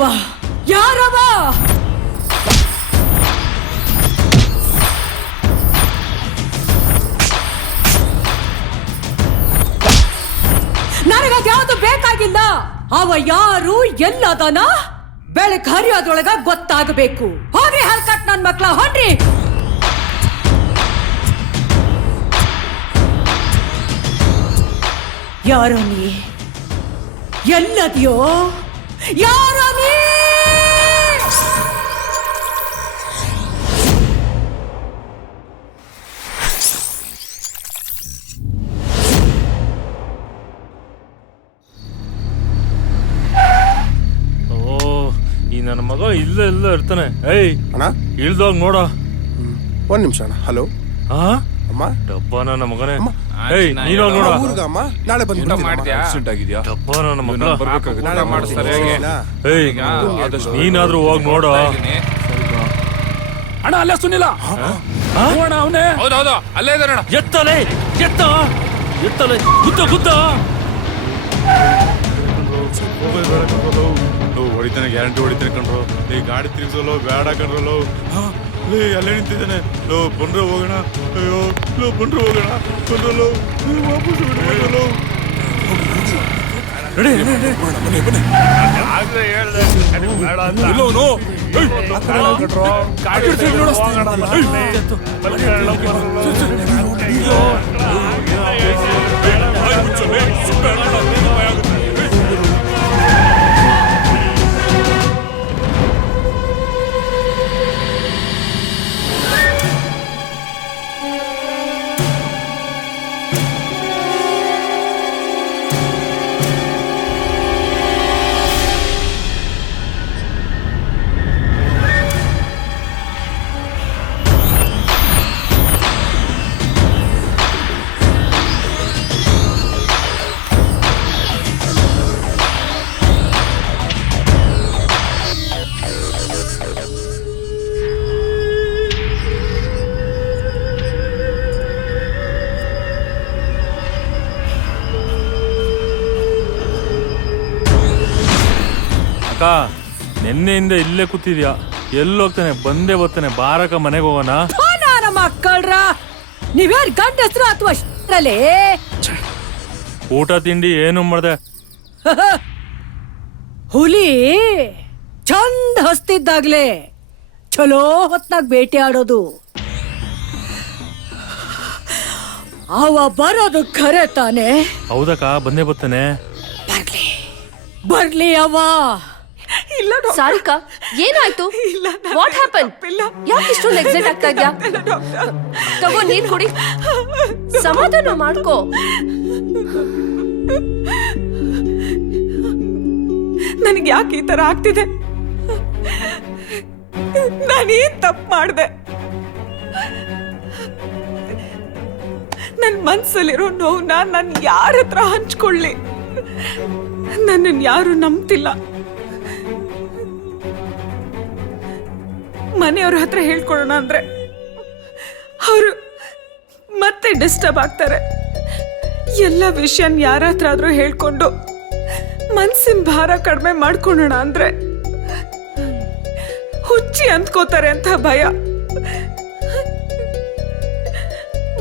ಯಾರವ ಯಾರವ ನನಗಾದ್ಯಾವುದು ಬೇಕಾಗಿಲ್ಲ. ಅವ ಯಾರು ಎಲ್ಲದನ ಬೆಳಕ್ ಹರಿಯೋದ್ರೊಳಗ ಗೊತ್ತಾಗಬೇಕು. ಹೋಗ್ರಿ ಹಲ್ಕಟ್ ನನ್ ಮಕ್ಳ, ಹೊಡ್ರಿ. ಯಾರೋ ನೀ, ಎಲ್ಲದಿಯೋ, ಯಾರೋ ನೀ? ನನ್ನ ಮಗ ಇಲ್ಲ ಇರ್ತಾನೆ. ಏಯ್ ಅಣ್ಣ ಇಳ್ದೋಗ್ ನೋಡ. ಒಂದ್ ನಿಮಿಷ ಅಣ್ಣ. ಹಲೋ ಅಮ್ಮ. ಡಬ್ಬ ನನ್ನ ಮಗನೇ. ಏಯ್ ನೀನು ನೋಡ. ಅಮ್ಮ ನಾಳೆ ಬಂದು ಆಗಿದ್ಯಾ? ಡಬ್ಬ ನನ್ನ ಮಗ. ನಾಳೆ ಮಾಡಿಸ್ತಾರೆ. ಏಯ್ ನೀನಾದ್ರೂ ಹೋಗ್ ನೋಡ. ಅಣ್ಣ ಅಲ್ಲೇ ಸುನಿಲ್ಲ ಅವನೇ. ಹೌದೌದು ಅಲ್ಲೇ ಇದಾರೆ. ಎತ್ತಲೆ ಎತ್ತಲೆ ಗುದ್ದ ಹೊಡಿತಾನೆ, ಗ್ಯಾರಂಟಿ ಹೊಡಿತಾನೆ ಕಣ್ರು. ಈ ಗಾಡಿ ತಿರ್ಸೋಲು ಬೇಡ ಕಣ್ರಲ್ಲ. ಅಲ್ಲೇ ನಿಂತಿದ್ದಾನೆ. ಲೋ ಬಂದ್ರೆ ಹೋಗೋಣ. ಅಯ್ಯೋ ಲೋ ಬಂದ್ರೆ ಹೋಗೋಣ. ಬಂದ್ರಲ್ಲೋ ವಾಪಸ್ ಬಿಡೋಲ್ಲ. ನಿನ್ನೆಯಿಂದ ಇಲ್ಲೇ ಕೂತಿದ್ಯಾ? ಎಲ್ಲೋಗ್ತಾನೆ? ಬಂದೇ ಬರ್ತಾನೆ. ಬಾರಕ ಮನೆಗೆ ಹೋಗೋಣ. ಮಕ್ಕಳ್ರ ನೀವೇನ್ ಗಂಡಸ್ರು ಅಥವಾ ಅಷ್ಟರಲ್ಲೇ? ಊಟ ತಿಂಡಿ ಏನು ಮಾಡ್ದೆ? ಹುಲಿ ಚಂದ ಹಸ್ತಿದ್ದಾಗ್ಲೇ ಚಲೋ ಹೊತ್ನಾಗ ಬೇಟೆ ಆಡೋದು. ಅವ ಬರೋದು ಖರೆ ತಾನೆ? ಹೌದಕ್ಕ, ಬಂದೇ ಬರ್ತಾನೆ. ಬರ್ಲಿ ಅವ. ಸಾರಿಕಾ, ಏನಾಯ್ತು? What happen? ಯಾಕೆ ಇಷ್ಟೊಂದು ಎಕ್ಸೈಟ್ ಆಗ್ತಾ ಇದ್ಯಾ? ತಗೋ ನೀರ್ ಕುಡಿ, ಸಮಾಧಾನ ಮಾಡ್ಕೋ. ನನಗೆ ಯಾಕೆ ಈ ತರ ಆಗ್ತಿದೆ? ನಾನೇನ್ ತಪ್ಪು ಮಾಡಿದೆ? ನನ್ನ ಮನ್ಸಲ್ಲಿರೋ ನೋವನ್ನ ನಾನು ಯಾರ ಹತ್ರ ಹಂಚ್ಕೊಳ್ಳಿ? ನನ್ನನ್ನು ಯಾರು ನಂಬ್ತಿಲ್ಲ. ಮನೆಯವ್ರ ಹತ್ರ ಹೇಳ್ಕೊಡೋಣ ಅಂದ್ರೆ ಅವರು ಮತ್ತೆ ಡಿಸ್ಟರ್ಬ್ ಆಗ್ತಾರೆ. ಎಲ್ಲ ವಿಷಯನ್ ಯಾರ ಹತ್ರ ಆದ್ರೂ ಹೇಳ್ಕೊಂಡು ಮನ್ಸಿನ ಭಾರ ಕಡಿಮೆ ಮಾಡ್ಕೊಳ್ಳೋಣ ಅಂದ್ರೆ ಹುಚ್ಚಿ ಅಂದ್ಕೋತಾರೆ ಅಂತ ಭಯ.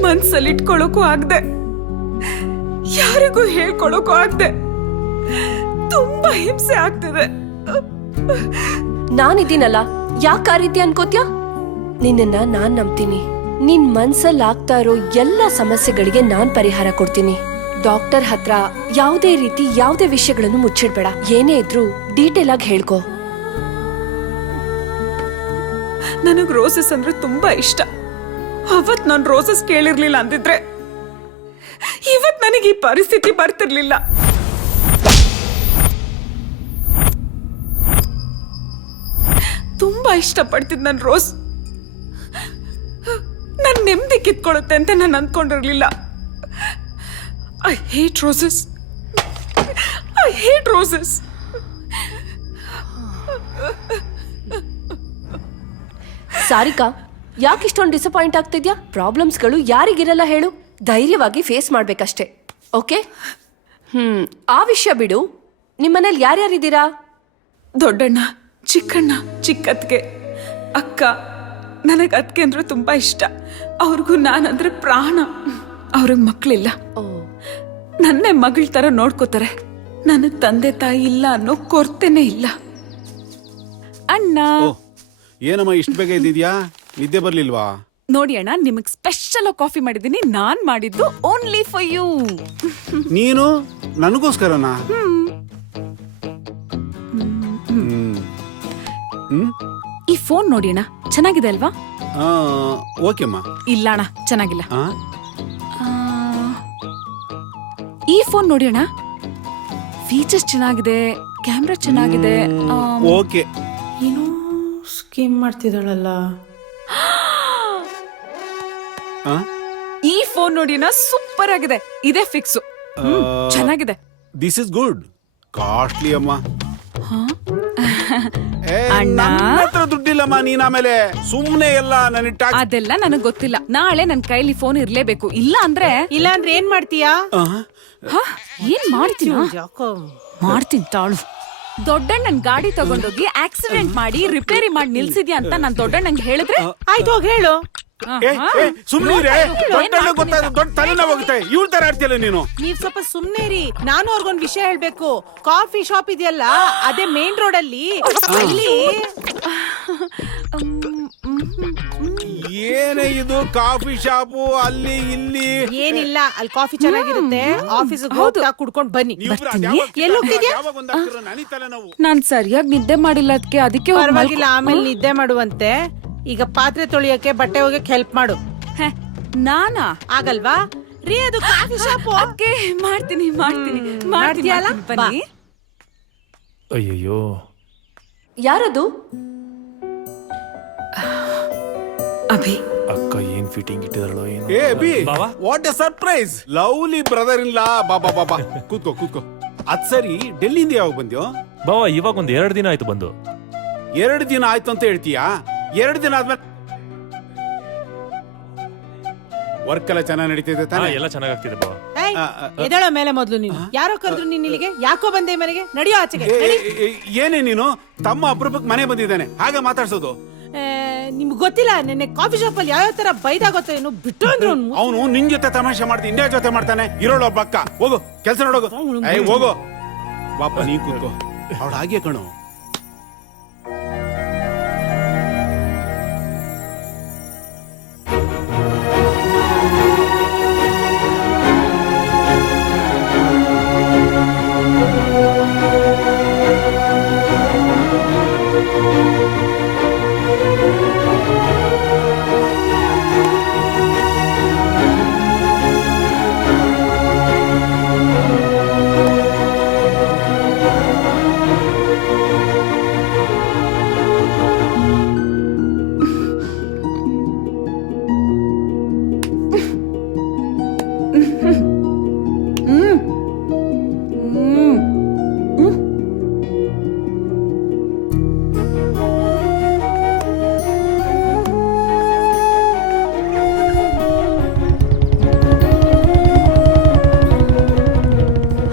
ಮನ್ಸಲ್ಲಿ ಇಟ್ಕೊಳ್ಳೋಕು ಆಗದೆ, ಯಾರಿಗೂ ಹೇಳ್ಕೊಳಕ್ಕೂ ಆಗದೆ ತುಂಬಾ ಹಿಂಸೆ ಆಗ್ತಿದೆ. ನಾನಿದ್ದೀನಲ್ಲ, ಯಾಕೆ ಆ ರೀತಿ ಅನ್ಕೋತ್ಯಾ? ನಿನ್ನನ್ನ ನಾನ್ ನಂಬ್ತೀನಿ. ನಿನ್ ಮನ್ಸಲ್ಲಿ ಆಗ್ತಾ ಇರೋ ಎಲ್ಲ ಸಮಸ್ಯೆಗಳಿಗೆ ನಾನ್ ಪರಿಹಾರ ಕೊಡ್ತೀನಿ. ಡಾಕ್ಟರ್ ಹತ್ರ ಯಾವುದೇ ರೀತಿ ಯಾವುದೇ ವಿಷಯಗಳನ್ನು ಮುಚ್ಚಿಡ್ಬೇಡ. ಏನೇ ಇದ್ರೂ ಡೀಟೇಲ್ ಆಗಿ ಹೇಳ್ಕೊ. ನನಗ್ ರೋಸಸ್ ಅಂದ್ರೆ ತುಂಬಾ ಇಷ್ಟ. ಅವತ್ ನಾನು ರೋಸಸ್ ಕೇಳಿರ್ಲಿಲ್ಲ ಅಂದಿದ್ರೆ ಇವತ್ ನನಗೆ ಈ ಪರಿಸ್ಥಿತಿ ಬರ್ತಿರ್ಲಿಲ್ಲ. ತುಂಬಾ ಇಷ್ಟಪಡ್ತಿದ್ ನನ್ ರೋಸ್. ನನ್ ನೆಮ್ಮದಿ ಕಿತ್ಕೊಳ್ಳುತ್ತೆ ಅಂತ ನಾನು ಅಂದ್ಕೊಂಡಿರ್ಲಿಲ್ಲ. I hate roses. I hate roses. Sarika, ಯಾಕೆ ಇಷ್ಟೊಂದು ಡಿಸಪಾಯಿಂಟ್ ಆಗ್ತಿದ್ಯಾ? ಪ್ರಾಬ್ಲಮ್ಸ್ಗಳು ಯಾರಿಗಿರಲ್ಲ ಹೇಳು. ಧೈರ್ಯವಾಗಿ ಫೇಸ್ ಮಾಡ್ಬೇಕಷ್ಟೇ. ಓಕೆ? ಆ ವಿಷಯ ಬಿಡು. ನಿಮ್ಮನೇಲಿ ಯಾರ್ಯಾರಿದ್ದೀರಾ? ದೊಡ್ಡಣ್ಣ, ಚಿಕ್ಕಣ್ಣ, ಚಿಕ್ಕತ್ಗೆ, ಅಕ್ಕ. ನನಗೆ ಅದಕ್ಕೆ ಅಂದ್ರೆ ತುಂಬಾ ಇಷ್ಟ. ಅವ್ರಿಗೂ ನಾನಂದ್ರೆ ಪ್ರಾಣ. ಅವ್ರಿಗೆ ಮಕ್ಕಳಿಲ್ಲ. ನನ್ನೇ ಮಗಳ ತರ ನೋಡ್ಕೋತಾರೆ. ನನಗ್ ತಂದೆ ತಾಯಿ ಇಲ್ಲ ಅನ್ನೋ ಕೊರತೆನೇ ಇಲ್ಲ. ಅಣ್ಣ, ಏನಮ್ಮ ಇಷ್ಟು ಬೇಗ ಇದ್ದಿದ್ಯಾ? ನಿದ್ದೆ ಬರ್ಲಿಲ್ವಾ? ನೋಡಿ ಅಣ್ಣ, ನಿಮಗ್ ಸ್ಪೆಷಲ್ ಕಾಫಿ ಮಾಡಿದೀನಿ. ನಾನ್ ಮಾಡಿದ್ದು ಓನ್ಲಿ ಫಾರ್ ಯು. ನೀನು ನನಗೋಸ್ಕರನಾ? ಈ ಫೋನ್ ನೋಡಿ ಅಣ್ಣ, ಚೆನ್ನಾಗಿದೆ ಅಲ್ವಾ? ಓಕೆಮ್ಮ. ಇಲ್ಲ ಅಣ್ಣ, ಚೆನ್ನಾಗಿಲ್ಲ. ಆ? ಈ ಫೋನ್ ನೋಡಿ ಅಣ್ಣ, ಫೀಚರ್ಸ್ ಚೆನ್ನಾಗಿದೆ, ಕ್ಯಾಮ್ರಾ ಚೆನ್ನಾಗಿದೆ. ಓಕೆ. ಏನೋ ಸ್ಕೀಮ್ ಮಾಡ್ತಿದ್ದಾಳಲ್ಲ. ಆ? ಈ ಫೋನ್ ನೋಡಿ ಅಣ್ಣ, ಸೂಪರ್ ಆಗಿದೆ. ಇದೇ ಫಿಕ್ಸು. ಚೆನ್ನಾಗಿದೆ. This is good. ಕಾಸ್ಟ್ಲಿ ಅಮ್ಮ. ಅಣ್ಣ, ನನ್ನ ಹತ್ರ ದುಡ್ಡಿಲ್ಲಮ್ಮ. ನೀನ್ ಆಮೇಲೆ ಸುಮ್ನೆ ಎಲ್ಲ ನನಗೆ ಟ್ಯಾಕ್ಸ್. ಅದೆಲ್ಲ ನನಗ್ ಗೊತ್ತಿಲ್ಲ. ನಾಳೆ ನನ್ ಕೈಲಿ ಫೋನ್ ಇರ್ಲೇಬೇಕು. ಇಲ್ಲ ಅಂದ್ರೆ ಏನ್ ಮಾಡ್ತೀಯಾ? ಏನ್ ಮಾಡ್ತೀನ? ಮಾಡ್ತೀನಿ ತಾಳು. ದೊಡ್ಡಣ್ಣನ್ ಗಾಡಿ ತಗೊಂಡೋಗಿ ಆಕ್ಸಿಡೆಂಟ್ ಮಾಡಿ ರಿಪೇರಿ ಮಾಡಿ ನಿಲ್ಸಿದ್ಯಾ ಅಂತ ನಾನ್ ದೊಡ್ಡಣ್ಣಂಗೆ ಹೇಳಿದ್ರೆ ಆಯ್ತು, ಹೋಗಿ ಹೇಳು. ಸುಮ್ನೆ ದೊಡ್ಡ ತಲೆನೋವು ಹೋಗುತ್ತೆ. ಇವ್ರ ತರ ಆಡ್ತಿಯಲ್ಲ ನೀನು. ನೀವ್ ಸ್ವಲ್ಪ ಸುಮ್ನೆ ರೀ. ನಾನು ಅವ್ರಿಗೊಂದ್ ವಿಷಯ ಹೇಳ್ಬೇಕು. ಕಾಫಿ ಶಾಪ್ ಇದೆಯಲ್ಲ, ಅದೇ ಮೇನ್ ರೋಡ್ ಅಲ್ಲಿ. ಏನೇ ಇದು ಕಾಫಿ ಶಾಪು ಅಲ್ಲಿ ಇಲ್ಲಿ? ಏನಿಲ್ಲ, ಅಲ್ಲಿ ಕಾಫಿ ಚೆನ್ನಾಗಿರುತ್ತೆ. ಆಫೀಸ್ ಹೋಗ್ತಾ ಕುಡ್ಕೊಂಡ್ ಬನ್ನಿ. ಎಲ್ಲಿ ಹೋಗ್ತಿದ್ಯಾ? ನಾನ್ ಸರಿಯಾಗಿ ನಿದ್ದೆ ಮಾಡಿಲ್ಲ ಅದಕ್ಕೆ ಪರವಾಗಿಲ್ಲ, ಆಮೇಲೆ ನಿದ್ದೆ ಮಾಡುವಂತೆ. ಈಗ ಪಾತ್ರೆ ತೊಳಿಯಕ್ಕೆ, ಬಟ್ಟೆ ಒಗೆಯಕ್ಕೆ ಹೆಲ್ಪ್ ಮಾಡು. ನಾನಾ? ಆಗಲ್ವಾ ರೀ? ಅದು ಕಾಫಿ ಶಾಪ್. ಓಕೆ, ಮಾಡ್ತೀನಿ. ಮಾಡ್ತೀಯಲ್ಲ? ಬನ್ನಿ. ಅಯ್ಯಯ್ಯೋ, ಯಾರದು? ಅಭಿ. ಅಕ್ಕ ಏನ್ ಫಿಟ್ಟಿಂಗ್ ಇಟ್ಟಿದಾಳೋ ಏನೋ. ಏ ಬಿ, ಬಾವಾ? What a surprise. Lovely brother in law. ಬಾಬಾ ಕೂತ್ಕೋ. ಅದ್ ಸರಿ, ಡೆಲ್ಲಿಂದ ಯಾವಾಗ ಬಂದ್ಯೋ? ಬಾವಾ, ಇವಾಗ ಒಂದ್ 2 ದಿನ ಆಯ್ತು ಬಂದು. 2 ದಿನ ಆಯ್ತು ಅಂತ ಹೇಳ್ತೀಯಾ? 2 ದಿನ ಆದ್ಮೇಲೆ ವರ್ಕ್ ಎಲ್ಲ ಚೆನ್ನಾಗಿ ನಡೀತಿದೆ ತಾನೆ? ಎಲ್ಲ ಚೆನ್ನಾಗಾಗ್ತಿದೆ ಬಾವಾ. ಎದಳ ಮೇಲೆ ಮೊದ್ಲು ನೀನು. ಯಾರೋ ಕರೆದ್ರು ನೀನ್ ಇಲ್ಲಿಗೆ? ಯಾಕೋ ಬಂದೆ ಮನೆಗೆ? ನಡಿಯೋ ಆಚೆಗೆ. ಏನೇ ನೀನು? ತಮ್ಮ ಅಪರೂಪಕ್ಕೆ ಮನೆ ಬಂದಿದ್ದಾನೆ, ಹಾಗೆ ಮಾತಾಡ್ಸೋದು? ನಿಮ್ಗೆ ಗೊತ್ತಿಲ್ಲ, ನಿನ್ನೆ ಕಾಫಿ ಶಾಪ್ ಅಲ್ಲಿ ಯಾವ ತರ ಬೈದ ಗೊತ್ತ? ಏನು ಬಿಟ್ಟು ಅಂದ್ರು ಅವನು ನಿನ್ ಜೊತೆ ತಮಾಷೆ ಮಾಡ್ತೀನಿ, ಇಂಡಿಯಾ ಜೊತೆ ಮಾಡ್ತಾನೆ. ಇರೋಳು ಒಬ್ಬ ಅಕ್ಕ. ಹೋಗು, ಕೆಲಸ ನೋಡೋಗು. ಹೋಗು ಪಾಪ, ನೀ ಕೂತ್ಕೋ. ಅವಳು ಹಾಗೆ ಕಣು.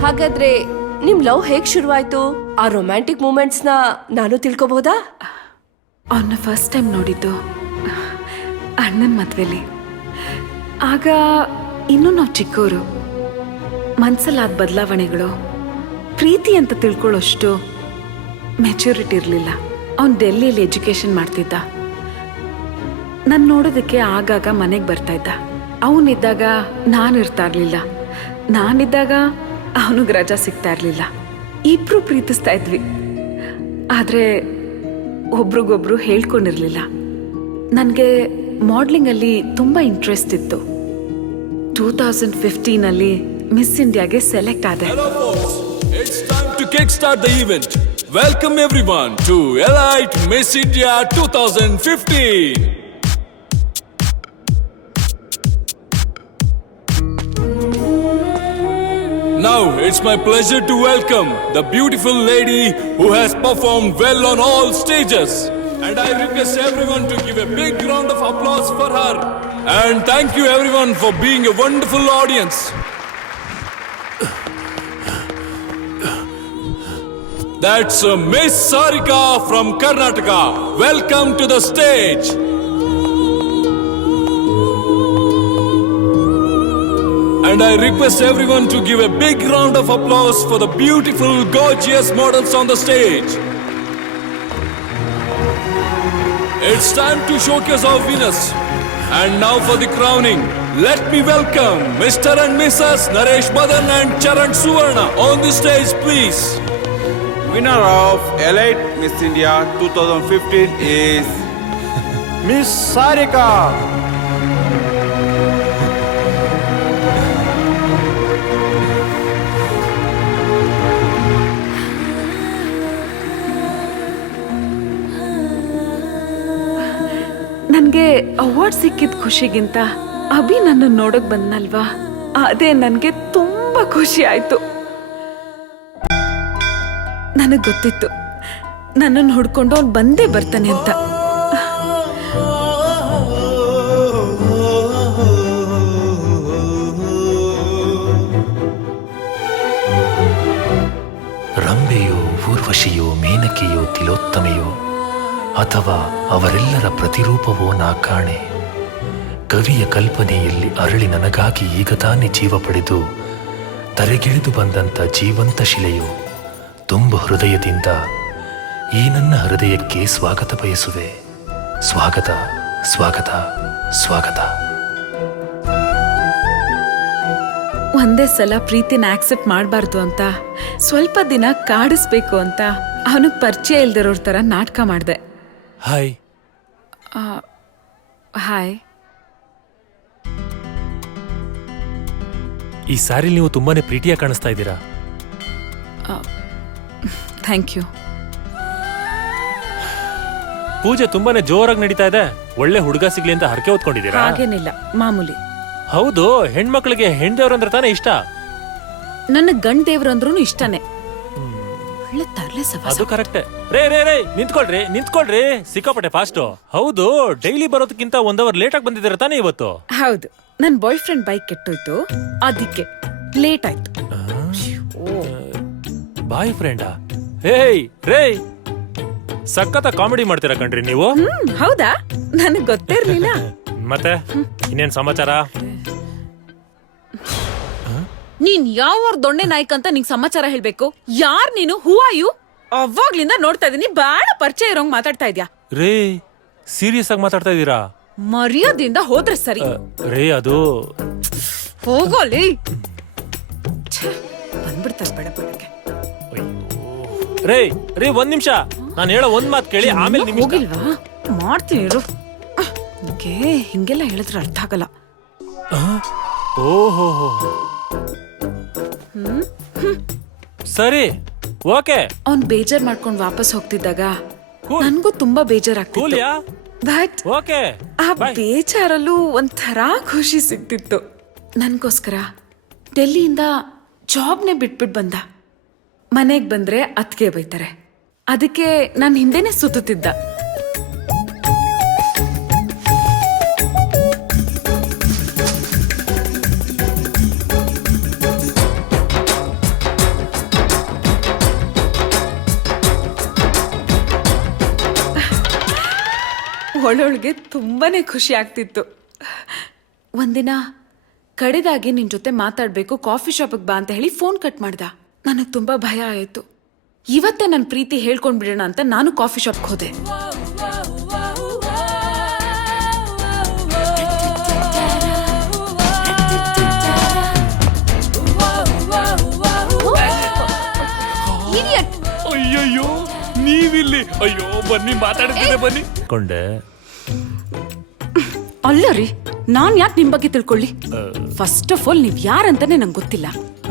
ಹಾಗಾದ್ರೆ ನಿಮ್ ಲವ್ ಹೇಗ್ ಶುರುವಾಯ್ತು? ಆ ರೊಮ್ಯಾಂಟಿಕ್ ಮೂಮೆಂಟ್ಸ್ ನ ನಾನು ತಿಳ್ಕೊಬಹುದಾ? ಅವನ್ನ ಫಸ್ಟ್ ಟೈಮ್ ನೋಡಿದ್ದು ಅಣ್ಣನ ಮದ್ವೆಲಿ. ಆಗ ಇನ್ನೂ ನಾವು ಚಿಕ್ಕವರು. ಮನ್ಸಲ್ಲಾದ ಬದಲಾವಣೆಗಳು, ಪ್ರೀತಿ ಅಂತ ತಿಳ್ಕೊಳ್ಳೋಷ್ಟು ಮೆಚುರಿಟಿ ಇರಲಿಲ್ಲ. ಅವನು ಡೆಲ್ಲಿಯಲ್ಲಿ ಎಜುಕೇಶನ್ ಮಾಡ್ತಿದ್ದ. ನಾನು ನೋಡೋದಕ್ಕೆ ಆಗಾಗ ಮನೆಗೆ ಬರ್ತಾ ಇದ್ದ. ಅವನಿದ್ದಾಗ ನಾನು ಇರ್ತಾ ಇರ್ಲಿಲ್ಲ, ನಾನಿದ್ದಾಗ ಅವನಿಗೆ ರಜಾ ಸಿಗ್ತಾ ಇರಲಿಲ್ಲ. ಇಬ್ರು ಪ್ರೀತಿಸ್ತಾ ಇದ್ವಿ, ಆದರೆ ಒಬ್ರಿಗೊಬ್ರು ಹೇಳ್ಕೊಂಡಿರ್ಲಿಲ್ಲ. ನನಗೆ ಮಾಡಲಿಂಗಲ್ಲಿ ತುಂಬ ಇಂಟ್ರೆಸ್ಟ್ ಇತ್ತು. 2015 ಮಿಸ್ ಇಂಡಿಯಾಗೆ ಸೆಲೆಕ್ಟ್ ಆದೆ. Hello folks, it's time to kickstart the event. Welcome everyone to Elite Miss India 2015. Now it's my pleasure to welcome the beautiful lady who has performed well on all stages. And I request everyone to give a big round of applause for her. And thank you everyone for being a wonderful audience. That's Miss Sarika from Karnataka. Welcome to the stage. And I request everyone to give a big round of applause for the beautiful, gorgeous models on the stage. It's time to showcase our winners. And now for the crowning. Let me welcome Mr. and Mrs. Naresh Madan and Charan Suvarna on the stage, please. Winner of Elite Miss India 2015 is Miss Sarika. ನನಗೆ award ಸಿಕ್ಕಿದ ಖುಷಿಗಿಂತ ಅಭಿ ನನ್ನ ನೋಡಕ್ ಬಂದ್ನಲ್ವಾ, ಅದೇ ನನಗೆ ತುಂಬಾ ಖುಷಿ ಆಯ್ತು. ನನಗ್ ಗೊತ್ತಿತ್ತು ನನ್ನನ್ನು ಹುಡ್ಕೊಂಡು ಅವ್ನು ಬಂದೇ ಬರ್ತಾನೆ ಅಂತ. ರಂಬೆಯೋ, ಊರ್ವಶಿಯೋ, ಮೇನಕೆಯೋ, ತಿಲೋತ್ತಮೆಯೋ, ಅಥವಾ ಅವರೆಲ್ಲರ ಪ್ರತಿರೂಪವೋ ನಾ ಕಾಣೆ. ಕವಿಯ ಕಲ್ಪನೆಯಲ್ಲಿ ಅರಳಿ ನನಗಾಗಿ ಈಗ ತಾನೇ ಜೀವ ಪಡೆದು ತರೆಗಿಳಿದು ಬಂದಂಥ ಜೀವಂತ ಶಿಲೆಯೋ, ತುಂಬ ಹೃದಯದಿಂದ ಈ ನನ್ನ ಹೃದಯಕ್ಕೆ ಸ್ವಾಗತ ಬಯಸುವೆ. ಸ್ವಾಗತ, ಸ್ವಾಗತ, ಸ್ವಾಗತ. ಒಂದೇ ಸಲ ಪ್ರೀತಿನ ಆಕ್ಸೆಪ್ಟ್ ಮಾಡಬಾರ್ದು ಅಂತ ಸ್ವಲ್ಪ ದಿನ ಕಾಡಿಸ್ಬೇಕು ಅಂತ ಅವನಿಗೆ ಪರಿಚಯ ಇಲ್ದಿರೋರ್ ಥರ ನಾಟಕ ಮಾಡಿದೆ. ಹಾಯ್. ಹಾಯ್. ಈ ಸಾರಿ ನೀವು ತುಂಬಾನೇ ಪ್ರೀತಿಯಾಗಿ ಕಾಣಿಸ್ತಾ ಇದ್ದೀರಾ. Thank you. ಪೂಜೆ ತುಂಬಾನೇ ಜೋರಾಗಿ ನಡೀತಾ ಇದೆ. ಒಳ್ಳೆ ಹುಡುಗ ಸಿಗ್ಲಿ ಅಂತ ಹರಕೆ ಹೊತ್ಕೊಂಡಿದ್ದೀರಾ? ಹಾಗೇನಿಲ್ಲ, ಮಾಮೂಲಿ. ಹೌದು, ಹೆಣ್ಮಕ್ಳಿಗೆ ಹೆಣ್ದೇವ್ರಂದ್ರೆ ತಾನೇ ಇಷ್ಟ. ನನ್ನ ಗಂಡ ದೇವ್ರು ಅಂದ್ರೂ ಇಷ್ಟನೇ. ಒಳ್ಳೆ ತರ್ಲೆ ಸವಾಸ. ಅದು ಕರೆಕ್ಟ್. ರೇ ರೇ ರೇ ನಿಂತ್ಕೊಳ್ರಿ, ನಿಂತ್ಕೊಳ್ರಿ, ಸಿಕ್ಕಾಪಟ್ಟೆ ಫಾಸ್ಟ್. ಹೌದು, ಡೈಲಿ ಬರೋದಕ್ಕಿಂತ 1 ಅವರ್ ಲೇಟ್ ಆಗಿ ಬಂದಿದ್ದೀರಾ ತಾನೇ ಇವತ್ತು? ಹೌದು, ನನ್ ಬಾಯ್ ಫ್ರೆಂಡ್ ಬೈಕ್ ಕೆಟ್ಟೋಯ್ತು, ಅದಕ್ಕೆ ಲೇಟ್ ಆಯ್ತು. ಬಾಯ್ ಫ್ರೆಂಡಾ? ಹೇಯ್ ರೇ, ಸಖತ್ತ ಕಾಮಿಡಿ ಮಾಡ್ತೀರಾ ಕಣ್ರಿ ನೀವು. ಹೌದಾ? ನನಗ್ ಗೊತ್ತೇ ಇರ್ಲಿಲ್ಲ. ಮತ್ತೆ ಇನ್ನೇನ್ ಸಮಾಚಾರ? ನೀನ್ ಯಾವ ದೊಣ್ಣೆ ನಾಯ್ಕ ಅಂತ ನಿಂಗ್ ಸಮಾಚಾರ ಹೇಳ್ಬೇಕು. ಯಾರ್ ನೀನು? Who are you? ಅವಾಗ್ಲಿಂದ ನೋಡ್ತಾ ಇದೀನಿ, ಬಾಳ ಪರಿಚಯ ಇರೋಂಗ್ ಮಾತಾಡ್ತಾ ಇದ್ಯಾ. ರೇ, ಸೀರಿಯಸ್ ಆಗಿ ಮಾತಾಡ್ತಾ ಇದ್ದೀರಾ? ಮರ್ಯಾದಿಂದ ಹೋದ್ರೆ ಸರಿ. ರೇ, ಅದು ಹೋಗೋಲಿ. ಬಂದ್ಬಿಡ್ತಾರೆ ಬೇಡ ಬೇಡಕ್ಕೆ. ರೇ ರೇ, 1 ನಿಮಿಷ, ನಾನು ಹೇಳೋ 1 ಮಾತು ಕೇಳಿ, ಆಮೇಲೆ ನಿಮ್ಗೆ ಹೋಗಿಲ್ವಾ? ಮಾಡ್ತೀನಿ ಇರು. ಹಿಂಗೆಲ್ಲ ಹೇಳಿದ್ರೆ ಅರ್ಥ ಆಗಲ್ಲ. ಓಹೋ, ಸರಿ, ಓಕೆ. ಅವ್ನ್ ಬೇಜಾರ್ ಮಾಡ್ಕೊಂಡ್ ವಾಪಸ್ ಹೋಗ್ತಿದ್ದಾಗ ನನ್ಗೂ ತುಂಬಾ ಬೇಜಾರಾಗ್ತಿತ್ತು. ಬಟ್ ಓಕೆ, ಆ ಬೇಜಾರಲ್ಲೂ ಒಂಥರ ಖುಷಿ ಸಿಗ್ತಿತ್ತು. ನನ್ಗೋಸ್ಕರ ಡೆಲ್ಲಿಯಿಂದ ಜಾಬ್ನೇ ಬಿಟ್ಬಿಟ್ ಬಂದ. ಮನೆಗ್ ಬಂದ್ರೆ ಅತ್ಗೆ ಬೈತಾರೆ, ಅದಕ್ಕೆ ನಾನು ಹಿಂದೆನೆ ಸುತ್ತುತ್ತಿದ್ದ. ಒಳೊಳಗೆ ತುಂಬಾನೇ ಖುಷಿ ಆಗ್ತಿತ್ತು. ಒಂದಿನ ಕಡೆದಾಗಿ ನಿನ್ ಜೊತೆ ಮಾತಾಡ್ಬೇಕು, ಕಾಫಿ ಶಾಪಿಗೆ ಬಾ ಅಂತ ಹೇಳಿ ಫೋನ್ ಕಟ್ ಮಾಡ್ದ. ನನಗೆ ತುಂಬಾ ಭಯ ಆಯ್ತು. ಇವತ್ತೇ ನನ್ನ ಪ್ರೀತಿ ಹೇಳ್ಕೊಂಡ್ ಬಿಡೋಣ ಅಂತ ನಾನು ಕಾಫಿ ಶಾಪ್ಗೆ ಹೋದೆ. ಅಯ್ಯಯ್ಯೋ, ನೀವಿಲ್ಲಿ? ಅಯ್ಯೋ, ಬನ್ನಿ ಮಾತಾಡ್ತೀನಿ, ಬನ್ನಿ ಕೊಂಡೆ. ಅಲ್ಲ ರೀ, ನಾನ್ ಯಾಕೆ ನಿಮ್ ಬಗ್ಗೆ ತಿಳ್ಕೊಳ್ಳಿ? ಫಸ್ಟ್ ಆಫ್ ಆಲ್ ನೀವ್ ಯಾರಂತಾನೆ ನಂಗೆ ಗೊತ್ತಿಲ್ಲ.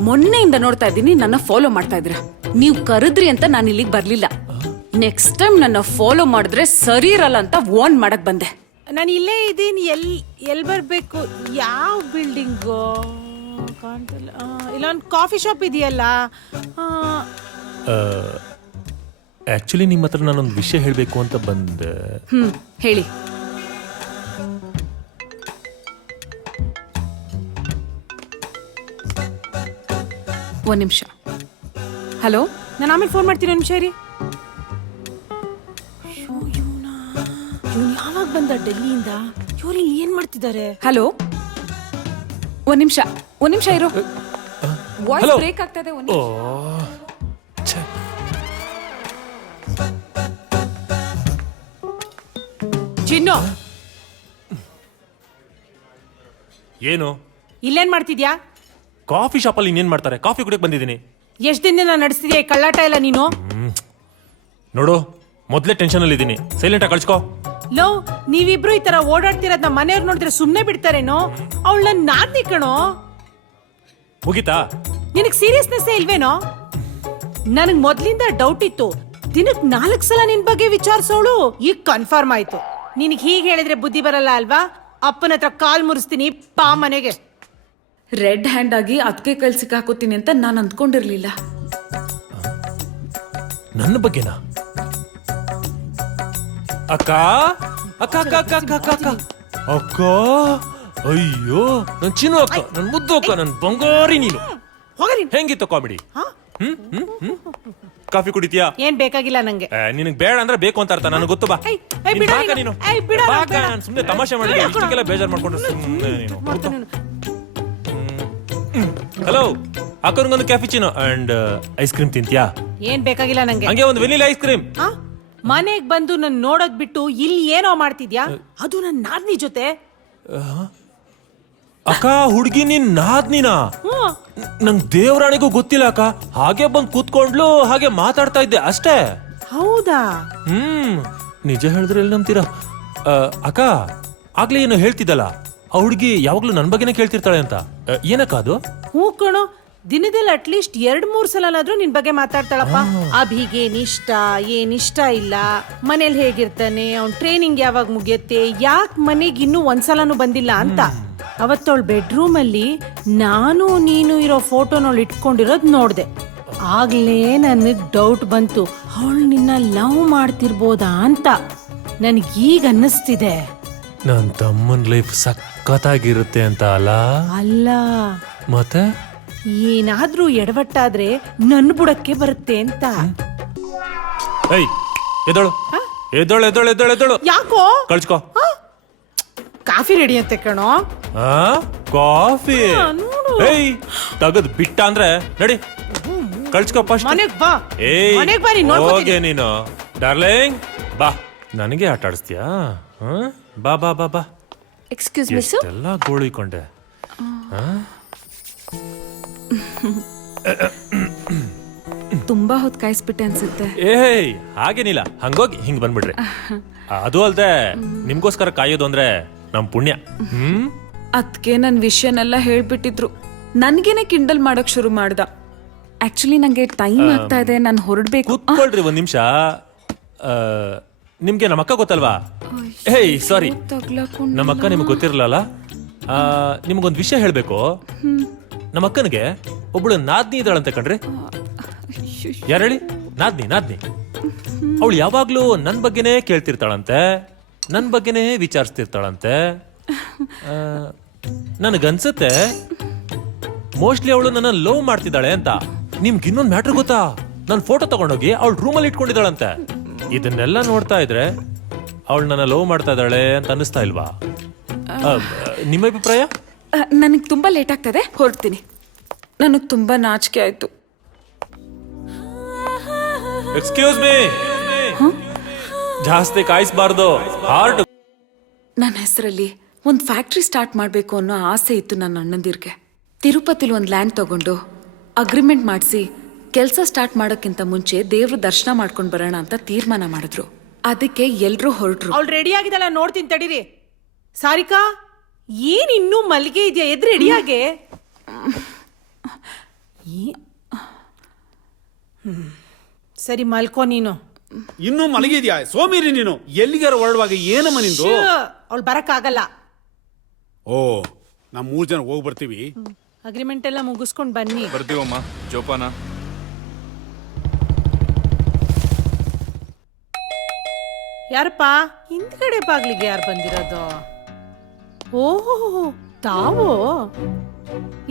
ಮೊನ್ನೆಯಿಂದ ನೋಡ್ತಾ ಇದ್ದೀನಿ ನನ್ನ ಫಾಲೋ ಮಾಡ್ತಾ ಇದ್ರ. ನೀವ್ ಕರೆದ್ರಿ ಅಂತ ನಾನು ಇಲ್ಲಿಗೆ ಬರ್ಲಿಲ್ಲ. ನೆಕ್ಸ್ಟ್ ಟೈಮ್ ನನ್ನ ಫಾಲೋ ಮಾಡಿದ್ರೆ ಸರಿ ಇರಲ್ಲ ಅಂತ ವಾರ್ನ್ ಮಾಡಕ್ ಬಂದೆ. ನಾನು ಇಲ್ಲೇ ಇದ್ದೀನಿ. ಎಲ್ ಬರ್ಬೇಕು? ಯಾವ ಬಿಲ್ಡಿಂಗು ಕಾಣ್ತಿಲ್ಲ. ಇಲ್ಲೊಂದು ಕಾಫಿ ಶಾಪ್ ಇದೆಯಲ್ಲ. ಆಕ್ಚುಲಿ ನಿಮ್ಮ ಹತ್ರ ನಾನೊಂದು ವಿಷಯ ಹೇಳಬೇಕು ಅಂತ ಬಂದೆ. ಹೇಳಿ. ಒಂದ್ ನಿಮಿಷ. ಹಲೋ, ನಾನು ಆಮೇಲೆ ಫೋನ್ ಮಾಡ್ತೀನಿ ಒಂದು ನಿಮಿಷ ರೀ. ಯಾವಾಗ ಬಂದ ಡೆಲ್ಲಿಯಿಂದ? ಇವ್ರು ಇಲ್ಲಿ ಏನ್ ಮಾಡ್ತಿದ್ದಾರೆ? ಹಲೋ, ಒಂದ್ ನಿಮಿಷ ಇರು. Voice Hello. ಬ್ರೇಕ್ ಆಗ್ತಾ ಇದೆ. ಓ ಚಿನ್ನು, ಏನು ಇಲ್ಲೇನ್ ಮಾಡ್ತಿದ್ಯಾ? ಕಾಫಿ ಶಾಪಲ್ಲಿ ಇನ್ನೇನ್ ಮಾಡ್ತಾರೆ? ಕಾಫಿ ಕುಡಿಯಕ್ ಬಂದಿದ್ದೀನಿ. ಎಷ್ಟ್ ದಿನದಿಂದ ನಡೆಸ್ತಿದ್ಯಾ ಈ ಕಳ್ಳಾಟ ಎಲ್ಲ ನೀನು? ನೋಡು, ಮೊದ್ಲೇ ಟೆನ್ಷನ್ ಅಲ್ಲಿ ಇದ್ದೀನಿ. ಸೈಲೆಂಟ್ ಆಗಿ ಕಳ್ಸ್ಕೋ. ಲೋ, ನೀವಿಬ್ರು ಈ ತರ ಓಡಾಡ್ತಿರೋದ್ ನಮ್ಮ ಮನೆಯವ್ರು ನೋಡಿದ್ರೆ ಸುಮ್ನೆ ಬಿಡ್ತಾರೇನೋ? ಅವಳು ನನ್ ನಾದ್ನಿ ಕಣೋ. ಮುಗಿತಾ? ನಿನಗ್ ಸೀರಿಯಸ್ನೆಸ್ ಇಲ್ವೇನೋ? ನನಗ್ ಮೊದ್ಲಿಂದ ಡೌಟ್ ಇತ್ತು. ದಿನಕ್ 4 ಸಲ ನಿನ್ ಬಗ್ಗೆ ವಿಚಾರಿಸೋಳು ಈಗ ಕನ್ಫರ್ಮ್ ಆಯ್ತು. ನಿನಗ್ ಹೀಗ್ ಹೇಳಿದ್ರೆ ಬುದ್ಧಿ ಬರಲ್ಲ ಅಲ್ವಾ? ಅಪ್ಪನ ಹತ್ರ ಕಾಲ್ ಮುರಿಸ್ತೀನಿ, ಪಾ ಮನೆಗೆ. ರೆಡ್ ಹ್ಯಾಂಡ್ ಆಗಿ ಅದಕ್ಕೆ ಕೈಲಿ ಸಿಕ್ಕಾಕೋತೀನಿ ಅಂತ ನಾನು ಅಂದ್ಕೊಂಡಿರ್ಲಿಲ್ಲ. ನನ್ನ ಬಗ್ಗೆನಾ? ಅಕ್ಕ ಅಕ್ಕ ಅಕ್ಕ ಅಕ್ಕ ಅಕ್ಕ ಅಕ್ಕ ಅಕ್ಕ ಅಕ್ಕ, ಅಯ್ಯೋ ನನ್ ಚಿನ್ನು ಅಕ್ಕ, ನನ್ ಮುದ್ದು ಅಕ್ಕ, ನನ್ ಬಂಗಾರಿ ನೀನು. ಹೆಂಗಿತ್ತು ಕಾಮಿಡಿ? ಕಾಫಿ ಕುಡಿತೀಯಾ? ಏನ್ ಬೇಕಾಗಿಲ್ಲ ನಂಗೆ. ನಿನಗ್ ಬೇಡ ಅಂದ್ರೆ ಬೇಕು ಅಂತ ಅರ್ಥ, ನನಗೆ ಗೊತ್ತು. ಬಾ ಬಿಡು ನೀನು. ಬಿಡು, ಬಾಕ, ನಾನ್ ಸುಮ್ನೆ ತಮಾಷೆ ಮಾಡಿದೆ. ಇಷ್ಟಕ್ಕೆಲ್ಲ ಬೇಜಾರ್ ಮಾಡ್ಕೊಂಡ್ರೆ ಸುಮ್ನೆ ನೀನು. ಹಲೋ, ಅಕ್ಕನಿಗೊಂದು ಕ್ಯಾಫಿಚಿನೋ ಅಂಡ್ ಐಸ್ ಕ್ರೀಮ್ ತಿಂತ್ಯಾ? ಏನ್ ಬೇಕಾಗಿಲ್ಲ ನಂಗೆ. ಹಂಗೆ ಒಂದು ವೆನಿಲಾ ಐಸ್ ಕ್ರೀಮ್. ಮನೆಗ್ ಬಂದು ನನ್ ನೋಡೋದ್ ಬಿಟ್ಟು ಇಲ್ಲಿ ಏನೋ ಮಾಡ್ತಿದ್ಯಾ? ಅದು ನನ್ ನಾದ್ನಿ ಜೊತೆ. ಅಕ್ಕ, ಹುಡುಗಿ ನಿನ್ ನಾದ್ನಿನಾ? ನಂಗ್ ದೇವರಾಣಿಗೂ ಗೊತ್ತಿಲ್ಲ ಅಕ್ಕ. ಹಾಗೆ ಬಂದ್ ಕೂತ್ಕೊಂಡ್ಲು, ಹಾಗೆ ಮಾತಾಡ್ತಾ ಇದ್ದೆ ಅಷ್ಟೇ. ಹೌದಾ? ನಿಜ ಹೇಳಿದ್ರೆ ಎಲ್ಲಿ ನಂಬ್ತೀರಾ? ಅಕ್ಕ, ಆಗ್ಲೇ ಏನೋ ಹೇಳ್ತಿದ್ದಲ್ಲ, ಆ ಹುಡುಗಿ ಯಾವಾಗ್ಲೂ ನನ್ ಬಗ್ಗೆನೇ ಕೇಳ್ತಿರ್ತಾಳೆ ಅಂತ. ಏನಕ್ಕ ಅದು? ಹ್ಞೂ ಕಣೋ, ದಿನದಲ್ಲಿ ಅಟ್ಲೀಸ್ಟ್ 2-3 ಸಲನಾದ್ರೂ ನಿನ್ ಬಗ್ಗೆ ಮಾತಾಡ್ತಾಳಪ್ಪ. ಅಭಿಗೆ ಏನಿಷ್ಟ ಇಲ್ಲ, ಮನೇಲಿ ಹೇಗಿರ್ತಾನೆ, ಅವ್ನ್ ಟ್ರೈನಿಂಗ್ ಯಾವಾಗ ಮುಗಿಯತ್ತೆ, ಯಾಕೆ ಮನೆಗೆ ಇನ್ನೂ ಒಂದ್ಸಲನೂ ಬಂದಿಲ್ಲ ಅಂತ. ಅವತ್ತವಳ ಬೆಡ್ರೂಮ್ ಅಲ್ಲಿ ನಾನು ನೀನು ಇರೋ ಫೋಟೋನವಳು ಇಟ್ಕೊಂಡಿರೋದ್ ನೋಡ್ದೆ. ಆಗ್ಲೇ ನನಗ್ ಡೌಟ್ ಬಂತು, ಅವಳು ನಿನ್ನ ಲವ್ ಮಾಡ್ತಿರ್ಬೋದಾ ಅಂತ. ನನ್ಗೀಗ ಅನ್ನಿಸ್ತಿದೆ ನನ್ ತಮ್ಮನ್ ಲೈಫ್ ಸಖತ್ತಾಗಿರುತ್ತೆ ಅಂತ. ಅಲ್ಲ, ಮತ್ತೆ ಏನಾದ್ರೂ ಎಡವಟ್ಟಾದ್ರೆ ನನ್ ಬುಡಕ್ಕೆ ಬರುತ್ತೆ ಅಂತ. ಏಯ್, ಎದಳು ಎದಳು ಎದಳು ಎದಳು ಎದಳು. ಯಾಕೋ? ಕಳ್ಸ್ಕೋ. ಕಾಫಿ ರೆಡಿ ಅಂತೆ ಕಣೋ. ಕಾಫಿ? ಏಯ್, ತಗದ್ ಬಿಟ್ಟ ಅಂದ್ರೆ ನಡಿ, ಕಳ್ಸ್ಕೋ ಫಸ್ಟ್. ಮನೆಗ್ ಬಾ, ಮನೆಗ್ ಬಾ, ನೀನ್ ನೋಡ್ಕೊತೀನಿ. ಹೋಗೆ ನೀನು ಡಾರ್ಲಿಂಗ್, ಬಾ. ನನಗೆ ಆಟ ಆಡಿಸ್ತೀಯಾ? ಬಾ ಬಾ ಬಾ ಬಾ. Excuse me sir. ಎಲ್ಲ ಗೋಳಿಕೊಂಡೆ. ತುಂಬಾ ಹೊತ್ತು ಕಾಯಿಸ್ಬಿಟ್ಟೆ ಅನ್ಸುತ್ತೆ. ಏಯ್, ಹಾಗೇನಿಲ್ಲ, ಹಂಗೋಗಿ ಹಿಂಗ್ ಬಂದ್ಬಿಡ್ರಿ. ಅದು ಅಲ್ದೆ ನಿಮ್ಗೋಸ್ಕರ ಕಾಯೋದು ಅಂದ್ರೆ ನಮ್ ಪುಣ್ಯ. ಅದಕ್ಕೆ ನನ್ ವಿಷಯನೆಲ್ಲ ಹೇಳ್ಬಿಟ್ಟಿದ್ರು. ನನ್ಗೇನೆ ಕಿಂಡಲ್ ಮಾಡಕ್ ಶುರು ಮಾಡ್ದ. ಆಕ್ಚುಲಿ ನಂಗೆ ಟೈಮ್ ಆಗ್ತಾ ಇದೆ, ನಾನು ಹೊರಡ್ಬೇಕು. ಕೂತ್ಕೊಳ್ರಿ ಒಂದ್ ನಿಮಿಷ. ನಿಮ್ಗೆ ನಮ್ಮ ಅಕ್ಕ ಗೊತ್ತಲ್ವಾ? ಏಯ್ ಸಾರಿ, ನಮ್ಮ ಅಕ್ಕ ನಿಮ್ಗೆ ಗೊತ್ತಿರಲ್ಲ. ನಿಮ್ಗೊಂದ್ ವಿಷಯ ಹೇಳ್ಬೇಕು. ನಮ್ಮ ಅಕ್ಕನಿಗೆ ಒಬ್ಳು ನಾದ್ನಿ ಇದ್ದಾಳಂತೆ ಕಣ್ರಿ. ಯಾರು ಹೇಳಿ? ನಾದ್ನಿ. ಅವಳು ಯಾವಾಗ್ಲೂ ನನ್ ಬಗ್ಗೆನೇ ಕೇಳ್ತಿರ್ತಾಳಂತೆ, ನನ್ ಬಗ್ಗೆನೇ ವಿಚಾರಿಸ್ತಿರ್ತಾಳಂತೆ. ನನಗನ್ಸುತ್ತೆ ಮೋಸ್ಟ್ಲಿ ಅವಳು ನನ್ನ ಲವ್ ಮಾಡ್ತಿದ್ದಾಳೆ ಅಂತ. ನಿಮ್ಗೆ ಇನ್ನೊಂದು ಮ್ಯಾಟ್ರ್ ಗೊತ್ತಾ? ನನ್ ಫೋಟೋ ತಗೊಂಡೋಗಿ ಅವಳು ರೂಮಲ್ಲಿ ಇಟ್ಕೊಂಡಿದ್ದಾಳಂತೆ. ಇದನ್ನೆಲ್ಲ ನೋಡ್ತಾ ಇದ್ರೆ ಅವಳು ನನ್ನ ಲವ್ ಮಾಡ್ತಾ ಇದ್ದಾಳೆ ಅಂತ ಅನ್ನಿಸ್ತಾ ಇಲ್ವಾ? ನಿಮ್ಮ ಅಭಿಪ್ರಾಯ? ನನಗೆ ತುಂಬಾ ಲೇಟ್ ಆಗ್ತದೆ, ಹೊರಡ್ತೀನಿ. ನನಗೆ ತುಂಬಾ ನಾಚಿಕೆ ಆಯ್ತು. ಎಕ್ಸ್ಕ್ಯೂಸ್ ಮೀ, ಜಾಸ್ತಿ ಕಾಯಿಸ್ಬಾರ್ದು. ಹಾರ್ಟ್. ನನ್ನ ಹೆಸರಲ್ಲಿ ಒಂದು ಫ್ಯಾಕ್ಟ್ರಿ ಸ್ಟಾರ್ಟ್ ಮಾಡಬೇಕು ಅನ್ನೋ ಆಸೆ ಇತ್ತು ನನ್ನ ಅಣ್ಣಂದಿರ್ಗೆ. ತಿರುಪತಿಲಿ ಒಂದು ಲ್ಯಾಂಡ್ ತಗೊಂಡು ಅಗ್ರಿಮೆಂಟ್ ಮಾಡಿಸಿ ಕೆಲಸ ಸ್ಟಾರ್ಟ್ ಮಾಡೋಕ್ಕಿಂತ ಮುಂಚೆ ದೇವ್ರ ದರ್ಶನ ಮಾಡ್ಕೊಂಡು ಬರೋಣ ಅಂತ ತೀರ್ಮಾನ ಮಾಡಿದ್ರು. ಅದಕ್ಕೆ ಎಲ್ರೂ ಹೊರಟ್ರು. ಅವ್ಳು ರೆಡಿ ಆಗಿದಲ್ಲ, ನೋಡ್ತೀನಿ ತಡೀರಿ. ಸಾರಿಕಾ, ಏನ್ ಇನ್ನೂ ಮಲ್ಲಿಗೆ ಇದೆಯಾ? ಎದ್ ರೆಡಿಯಾಗೆ. ಸರಿ, ಮಲ್ಕೋ ನೀನು. ಇನ್ನೂ ಮಲಗಿದ್ಯಾ? ಸೋಮಿರಿ ನೀನು. ಎಲ್ಲಿಗಾರ ಹೊರಡುವಾಗ ಏನಮ್ಮ ನಿಂದು? ಅವಳು ಬರಕ್ಕಾಗಲ್ಲ. ಓ, ನಾವ್ 3 ಜನ ಹೋಗಿ ಬರ್ತೀವಿ. ಅಗ್ರಿಮೆಂಟ್ ಎಲ್ಲ ಮುಗಿಸ್ಕೊಂಡ್ ಬನ್ನಿ. ಬರ್ತೀವಮ್ಮ. ಜೋಪಾನ. ಯಾರಪ್ಪ ಹಿಂದ್ಗಡೆ ಬಾಗ್ಲಿಗೆ ಯಾರು ಬಂದಿರೋದು? ಓಹೋ, ತಾವು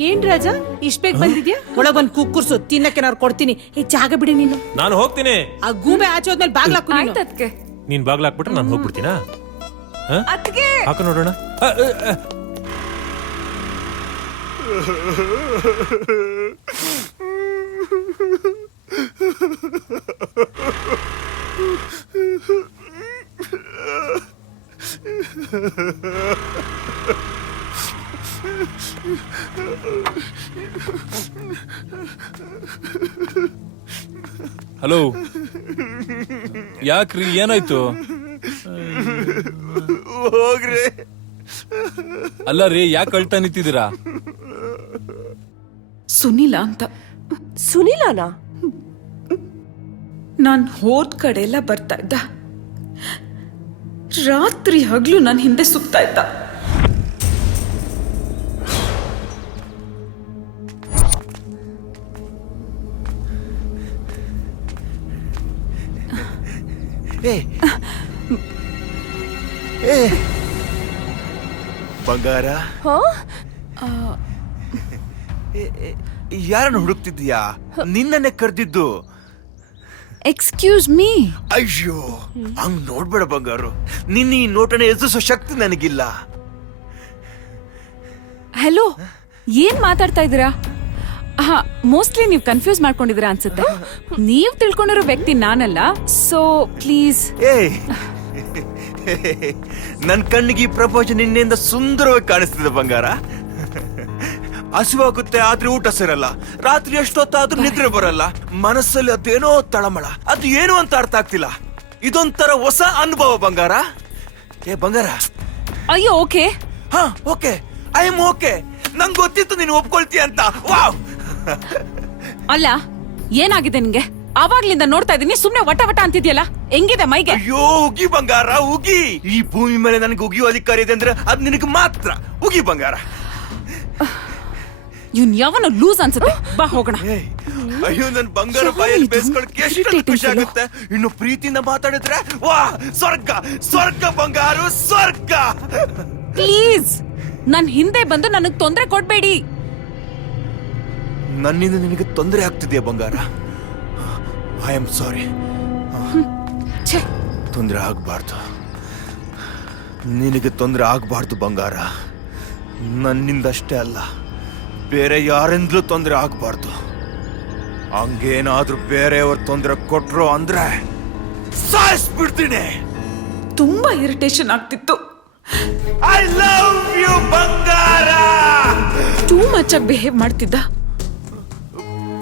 ಏನ್ ರಾಜ ಇಷ್ಟ ಬೇಗ ಬಂದಿದ್ಯಾ ಒಳಗ್ ಬಂದ್ ಕುಕ್ಕುರ್ಸು ತಿನ್ನಕ್ಕೆ ಕೊಡ್ತೀನಿ ಈ ಜಾಗ ಬಿಡಿ ನೀನು ನಾನು ಹೋಗ್ತೀನಿ. ಆ ಗೂಬೆ ಆಚೆ ಹೋದ್ಮೇಲೆ ಬಾಗ್ಲಾಕು ಆಯ್ತು ಅದಕ್ಕೆ ನೀನ್ ಬಾಗ್ಲ ಹಾಕ್ಬಿಟ್ರೆ ನಾನು ಹೋಗ್ಬಿಡ್ತೀನಾ? ಅದಕ್ಕೆ ಹಾಕ ನೋಡೋಣ. ಹಲೋ, ಯಾಕ್ರಿ ಏನಾಯ್ತು? ಹೋಗ್ರಿ. ಅಲ್ಲ ರೀ, ಯಾಕೆ ಅಳ್ತಾ ನಿಂತಿದ್ದೀರಾ? ಸುನಿಲ ಅಂತ. ಸುನಿಲಾನಾ? ನಾನ್ ಹೋದ್ ಕಡೆ ಎಲ್ಲ ಬರ್ತಾ ಇದ್ದ, ರಾತ್ರಿ ಹಗ್ಲು ನನ್ ಹಿಂದೆ ಸುತ್ತಾ ಇದ್ದ. ಬಂಗಾರ, ಹಾ? ಯಾರನ್ನು ಹುಡುಕ್ತಿದ್ದೀಯಾ? ನಿನ್ನನ್ನೇ ಕರೆದಿದ್ದು. Excuse me. ಅಯ್ಯೋ, ಹಂಗ್ ನೋಡ್ಬೇಡ ಬಂಗಾರು. ನಿನ್ನ ಈ ನೋಟನ ಎದುರಿಸೋ ಶಕ್ತಿ ನನಗಿಲ್ಲ. ಹಲೋ, ಏನ್ ಮಾತಾಡ್ತಾ ಇದ್ದೀರಾ? ಹಾ, ಮೋಸ್ಟ್ಲಿ ನೀವು ಕನ್ಫ್ಯೂಸ್ ಮಾಡ್ಕೊಂಡಿದ್ದೀರಾ ಅನ್ಸುತ್ತೆ. ನೀವ್ ತಿಳ್ಕೊಂಡಿರೋ ವ್ಯಕ್ತಿ ನಾನಲ್ಲ, ಸೊ ಪ್ಲೀಸ್. ನನ್ ಕಣ್ಣಿಗೆ ಈ ಪ್ರಪಂಚ ನಿನ್ನೆಯಿಂದ ಸುಂದರವಾಗಿ ಕಾಣಿಸ್ತಿದೆ ಬಂಗಾರ. ಹಸಿವಾಗುತ್ತೆ ಆದ್ರೆ ಊಟ ಸೇರಲ್ಲ, ರಾತ್ರಿ ಎಷ್ಟೊತ್ತಾದ್ರೂ ನಿದ್ರೆ ಬರಲ್ಲ, ಮನಸ್ಸಲ್ಲಿ ಅದೇನೋ ತಳಮಳ, ಅದು ಏನು ಅಂತ ಅರ್ಥ ಆಗ್ತಿಲ್ಲ. ಇದೊಂಥರ ಹೊಸ ಅನುಭವ ಬಂಗಾರ. ಬಂಗಾರ. ಅಯ್ಯೋ, ಓಕೆ. ಹಾ, ಓಕೆ, ಐ ಆಮ್ ಓಕೆ. ನಂಗೆ ಗೊತ್ತಿತ್ತು ನೀನು ಒಪ್ಕೊಳ್ತೀಯ ಅಂತ. ವಾವ್. ಅಲ್ಲ, ಏನಾಗಿದೆ ನಿಂಗೆ? ಅವಾಗ್ಲಿಂದ ನೋಡ್ತಾ ಇದೀನಿ, ಸುಮ್ನೆ ವಟ ವಟ ಅಂತಿದ್ಯಲ್ಲ, ಹೆಂಗಿದೆ ಮೈಗೆ? ಅಯ್ಯೋ, ಉಗಿ ಬಂಗಾರ, ಉಗಿ. ಈ ಭೂಮಿ ಮೇಲೆ ನನಗೆ ಉಗಿಯೋ ಅಧಿಕಾರ ಇದೆ ಅಂದ್ರೆ ಅದ್ ನಿನಗೆ ಮಾತ್ರ. ಉಗಿ ಬಂಗಾರ. ಇವ್ನ್ ಯಾವನ ಲೂಸ್ ಅನ್ಸುತ್ತೆ. ಬಾ ಹೋಗೋಣ. ಅಯ್ಯೋ, ನನ್ ಬಂಗಾರ ಬಾಯಲ್ಲಿ ಬೇಯಿಸ್ಕೊಳಕ್ಕೆ ಎಷ್ಟು ಖುಷಿ ಆಗುತ್ತೆ. ಇನ್ನು ಪ್ರೀತಿಯಿಂದ ಮಾತಾಡಿದ್ರೆ ವಾ, ಸ್ವರ್ಗ ಸ್ವರ್ಗ ಬಂಗಾರು, ಸ್ವರ್ಗ. ಪ್ಲೀಸ್, ನನ್ ಹಿಂದೆ ಬಂದು ನನಗ್ ತೊಂದ್ರೆ ಕೊಡ್ಬೇಡಿ. ನನ್ನಿಂದ ನಿನಗೆ ತೊಂದರೆ ಆಗ್ತಿದೆಯಾ ಬಂಗಾರ? ಐ ಆಮ್ ಸಾರಿ. ತೊಂದರೆ ಆಗ್ಬಾರ್ದು, ನಿನಗೆ ತೊಂದರೆ ಆಗ್ಬಾರ್ದು ಬಂಗಾರ. ನನ್ನಿಂದಷ್ಟೇ ಅಲ್ಲ, ಬೇರೆ ಯಾರಿಂದಲೂ ತೊಂದರೆ ಆಗ್ಬಾರ್ದು. ಹಂಗೇನಾದ್ರೂ ಬೇರೆಯವ್ರ ತೊಂದರೆ ಕೊಟ್ರು ಅಂದ್ರೆ ಸಾಯಿಸ್ಬಿಡ್ತೀನಿ. ತುಂಬಾ ಇರಿಟೇಷನ್ ಆಗ್ತಿತ್ತು. ಐ ಲವ್ ಯು ಬಂಗಾರ. ಟೂ ಮಚ್ ಆಗಿ ಬಿಹೇವ್ ಮಾಡ್ತಿದ್ದ.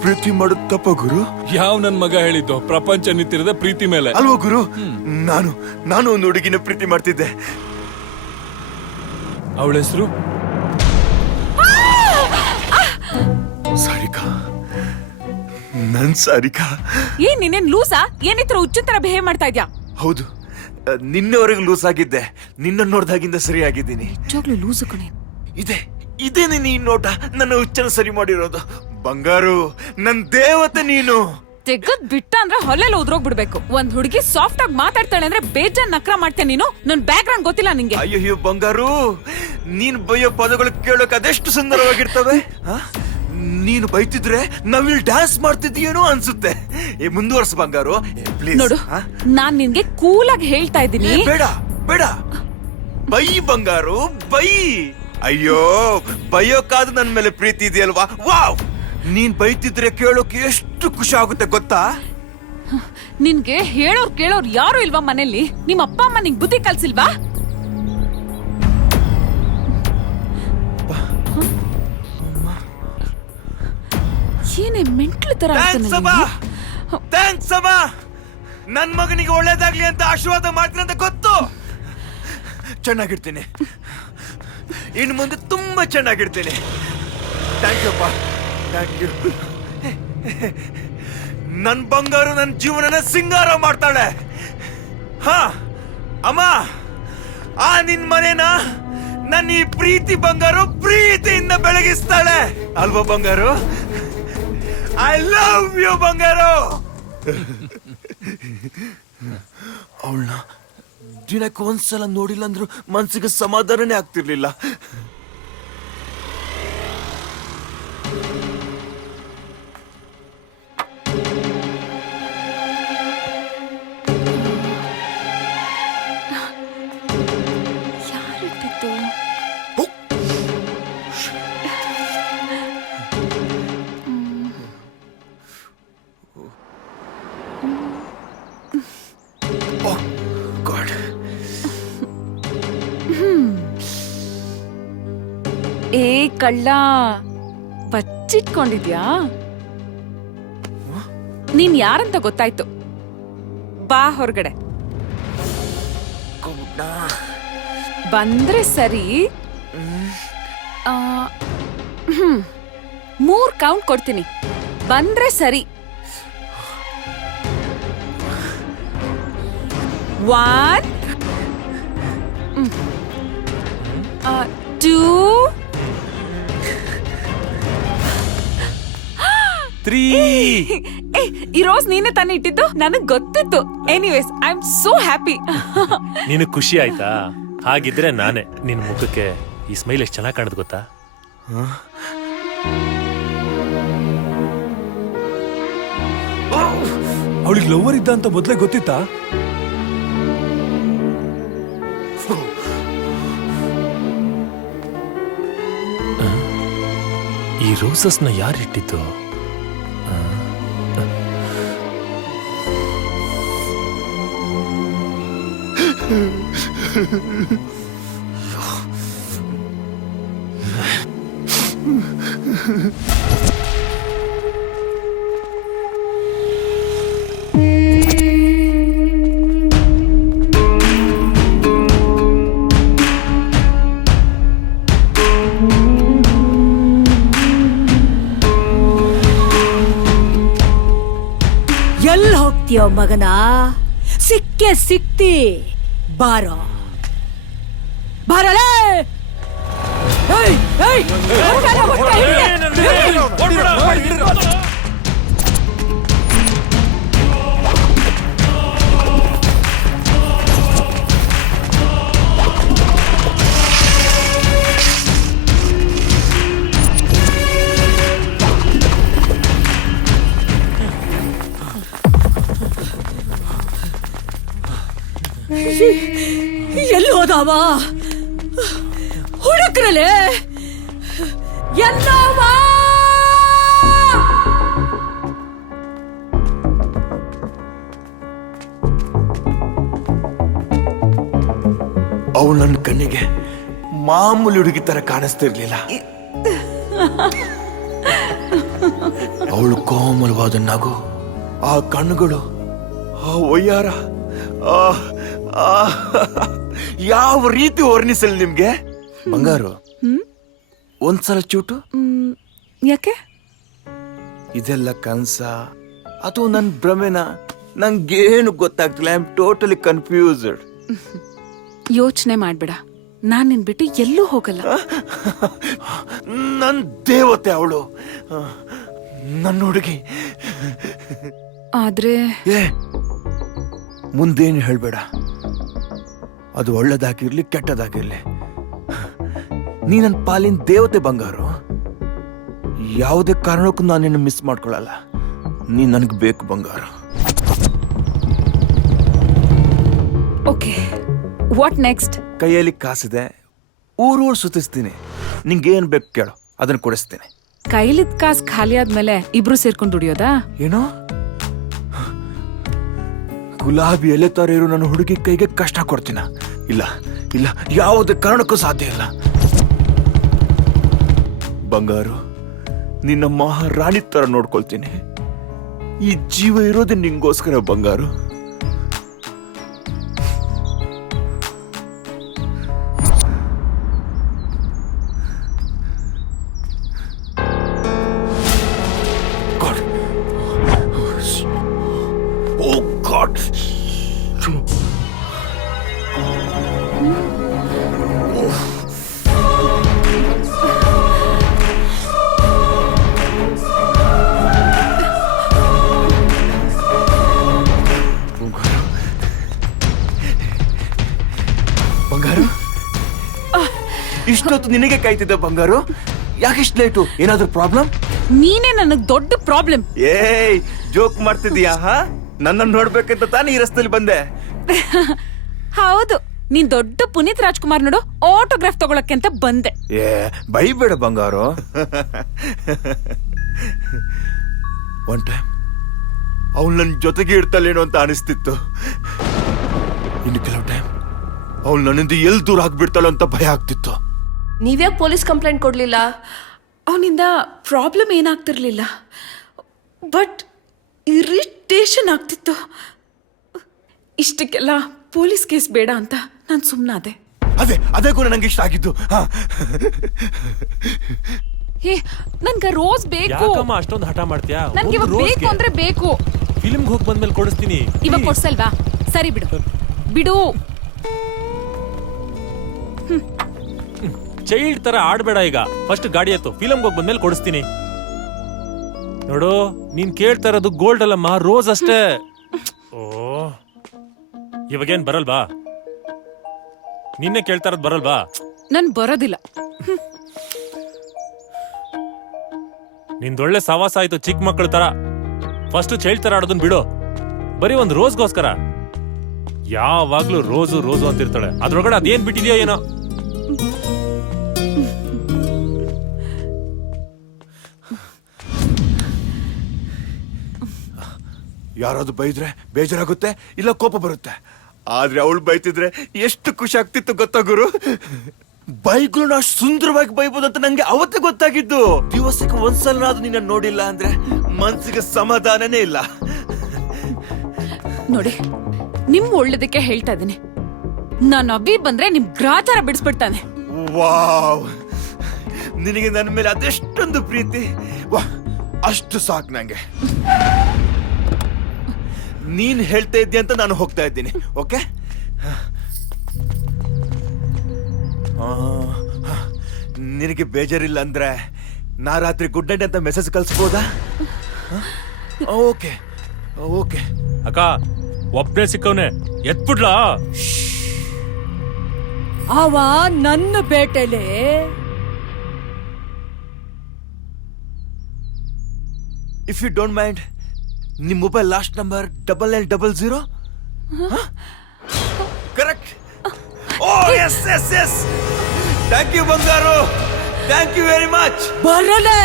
ಪ್ರೀತಿ ಮಾಡೋದು ತಪ್ಪ ಗುರು? ಯಾವ ನನ್ ಮಗ ಹೇಳಿದ್ದು ಪ್ರಪಂಚ ನಿಂತಿರದ ಪ್ರೀತಿ ಮೇಲೆ? ಅಲ್ವಾ ಗುರು? ನಾನು ಒಂದು ಹುಡುಗಿನ ಪ್ರೀತಿ ಮಾಡ್ತಿದ್ದೆ. ಅವಳ ಹೆಸರು ಸಾರಿಕಾ. ನನ್ ಸಾರಿಕಾ. ಏನ್ ನೀನೇನ್ ಲೂಸಾ? ಏನಿತ್ರ ಹುಚ್ಚಿನ ತರ ಬಿಹೇವ್ ಮಾಡ್ತಾ ಇದ್ಯಾ? ಹೌದು, ನಿನ್ನೆವರೆಗೂ ಲೂಸ್ ಆಗಿದ್ದೆ. ನಿನ್ನ ನೋಡ್ದಾಗಿಂದ ಸರಿಯಾಗಿದ್ದೀನಿ. ನಿಜವಾಗ್ಲೂ ಲೂಸು ಕಣೆ. ಇದೇ ನೀನು ಈ ನೋಟ ನನ್ನ ಹುಚ್ಚನ ಸರಿ ಮಾಡಿರೋದು. ಬಂಗಾರು, ನನ್ ದೇವತೆ ನೀನು. ತೆಗದ್ ಬಿಟ್ಟ ಅಂದ್ರೆ ಹೊಲೆಲ್ಲ ಉದ್ರೋಗ್ಬಿಡ್ಬೇಕು. ಒಂದ್ ಹುಡುಗಿ ಸಾಫ್ಟ್ ಆಗಿ ಮಾತಾಡ್ತಾಳೆ ಅಂದ್ರೆ ಬೇಜಾನ್ ನಕ್ರ ಮಾಡ್ತೇನೆ ನೀನು. ನನ್ ಬ್ಯಾಕ್ ಗ್ರೌಂಡ್ ಗೊತ್ತಿಲ್ಲ ನಿಂಗೆ? ಅಯ್ಯೋ ಬಂಗಾರು, ನೀನ್ ಬೈಯೋ ಪದಗಳು ಕೇಳೋಕೆ ಅದೆಷ್ಟು ಸುಂದರವಾಗಿರ್ತವೆ. ನೀನು ಬೈತಿದ್ರೆ ನಾವಿಲ್ಲಿ ಡ್ಯಾನ್ಸ್ ಮಾಡ್ತಿದ್ದೀಯೇನೋ ಅನ್ಸುತ್ತೆ. ಮುಂದುವರ್ಸ ಬಂಗಾರು, ಪ್ಲೀಸ್. ನೋಡು, ನಾನ್ ನಿನ್ಗೆ ಕೂಲಾಗಿ ಹೇಳ್ತಾ ಇದ್ದೀನಿ. ಬೇಡ ಬೇಡ, ಬೈ ಬಂಗಾರು, ಬೈ. ಅಯ್ಯೋ, ಬೈಯೋಕಾದ ನನ್ ಮೇಲೆ ಪ್ರೀತಿ ಇದೆಯಲ್ವಾ? ವಾವ್. ನೀನ್ ಬೈತಿದ್ರೆ ಕೇಳೋಕೆ ಎಷ್ಟು ಖುಷಿ ಆಗುತ್ತೆ ಗೊತ್ತಾ? ನಿನ್ಗೆ ಹೇಳೋರ್ ಕೇಳೋರ್ ಯಾರು ಇಲ್ವಾ ಮನೇಲಿ? ನಿಮ್ ಅಪ್ಪ ಅಮ್ಮ ನಿಂಗ್ ಬುದ್ಧಿ ಕಲ್ಸಿಲ್ವಾ? ಏನೇ ಮೆಂಟ್ಲು ತರ ಥ್ಯಾಂಕ್ಸ್ ಅಮ್ಮ. ನನ್ ಮಗನಿಗೆ ಒಳ್ಳೇದಾಗ್ಲಿ ಅಂತ ಆಶೀರ್ವಾದ ಮಾಡ್ತೀನಿ ಅಂತ ಗೊತ್ತು. ಚೆನ್ನಾಗಿರ್ತೀನಿ, ಇನ್ನು ಮುಂದೆ ತುಂಬಾ ಚೆನ್ನಾಗಿರ್ತೀನಿ. ಥ್ಯಾಂಕ್ ಯು ಅಪ್ಪ, ಥ್ಯಾಂಕ್ ಯು. ನನ್ ಬಂಗಾರು ನನ್ನ ಜೀವನನ ಸಿಂಗಾರ ಮಾಡ್ತಾಳೆ. ಹಾ ಅಮ್ಮ, ಆ ನಿನ್ ಮನೇನ ನನ್ನ ಈ ಪ್ರೀತಿ ಬಂಗಾರು ಪ್ರೀತಿಯಿಂದ ಬೆಳಗಿಸ್ತಾಳೆ ಅಲ್ವಾ ಬಂಗಾರು? ಐ ಲವ್ ಯು ಬಂಗಾರು. ಅವಳನ್ನ ದಿನಕ್ಕೆ ಒಂದ್ಸಲ ನೋಡಿಲ್ಲ ಅಂದ್ರು ಮನ್ಸಿಗೆ ಸಮಾಧಾನನೇ ಆಗ್ತಿರ್ಲಿಲ್ಲ. ಏ ಕಳ್ಳ, ಬಚ್ಚಿಟ್ಕೊಂಡಿದ್ಯಾ? ನೀನ್ ಯಾರಂತ ಗೊತ್ತಾಯ್ತು. ಬಾ ಹೊರಗಡೆ. ಬಂದ್ರೆ ಸರಿ. 3 ಕೌಂಟ್ ಕೊಡ್ತೀನಿ. ಬಂದ್ರೆ ಸರಿ. 1 2 3. ಈ ರೋಸ್ ನೀನೇ ತಾನೇ ಇಟ್ಟಿದ್ದು? ನನಗ್ ಗೊತ್ತಿತ್ತು. Anyways, I am so happy. ನಿನಗೆ ಖುಷಿ ಆಯ್ತಾ? ಹಾಗಿದ್ರೆ ನಾನೇ. ನಿನ್ ಮುಖಕ್ಕೆ ಈ ಸ್ಮೈಲ್ ಎಷ್ಟು ಚೆನ್ನಾಗಿ ಕಾಣುತ್ತೆ ಗೊತ್ತಾ? ಅವಳಿಗೆ ಲವರ್ ಇದ್ದ ಅಂತ ಮೊದಲೇ ಗೊತ್ತಿತ್ತಾ? ಈ ರೋಸಸ್ನ ಯಾರಿಟ್ಟಿದ್ದು? ಎಲ್ಲಿ ಹೋಗ್ತೀಯೋ ಮಗನ? ಸಿಕ್ಕೇ ಸಿಕ್ತಿ. ಬಾರೋ ಬಾರಲೇ. ಎಲ್ಲಿ ಹೋದವ? ಹುಡುಕ್ರಲೆ ಎಲ್ಲವ? ಅವಳು ನನ್ನ ಕಣ್ಣಿಗೆ ಮಾಮೂಲಿ ಹುಡುಗಿ ತರ ಕಾಣಿಸ್ತಿರ್ಲಿಲ್ಲ. ಅವಳು ಕೋಮಲವಾದ ನಗು, ಆ ಕಣ್ಣುಗಳು, ಆ ಒಯ್ಯಾರ, ಯಾವ ರೀತಿ ವರ್ಣಿಸಲಿ ನಿಮ್ಗೆ? ಬಂಗಾರು, ಒಂದ್ಸಲ ಚೂಟು. ಯಾಕೆ? ಇದೆಲ್ಲ ಕನ್ಸ ಅಥವಾ ನನ್ ಭ್ರಮೆನ? ನಂಗೇನು ಗೊತ್ತಾಗ್ತಿಲ್ಲ. I am totally confused. ಯೋಚನೆ ಮಾಡ್ಬೇಡ, ನಾನ್ ನಿನ್ ಬಿಟ್ಟು ಎಲ್ಲೂ ಹೋಗಲ್ಲ. ನನ್ ದೇವತೆ ಅವಳು, ನನ್ನ ಹುಡುಗಿ. ಆದ್ರೆ ಮುಂದೇನು ಹೇಳ್ಬೇಡ. ಅದು ಒಳ್ಳೇದಾಗಿರ್ಲಿ ಕೆಟ್ಟದಾಗಿರ್ಲಿ, ನೀ ನನ್ನ ಪಾಲಿನ ದೇವತೆ ಬಂಗಾರು. ಯಾವುದೇ ಕಾರಣಕ್ಕೂ ನಾನು ನಿನ್ನ ಮಿಸ್ ಮಾಡ್ಕೊಳ್ಳಲ್ಲ. ನೀ ನನಗೆ ಬೇಕು ಬಂಗಾರು. Okay, what next? ಕೈಯಲ್ಲಿ ಕಾಸಿದೆ, ಊರೂರು ಸುತ್ತಿಸ್ತೀನಿ. ನಿಂಗೇನು ಬೇಕು ಕೇಳು, ಅದನ್ನ ಕೊಡಿಸ್ತೀನಿ. ಕೈಲಿದ್ ಕಾಸು ಖಾಲಿ ಆದ್ಮೇಲೆ ಇಬ್ರು ಸೇರ್ಕೊಂಡು ದುಡಿಯೋದಾ? ಏನೋ ಗುಲಾಬಿ ಎಲೆ ತರ ಇರೋ ನನ್ನ ಹುಡುಗಿ ಕೈಗೆ ಕಷ್ಟ ಕೊಡ್ತೀನ? ಇಲ್ಲ ಇಲ್ಲ, ಯಾವುದೇ ಕಾರಣಕ್ಕೂ ಸಾಧ್ಯ ಇಲ್ಲ. ಬಂಗಾರು, ನಿನ್ನ ಮಹಾರಾಣಿ ತರ ನೋಡ್ಕೊಳ್ತೀನಿ. ಈ ಜೀವ ಇರೋದೇ ನಿಂಗೋಸ್ಕರ ಬಂಗಾರು. ಬಂಗಾರು, ಇಷ್ಟೊತ್ತು ನಿನಗೆ ಕಾಯ್ತಿದ್ದ ಬಂಗಾರು. ಯಾಕಿಷ್ಟು ಲೇಟು? ಏನಾದ್ರೂ ಪ್ರಾಬ್ಲಮ್? ನೀನೇ ನನಗ್ ದೊಡ್ಡ ಪ್ರಾಬ್ಲಮ್. ಏಯ್, ಜೋಕ್ ಮಾಡ್ತಿದೀಯಾ? ನನ್ನ ನೋಡ್ಬೇಕಂತ ತಾನೇ ಈ ರಸ್ತೆಯಲ್ಲಿ ಬಂದೆ. ಹೌದು, ನೀನ್ ದೊಡ್ಡ ಪುನೀತ್ ರಾಜ್ಕುಮಾರ್ ನೋಡು ಆಟೋಗ್ರಾಫ್ ತಗೊಳಕ್ಕೆ ಅಂತ ಬಂದೆ. ಏ, ಬೈಬೇಡ ಬಂಗಾರು. ಒನ್ ಟೈಮ್ ಅವಳು ನನ್ನ ಜೊತೆಗೆ ಇರ್ತಾಳೇನೋ ಅಂತ ಅನಿಸ್ತಿತ್ತು. ಇನ್ನು ಕೆಲವು ಟೈಮ್ ಅವಳು ನನ್ನಿಂದ ಎಲ್ಲಿ ದೂರ ಆಗ್ಬಿಡ್ತಾಳೋ ಅಂತ ಭಯ ಆಗ್ತಿತ್ತು. ನೀವ್ಯಾಕೆ ಪೊಲೀಸ್ ಕಂಪ್ಲೇಂಟ್ ಕೊಡ್ಲಿಲ್ಲ? ಅವನಿಂದ ಪ್ರಾಬ್ಲಮ್ ಏನಾಗ್ತಿರ್ಲಿಲ್ಲ, ಬಟ್ ಇರಿಟೇಷನ್ ಆಗ್ತಿತ್ತು. ಇಷ್ಟಕ್ಕೆಲ್ಲ ಪೊಲೀಸ್ ಕೇಸ್ ಬೇಡ ಅಂತ ನಾನು ಸುಮ್ಮನಾದೆ. ಅದೇ ಕೂಡ ನಂಗೆ ಇಷ್ಟ ಆಗಿದ್ದು. ಹೇ, ನನ್ಗೆ ರೋಸ್ ಬೇಕು. ಯಾಕಮ್ಮ ಅಷ್ಟೊಂದು ಹಠ ಮಾಡ್ತೀಯಾ? ನನ್ಗೆ ಇವಾಗ ಬೇಕು ಅಂದ್ರೆ ಬೇಕು. ಫಿಲ್ಮ್ಗೆ ಹೋಗಿ ಬಂದ್ಮೇಲೆ ಕೊಡಿಸ್ತೀನಿ. ಇವಾಗ ಕೊಡ್ಸಲ್ವಾ? ಸರಿ ಬಿಡು ಬಿಡು. ಚೈಲ್ಡ್ ತರ ಆಡ್ಬೇಡ ಈಗ. ಫಸ್ಟ್ ಗಾಡಿ ಎತ್ತು, ಫಿಲ್ಮ್ಗೆ ಹೋಗಿ ಬಂದ್ಮೇಲೆ ಕೊಡಿಸ್ತೀನಿ. ನೋಡು, ನೀನ್ ಕೇಳ್ತಾ ಇರೋದು ಗೋಲ್ಡ್ ಅಲ್ಲಮ್ಮ, ರೋಸ್ ಅಷ್ಟೇ. ಓ, ಇವಾಗೇನ್ ಬರಲ್ವಾ? ನಿನ್ನೆ ಕೇಳ್ತಾ ಇರೋದು ಬರಲ್ವಾ? ನನ್ ಬರೋದಿಲ್ಲ. ನಿಂದೊಳ್ಳೆ ಸವಾಸ ಆಯ್ತು ಚಿಕ್ಕ ಮಕ್ಕಳ ತರ. ಫಸ್ಟ್ ಚೈಲ್ಡ್ ತರ ಆಡೋದನ್ ಬಿಡು. ಬರೀ ಒಂದ್ ರೋಸ್ಗೋಸ್ಕರ ಯಾವಾಗ್ಲೂ ರೋಸು ರೋಸು ಅಂತಿರ್ತಾಳೆ. ಅದ್ರೊಳಗಡೆ ಅದೇನ್ ಬಿಟ್ಟಿದ್ಯೋ ಏನೋ. ಯಾರಾದ್ರೂ ಬೈದ್ರೆ ಬೇಜಾರಾಗುತ್ತೆ, ಇಲ್ಲ ಕೋಪ ಬರುತ್ತೆ. ಆದ್ರೆ ಅವಳು ಬೈತಿದ್ರೆ ಎಷ್ಟು ಖುಷಿ ಆಗ್ತಿತ್ತು ಗೊತ್ತಾ ಗುರು? ಬೈಕ್ಗಳನ್ನ ಅಷ್ಟು ಸುಂದರವಾಗಿ ಬೈಬೋದು ಅಂತ ನಂಗೆ ಅವತ್ತೇ ಗೊತ್ತಾಗಿದ್ದು. ದಿವಸಕ್ಕೆ ಒಂದ್ಸಲನಾದ್ರೂ ನಿನ್ನ ನೋಡಿಲ್ಲ ಅಂದ್ರೆ ಮನ್ಸಿಗೆ ಸಮಾಧಾನನೇ ಇಲ್ಲ. ನೋಡಿ, ನಿಮ್ ಒಳ್ಳೇದಕ್ಕೆ ಹೇಳ್ತಾ ಇದೀನಿ. ನಾನು ಅಭಿ ಬಂದ್ರೆ ನಿಮ್ ಗ್ರಾಚಾರ ಬಿಡಿಸ್ಬಿಡ್ತಾನೆ. ವಾವ್, ನಿನಗೆ ನನ್ನ ಮೇಲೆ ಅದೆಷ್ಟೊಂದು ಪ್ರೀತಿ. ವಾಹ್, ಅಷ್ಟು ಸಾಕು ನಂಗೆ. ನೀನ್ ಹೇಳ್ತಾ ಇದ್ದೆ ಅಂತ ನಾನು ಹೋಗ್ತಾ ಇದ್ದೀನಿ. ಓಕೆ, ನಿನಗೆ ಬೇಜಾರಿಲ್ಲ ಅಂದ್ರೆ ನಾ ರಾತ್ರಿ ಗುಡ್ ನೈಟ್ ಅಂತ ಮೆಸೇಜ್ ಕಳ್ಸ್ಬೋದಾ? Okay okay. ಅಕ್ಕ, ಒಬ್ನೇ ಸಿಕ್ಕವನೆ, ಎತ್ಬಿಡ್ಲಾ? ಅವ ನನ್ನ ಬೇಟೆಲೆ. ಇಫ್ ಯು ಡೋಂಟ್ ಮೈಂಡ್, ನಿಮ್ mobile last number 9900? Correct. Oh yes yes yes. Thank you ಬಂಗಾರು, ಥ್ಯಾಂಕ್ ಯು ವೆರಿ ಮಚ್. ಬರಲೆ.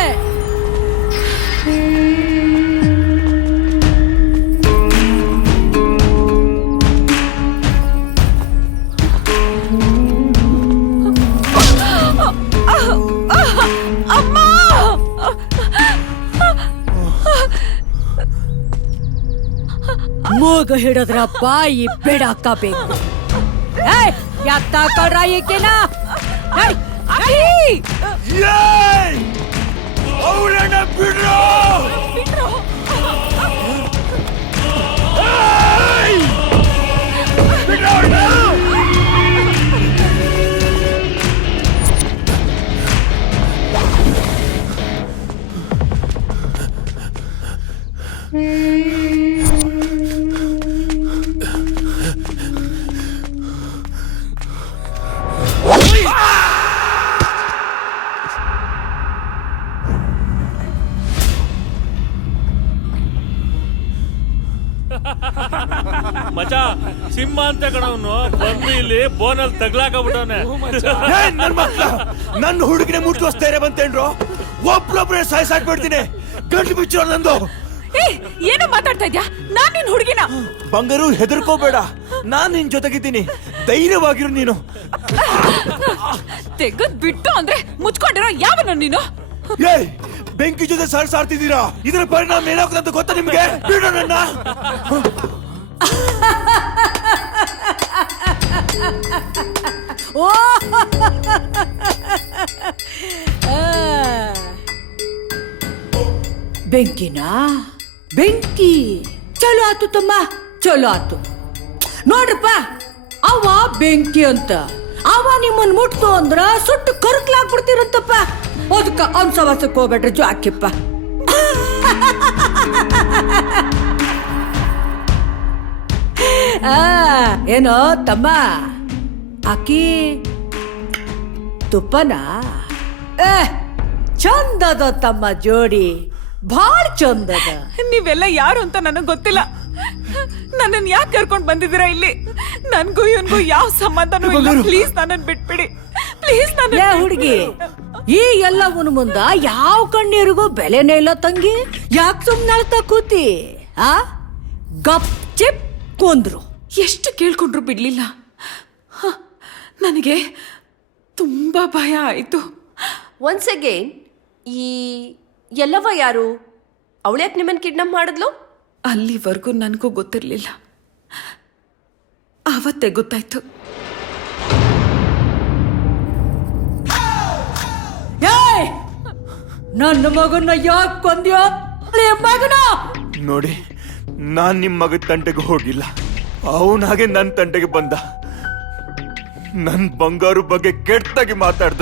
ಮೂಗು ಹಿಡಿದ್ರ ಬಾಯಿ ಬಿಡಾಕಬೇಕು. ಎತ್ತಾಕೊಳ್ರ ಈಕೆನ. ಅವಳನ್ನ ಬಿಡ್ರೋ. ಮಚಾ, ಸಿಂಹ ಅಂತ ಕಣವನು ಬಂದು ಇಲ್ಲಿ ಬೋನಲ್ಲಿ ತಗ್ಲಾಕಬಿಟ್ಟವನೆ. ನನ್ನ ಹುಡುಗಿನ ಮುಟ್ಟುವ ಧೈರ್ಯ ಬಂತೇನ್ರು? ಒಬ್ರೊಬ್ರೆ ಸಾಯ್ಸಾಕ್ಬಿಡ್ತೀನಿ. ಗಂಟು ಬಿಚ್ಚೋ ನಂದು. ಏನೋ ಮಾತಾಡ್ತಾ ಇದ್ಯಾ? ನಾನ್ ನಿನ್ ಹುಡುಗಿನ. ಬಂಗಾರು, ಹೆದರ್ಕೋಬೇಡ, ನಾನ್ ನಿನ್ ಜೊತೆಗಿದ್ದೀನಿ. ಧೈರ್ಯವಾಗಿರು ನೀನು. ತೆಗದ್ ಬಿಟ್ಟು ಅಂದ್ರೆ ಮುಚ್ಕೊಂಡಿರೋ ಯಾವನು ನೀನು? ಏಯ್, ಬೆಂಕಿ ಜೊತೆ ಸಾರ್ತಿದ್ದೀರಾ? ಇದರ ಪರಿಣಾಮ ಏನಾಗುತ್ತೆ ಅಂತ ಗೊತ್ತಾ ನಿಮ್ಗೆ? ಬಿಡು ನನ್ನ. ಓ ಬೆಂಕಿನಾ? ಬೆಂಕಿ ಚಲೋ ಆತು ತಮ್ಮ, ಚಲೋ ಆತು. ನೋಡ್ರಪ್ಪ, ಅವ ಬೆಂಕಿ ಅಂತ ಅವ ನಿಮ್ಮನ್ ಮುಟ್ತು ಅಂದ್ರ ಸುಟ್ಟು ಕರ್ಕ್ಲಾಗ್ಬಿಡ್ತಿರಂತಪ್ಪ. ಅದಕ್ಕ ಅವ್ನ ಸವಾಸಕ್ಕೆ ಹೋಗ್ಬೇಡ್ರಿ, ಜಾಕಿಪ್ಪ. ಏನೋ ತಮ್ಮ, ಆಕಿ ತುಪ್ಪನ ಚಂದದ ತಮ್ಮ, ಜೋಡಿ ಭಾಳ ಚಂದದ. ನೀವೆಲ್ಲ ಯಾರು ಅಂತ ನನಗ್ ಗೊತ್ತಿಲ್ಲ. ನನ್ನನ್ ಯಾಕೆ ಕರ್ಕೊಂಡ್ ಬಂದಿದ್ದೀರಾ ಇಲ್ಲಿ? ನನ್ಗೂ ಇವನ್ಗೂ ಯಾವ ಸಂಬಂಧನೂ ಇಲ್ಲ. ಪ್ಲೀಸ್ ನನ್ನನ್ ಬಿಟ್ಬಿಡಿ. ಪ್ಲೀಸ್ ಏ ಹುಡುಗಿ, ಈ ಎಲ್ಲವನ ಮುಂದ ಯಾವ ಕಣ್ಣೀರಿಗೂ ಬೆಲೆನೇ ಇಲ್ಲ ತಂಗಿ. ಯಾಕೆ ಸುಮ್ನೆ ಅಳ್ತಾ ಕೂತಿ? ಗಪ್ ಚಿಪ್ ಕುಂದ್ರು. ಎಷ್ಟು ಕೇಳ್ಕೊಂಡ್ರು ಬಿಡ್ಲಿಲ್ಲ. ನನಗೆ ತುಂಬಾ ಭಯ ಆಯ್ತು. ಒನ್ಸ್ ಅಗೇನ್, ಈ ಎಲ್ಲವ ಯಾರು? ಅವಳ್ಯಾಕೆ ನಿಮ್ಮನ್ನ ಕಿಡ್ನಾಪ್ ಮಾಡಿದ್ಲು? ಅಲ್ಲಿವರೆಗೂ ನನಗೂ ಗೊತ್ತಿರಲಿಲ್ಲ. ಆವತ್ತೇ ಗೊತ್ತಾಯ್ತು. ಏಯ್ ನನ್ನ ಮಗನ ಯಾಕೆ ಕೊಂದ್ಯೋ ಮಗನ? ನೋಡಿ, ನಾನ್ ನಿಮ್ ಮಗ ತಂಟೆಗೆ ಹೋಗಿಲ್ಲ, ಅವನ ಹಾಗೆ ನನ್ ತಂಟೆಗೆ ಬಂದ. ನನ್ ಬಂಗಾರು ಬಗ್ಗೆ ಕೆಟ್ಟಾಗಿ ಮಾತಾಡ್ದ.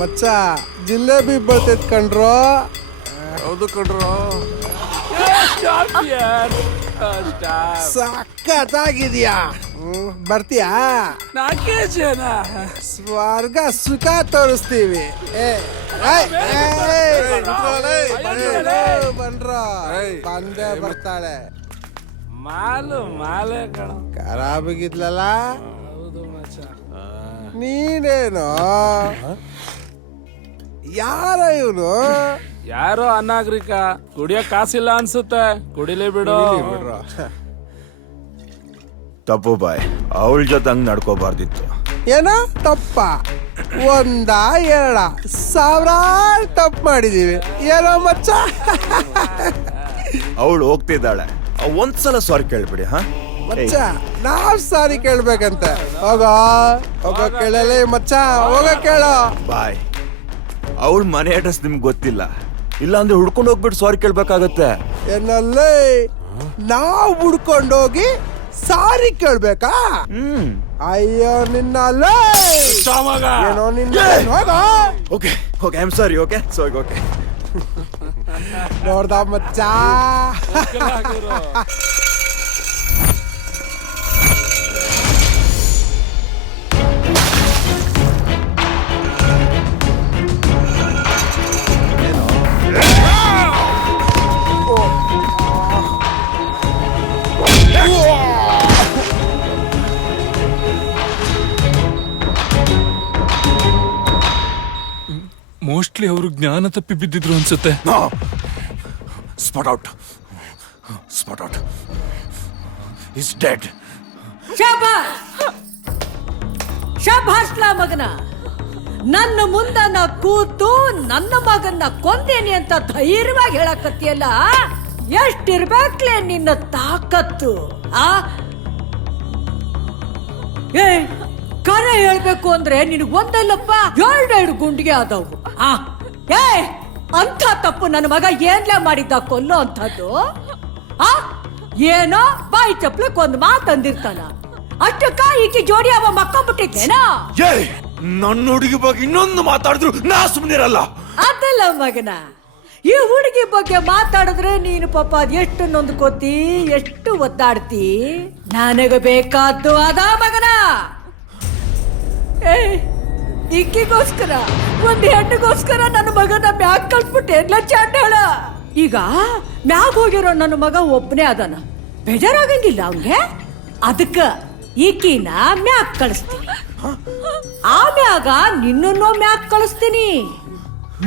ಮಚ್ಚ ಜಿಲೇಬಿ ಬರ್ತೈತ್ ಕಣ್ರೋ. ಹೌದು ಕಣ್ರೋ, ಸಖತ್ತಾಗಿದ್ಯಾ. ಬರ್ತೀಯಾ? ಸ್ವರ್ಗ ಸುಖ ತೋರಿಸ್ತೀವಿ. ಬನ್ರೋ, ಬಂದೇ ಬರ್ತಾಳೆ. ಖರಾಬಾಗಿದ್ಲಲ್ಲ, ನೀನೇನು ಯಾರ ಇವನು? ಯಾರೋ ಅನಾಗರಿಕ, ಕುಡಿಯಕ್ ಕಾಸಿಲ್ಲ ಅನ್ಸುತ್ತೆ, ಕುಡಿಲೇ ಬಿಡು. ತಪ್ಪು ಬಾಯ್, ಅವಳ ಜೊತೆ ಹಂಗ್ ನಡ್ಕೋಬಾರ್ದಿತ್ತು. ಏನ ತಪ್ಪ? ಒಂದ ಎರಡ ಸಾವಿರಾರು ತಪ್ಪು ಮಾಡಿದೀವಿ ಏನೋ ಮಚ್ಚ. ಅವಳು ಹೋಗ್ತಿದ್ದಾಳೆ, ಒಂದ್ಸಲ ಸಾರಿ ಕೇಳ್ಬಿಡಿ. ಹಾ ಮಚ್ಚ, ನಾವ್ ಸಾರಿ ಕೇಳ್ಬೇಕಂತ. ಹೋಗೋ ಹೋಗೋ, ಕೇಳಲೇ ಮಚ್ಚ, ಹೋಗ ಕೇಳೋ. ಬಾಯ್, ಅವಳ ಮನೆ ಅಡ್ರೆಸ್ ನಿಮ್ಗೆ ಗೊತ್ತಿಲ್ಲ, ಇಲ್ಲ ಅಂದ್ರೆ ಹುಡ್ಕೊಂಡು ಹೋಗ್ಬಿಟ್ಟು ಸಾರಿ ಕೇಳ್ಬೇಕಾಗತ್ತೆ. ಏನಲ್ಲೇ ನಾವ್ ಹುಡ್ಕೊಂಡೋಗಿ ಸಾರಿ ಕೇಳ್ಬೇಕಾ? ಅಯ್ಯೋ ನಿನ್ನಲ್ಲೇ ಏನೋ ನಿನ್ನ. ಹೋಗೋ. Okay okay, I am sorry. Okay sorry. Okay ನೋಡ್ದ ಮಚ್ಚ, ಮೋಸ್ಟ್ಲಿ ಅವರು ಜ್ಞಾನ ತಪ್ಪಿ ಬಿದ್ದಿದ್ರು ಅನ್ಸುತ್ತೆ. Spot out, spot out. Is dead. ಶಭಾಷ್ಲಾ ಮಗನ, ನನ್ನ ಮುಂದ ನಾ ಕೂತು ನನ್ನ ಮಗನ್ನ ಕೊಂದೇನಿ ಅಂತ ಧೈರ್ಯವಾಗಿ ಹೇಳಕತ್ತಿಯಲ್ಲ, ಎಷ್ಟಿರ್ಬೇಕ್ಲೆ ನಿನ್ನ ತಾಕತ್ತು? ಏ, ಕರೆ ಹೇಳ್ಬೇಕು ಅಂದ್ರೆ ನಿನಗ್ ಒಂದಲ್ಲಪ್ಪ ಎರಡೆರಡು ಗುಂಡಿಗೆ ಆದವು. ಏ, ಅಂಥ ತಪ್ಪು ನನ್ನ ಮಗ ಏನ್ಲೇ ಮಾಡಿದ್ದ ಕೊಲ್ಲೋ ಅಂಥದ್ದು? ಏನೋ ಬಾಯಿ ಚಪ್ಲಕ್ ಒಂದ್ ಮಾತಂದಿರ್ತಾನ, ಅಷ್ಟಕ್ಕ ಈಕೆ ಜೋಡಿ ಅವ ಮಕ್ಕೊಂಬಿಟ್ಟಿದ್ದೇನಾ? ನನ್ನ ಹುಡುಗಿ ಬಗ್ಗೆ ಇನ್ನೊಂದು ಮಾತಾಡಿದ್ರು ನಾ ಸುಮ್ಮನಿರಲ್ಲ. ಅದಲ್ಲ ಮಗನ, ಈ ಹುಡುಗಿ ಬಗ್ಗೆ ಮಾತಾಡಿದ್ರೆ ನೀನು ಪಾಪ ಅದ್ ಎಷ್ಟು ನೊಂದ್ಕೋತಿ, ಎಷ್ಟು ಒದ್ದಾಡ್ತಿ. ನನಗ ಬೇಕಾದ್ದು ಅದ ಮಗನ. ಏ, ಈಕಿಗೋಸ್ಕರ, ಒಂದ್ ಹೆಣ್ಣಿಗೋಸ್ಕರ ನನ್ನ ಮಗನ ಮ್ಯಾಗ್ ಕಳ್ಸ್ಬಿಟ್ಟೆ ಎಲ್ಲ ಚಾಂಡಾಳ. ಈಗ ಮ್ಯಾಗ್ ಹೋಗಿರೋ ನನ್ನ ಮಗ ಒಬ್ಬನೇ ಅದಾನ, ಬೇಜಾರಾಗಂಗಿಲ್ಲ ಅವನ್ಗೆ. ಅದಕ್ಕ ಈಕಿನ ಮ್ಯಾಗ್ ಕಳಿಸ್ತೀನಿ, ಆಮ್ಯಾಗ ನಿನ್ನನ್ನೋ ಮ್ಯಾಗ್ ಕಳಿಸ್ತೀನಿ.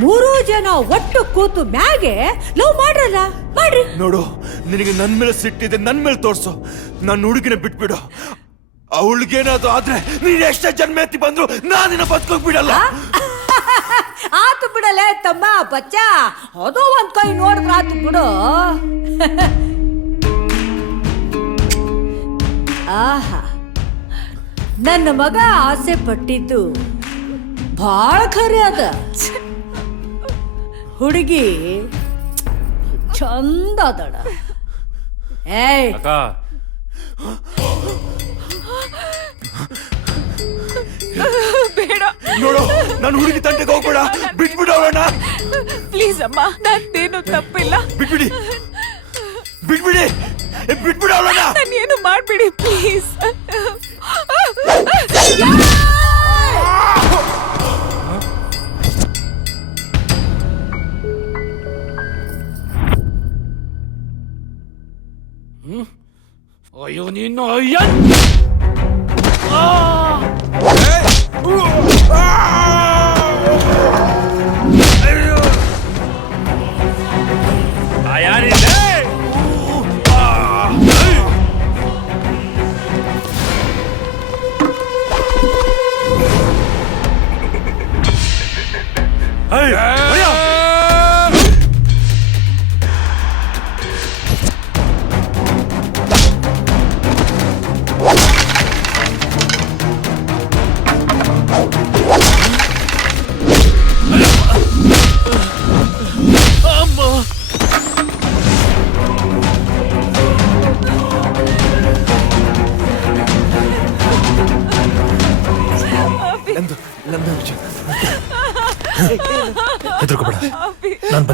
3 ಜನ ಒಟ್ಟು ಕೂತು ಮ್ಯಾಗೆ ಲವ್ ಮಾಡ್ರಲ್ಲ, ಮಾಡ್ರಿ. ನೋಡು, ನಿನಗೆ ನನ್ ಮೇಲೆ ಸಿಟ್ಟಿದೆ, ನನ್ ಮೇಲೆ ತೋರ್ಸು. ನನ್ನ ಹುಡುಗಿನ ಬಿಟ್ಬಿಡು. ಅವಳಿಗೇನಾದ್ರು ಆದ್ರೆ ನೀನ್ ಎಷ್ಟೇ ಜನ್ಮ ಎತ್ತಿ ಬಂದ್ರು ನಾನಿನ್ನ ಬದುಕೋಕ್ ಬಿಡಲ್ಲ. ಆತು ಬಿಡಲೇ ತಮ್ಮ ಬಚ್ಚ, ಅದು ಒಂದ್ ಕೈ ನೋಡಿದ್ರ ಆತು ಬಿಡು. ಆಹಾ, ನನ್ನ ಮಗ ಆಸೆ ಪಟ್ಟಿದ್ದು ಬಹಳ ಖರೆ ಅದ. ಹುಡುಗಿ ಚಂದ ಅದಳ. ಏಯ್ ಅಕ್ಕ, ಬೇಡ ನೋಡು, ನನ್ನ ಹುಡುಗಿ ತಂಟೆಗೆ ಹೋಗ್ಬೇಡ, ಬಿಟ್ಬಿಡೋಣ. ಪ್ಲೀಸ್ ಅಮ್ಮ, ನಂದೇನು ತಪ್ಪಿಲ್ಲ. ಬಿಟ್ಬಿಡಿ, ಬಿಟ್ಬಿಡಿ, ಬಿಟ್ಬಿಡೋಣ. ನಾನೇನು ಮಾಡ್ಬಿಡಿ ಪ್ಲೀಸ್. ಅಯ್ಯೋ ನೀನು, ಅಯ್ಯ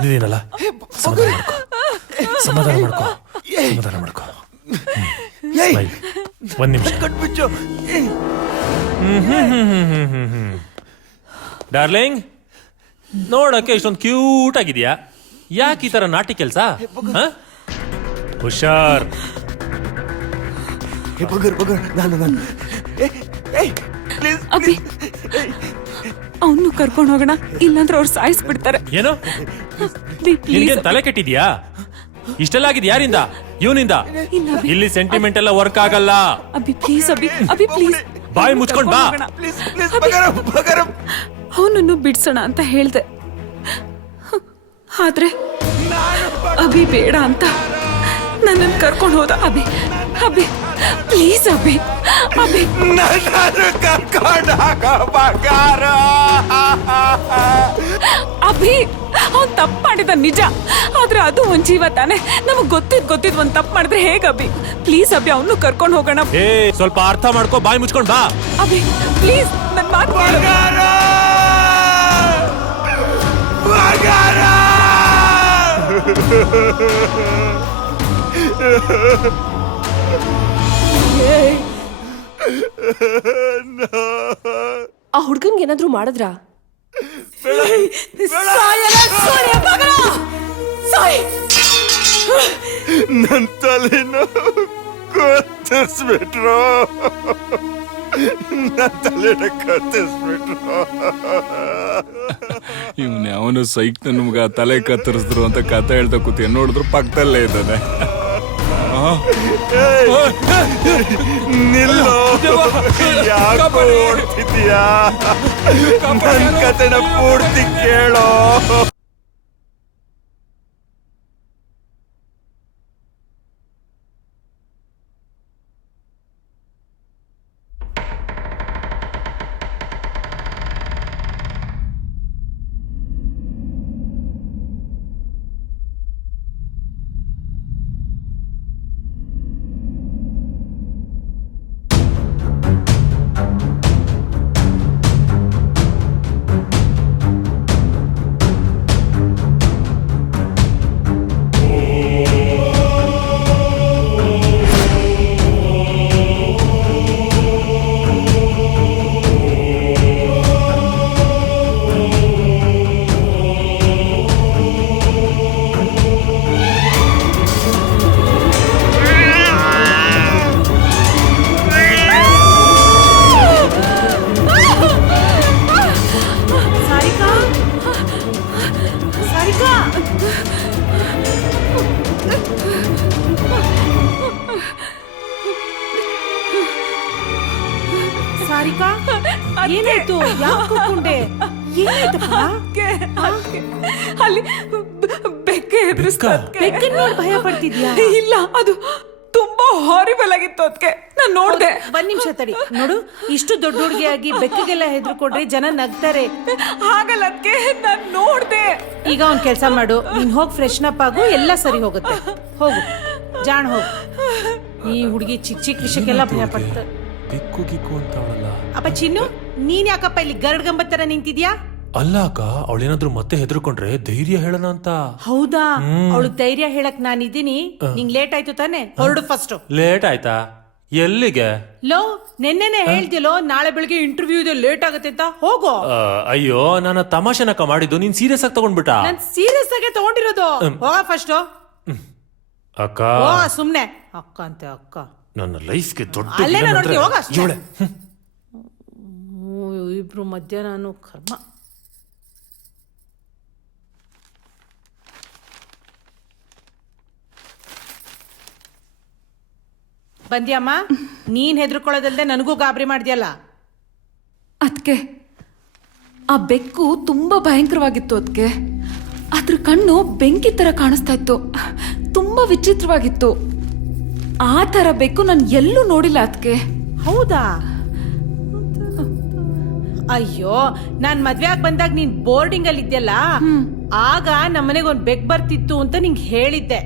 ಬಂದಿದ್ದೀನಲ್ಲ, ಸಮಾಧಾನ ಮಾಡ್ಕೋ, ಸಮಾಧಾನ ಮಾಡ್ಕೋ, ಸಮಾಧಾನ ಮಾಡ್ಕೋ. Smile. ಒಂದ್ ನಿಮಿಷ. ಕಟ್ಬಿಚ್ಚು. ಡಾರ್ಲಿಂಗ್, ನೋಡಕ್ಕೆ ಇಷ್ಟೊಂದು ಕ್ಯೂಟ್ ಆಗಿದ್ಯಾ. ಯಾಕೆ ಈ ತರ ನಾಟಿ ಕೆಲ್ಸ? ಹುಷಾರ್. ಅಭಿ, ಅವನು ಕರ್ಕೊಂಡು ಹೋಗೋಣ, ಇಲ್ಲಾಂದ್ರೆ ಅವ್ರು ಸಾಯಿಸ್ಬಿಡ್ತಾರೆ. ಏನು ನಿನ್ಗೆ ತಲೆ ಕೆಟ್ಟಿದ್ಯಾ? ಇಷ್ಟೆಲ್ಲ ಆಗಿದ್ ಯಾರಿಂದ? ಇವನಿಂದ. ಇಲ್ಲಿ ಸೆಂಟಿಮೆಂಟ್ ಎಲ್ಲ ವರ್ಕ್ ಆಗಲ್ಲ. ಅಭಿ ಪ್ಲೀಸ್, ಅಭಿ ಅಭಿ ಪ್ಲೀಸ್, ಬಾಯಿ ಮುಚ್ಕೊಂಡ್ ಬಾ. ಅವನನ್ನು ಬಿಡ್ಸೋಣ ಅಂತ ಹೇಳ್ದೆ, ಆದ್ರೆ ಅಭಿ ಬೇಡ ಅಂತ ನನ್ನನ್ನು ಕರ್ಕೊಂಡು ಹೋದ. ಅಭಿ ಅಭಿ ಪ್ಲೀಸ್, ಅಭಿ ಅಭಿ ಅಭಿ, ಅವ್ನ್ ತಪ್ಪು ಮಾಡಿದ ನಿಜ, ಆದ್ರೆ ಅದು ಒಂದ್ ಜೀವ ತಾನೆ. ನಮಗ್ ಗೊತ್ತಿದ್ ಒಂದ್ ತಪ್ಪು ಮಾಡಿದ್ರೆ ಹೇಗ ಅಭಿ? ಪ್ಲೀಸ್ ಅಭಿ, ಅವನು ಕರ್ಕೊಂಡು ಹೋಗೋಣ. ಏ, ಸ್ವಲ್ಪ ಅರ್ಥ ಮಾಡ್ಕೋ, ಬಾಯಿ ಮುಚ್ಕೊಂಡ್ ಬಾ. ಅಭಿ ಪ್ಲೀಸ್, ನನ್ ಮಾತು ಕೇಳು. ಆ ಹುಡ್ಗನ್ಗೆ ಏನಾದ್ರೂ ಮಾಡಿದ್ರಾ? ನನ್ ತಲೆನೋ ಕತ್ತರಿಸ್ಬಿಟ್ರು, ನನ್ ತಲೆನ ಕತ್ತರಿಸ್ಬಿಟ್ರು. ಇವ್ನ ಅವನು ಸೈಕ್ ನಮ್ಗ ತಲೆ ಕತ್ತರಿಸಿದ್ರು ಅಂತ ಕತೆ ಹೇಳ್ತಾ ಕೂತಿ ನೋಡಿದ್ರು ಪಕ್ಕದಲ್ಲೇ ಇದ್ದಾನೆ. ನಿಲ್ಲೋ, ಯಾಕೋ ಓಡ್ತಿದ್ಯಾ? ನನ್ ಕತೆನ ಪೂರ್ತಿ ಕೇಳೋ. ಸಾರಿಕಾ, ಏನಾಯ್ತು? ಯಾಕೆ ಕೂತ್ಕೊಂಡೆ? ಏನಾಯ್ತಪ್ಪ? ಅಲ್ಲಿ ಬೆಕ್ಕೆ ಹೆದರಿಸ್ತಾ. ಬೆಕ್ಕನ್ ನೋಡಿ ಭಯ ಪಡ್ತಿದ್ಯಾ? ಇಲ್ಲ, ಅದು ತುಂಬಾ ಹಾರಿಬಲ್ ಆಗಿತ್ತು. ಅದಕ್ಕೆ ನಾನು ನೋಡ್ದೆ. ಒಂದ್ ನಿಮಿಷ ತಡಿ ನೋಡು. ಇಷ್ಟು ದೊಡ್ಡ ಹುಡುಗಿಯಾಗಿ ಬೆಕ್ಕಿಗೆಲ್ಲ ಹೆದರ್ಕೊಂಡ್ರೆ ಜನ ನಗ್ತಾರೆ. ಹಾಗಲ್ಲ, ಅದಕ್ಕೆ ನಾನು ನೋಡ್ದೆ. ಈಗ ಒಂದ್ ಕೆಲ್ಸ ಮಾಡು, ನೀನ್ ಹೋಗಿ ಫ್ರೆಶನ್ ಅಪ್ ಆಗು, ಎಲ್ಲ ಸರಿ ಹೋಗುತ್ತೆ. ಹೋಗು ಜಾಣ, ಹೋಗು. ಈ ಹುಡುಗಿ ಚಿಕ್ಕ ಚಿಕ್ಕ ವಿಷಯಕ್ಕೆಲ್ಲ ಭಯ ಪಡ್ತಾರೆ. ಬೆಕ್ಕು ಗಿಕ್ಕು ಅಂತ ಅವಳಲ್ಲ. ಅಪ್ಪ ಚಿನ್ನು, ನೀನ್ ಯಾಕಪ್ಪ ಇಲ್ಲಿ ಗರಡ್ಗಂಬ ತರ ನಿಂತಿದ್ಯಾ? ಅಲ್ಲ ಅಕ್ಕ, ಅವಳೇನಾದ್ರೂ ಮತ್ತೆ ಹೆದರ್ಕೊಂಡ್ರೆ ಧೈರ್ಯ ಹೇಳೋಣ ಅಂತ. ಹೌದಾ? ಅವಳು ಧೈರ್ಯ ಹೇಳಕ್ ನಾನಿದ್ದೀನಿ. ನಿಂಗ್ ಲೇಟ್ ಆಯ್ತು ತಾನೆ? ಹೊರಡು ಫಸ್ಟ್. ಲೇಟ್ ಆಯ್ತಾ? ಎಲ್ಲಿಗೆ? ಲೋ, ನೆನ್ನೆನೆ ಹೇಳ್ದಿಲ್ಲೋ ನಾಳೆ ಬೆಳಿಗ್ಗೆ ಇಂಟರ್ವ್ಯೂ ಇದೆ, ಲೇಟ್ ಆಗತ್ತೆ ಅಂತ. ಹೋಗೋ. ಅಯ್ಯೋ, ನಾನು ತಮಾಷೆನಕ್ಕ ಮಾಡಿದ್ದು, ನೀನ್ ಸೀರಿಯಸ್ ಆಗಿ ತಗೊಂಡ್ಬಿಟ್ಟ. ನಾನ್ ಸೀರಿಯಸ್ ಆಗಿ ತಗೊಂಡಿರೋದು. ಹೋಗ ಫಸ್ಟ್. ಅಕ್ಕ ಸುಮ್ನೆ ಅಕ್ಕ ಅಂತೆ. ಅಕ್ಕ ನನ್ನ ಲೈಫ್ಗೆ ದೊಡ್ಡ ಅಲ್ಲೇನ ವಿಲನ್ ನೋಡ್ತೀವಿ, ಹೋಗ ಅಷ್ಟೇ. ಇವಳೆ. ಇಬ್ರು ಮಧ್ಯಾಹ್ನ ಕರ್ಮ. ಬಂದ್ಯಮ್ಮ? ನೀನ್ ಹೆದರ್ಕೊಳ್ಳೋದಲ್ದೆ ನನಗೂ ಗಾಬರಿ ಮಾಡ್ದ್ಯಲ್ಲ. ಅದಕ್ಕೆ ಆ ಬೆಕ್ಕು ತುಂಬಾ ಭಯಂಕರವಾಗಿತ್ತು. ಅದಕ್ಕೆ ಅದ್ರ ಕಣ್ಣು ಬೆಂಕಿ ತರ ಕಾಣಿಸ್ತಾ ಇತ್ತು, ತುಂಬಾ ವಿಚಿತ್ರವಾಗಿತ್ತು. ಆ ತರ ಬೆಕ್ಕು ನಾನು ಎಲ್ಲೂ ನೋಡಿಲ್ಲ. ಅದಕ್ಕೆ ಹೌದಾ? ಅಯ್ಯೋ, ನಾನ್ ಮದ್ವೆ ಆಗಿ ಬಂದಾಗ ನೀನ್ ಬೋರ್ಡಿಂಗ್ ಅಲ್ಲಿ ಇದ್ಯಲ್ಲ, ಆಗ ನಮ್ಮನೆಗೆ ಒಂದ್ ಬೆಕ್ ಬರ್ತಿತ್ತು ಅಂತ ನಿಂಗೆ ಹೇಳಿದ್ದೆ.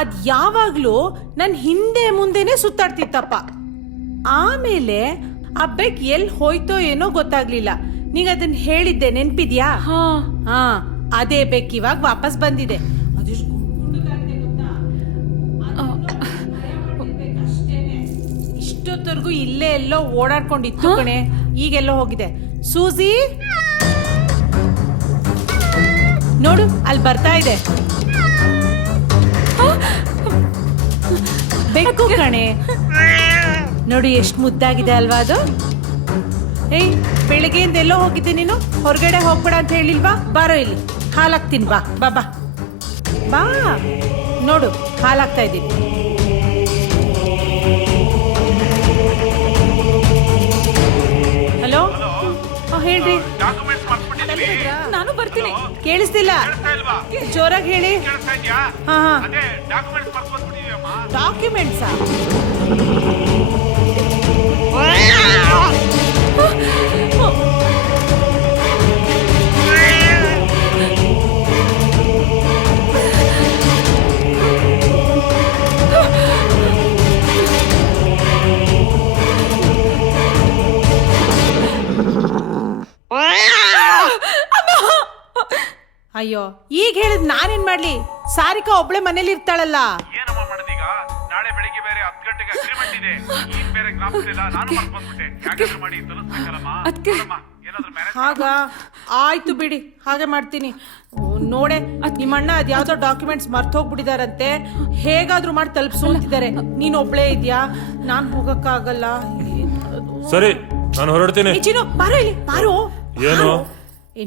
ಅದ್ ಯಾವಾಗ್ಲೂ ನನ್ ಹಿಂದೆ ಮುಂದೆನೆ ಸುತ್ತಾಡ್ತಿತ್ತಪ್ಪ. ಆಮೇಲೆ ಆ ಬೆಕ್ ಎಲ್ ಹೋಯ್ತೋ ಏನೋ ಗೊತ್ತಾಗ್ಲಿಲ್ಲ. ನೀಗ ಅದನ್ನ ಹೇಳಿದ್ದೆ, ನೆನ್ಪಿದ್ಯಾ? ಹಾ, ಅದೇ ಬೆಕ್ ಇವಾಗ ವಾಪಸ್ ಬಂದಿದೆ. ಇಷ್ಟೊತ್ತವರೆಗೂ ಇಲ್ಲೇ ಎಲ್ಲೋ ಓಡಾಡ್ಕೊಂಡಿತ್ತು ಕಣೆ, ಈಗೆಲ್ಲೋ ಹೋಗಿದೆ. ಸೂಜಿ ನೋಡು, ಅಲ್ಲಿ ಬರ್ತಾ ಇದೆ. ಬೆಕ್ಕು ಕಣೆ, ನೋಡಿ ಎಷ್ಟು ಮುದ್ದಾಗಿದೆ ಅಲ್ವಾ ಅದು. ಏಯ್, ಬೆಳಿಗ್ಗೆಯಿಂದ ಎಲ್ಲೋ ಹೋಗಿದ್ದೆ ನೀನು? ಹೊರಗಡೆ ಹೋಗ್ಬೇಡ ಅಂತ ಹೇಳಿಲ್ವಾ? ಬಾರೋ ಇಲ್ಲಿ, ಹಾಲಾಗ್ತೀನಿ, ಬಾ ಬಾ ಬಾ ಬಾ. ನೋಡು, ಹಾಲಾಗ್ತಾ ಇದ್ದೀನಿ. ಹಲೋ, ಹೇಳ್ರಿ. ನಾನು ಬರ್ತೀನಿ. ಕೇಳಿಸ್ತಿಲ್ಲ, ಜೋರಾಗಿ ಹೇಳಿ. ಹಾ ಹಾ, ಡಾಕ್ಯುಮೆಂಟ್ಸಾ? ಅಯ್ಯೋ, ಈಗ ಹೇಳಿದ್ ನಾನೇನ್ ಮಾಡ್ಲಿ? ಸಾರಿಕಾ ಒಬ್ಳೆ ಮನೇಲಿ ಇರ್ತಾಳಲ್ಲ. ಏನಮ್ಮ ಮಾಡೋದೀಗ? ನಾಳೆ ಬೆಳಿಗ್ಗೆ ಬೇರೆ 10 ಗಂಟೆಗೆ ಅಗ್ರಿಮೆಂಟ್ ಇದೆ. ಈಗ ಬೇರೆ ಜ್ಞಾಪಕವಿಲ್ಲ, ನಾನು ಮರ್ತು ಬಂದ್ಬಿಟ್ಟೆ. ಯಾಕಾದ್ರೂ ಮಾಡಿ ತಲುಪಿಸಬೇಕಲ್ಲಮ್ಮ. ಏನಾದ್ರೂ ಮ್ಯಾನೇಜ್ ಹಾಗ ಆಯ್ತು ಬಿಡಿ, ಹಾಗೆ ಮಾಡ್ತೀನಿ. ನೋಡೆ, ನಿಮ್ಮಣ್ಣ ಅದ್ಯಾವ್ದೋ ಡಾಕ್ಯುಮೆಂಟ್ಸ್ ಮರ್ತು ಹೋಗ್ಬಿಟ್ಟಿದಾರಂತೆ. ಹೇಗಾದ್ರೂ ಮಾಡಿ ತಲುಪಿಸು ಅಂತಿದ್ದಾರೆ. ನೀನ್ ಒಬ್ಳೇ ಇದ್ಯಾ, ನಾನ್ ಹೋಗಕ್ಕಾಗಲ್ಲ. ಸರಿ, ನಾನು ಹೊರಡ್ತೀನಿ. ಚಿನ್ನು, ಬಾರೋ ಇಲ್ಲಿ, ಬಾರೋ. ಏನು?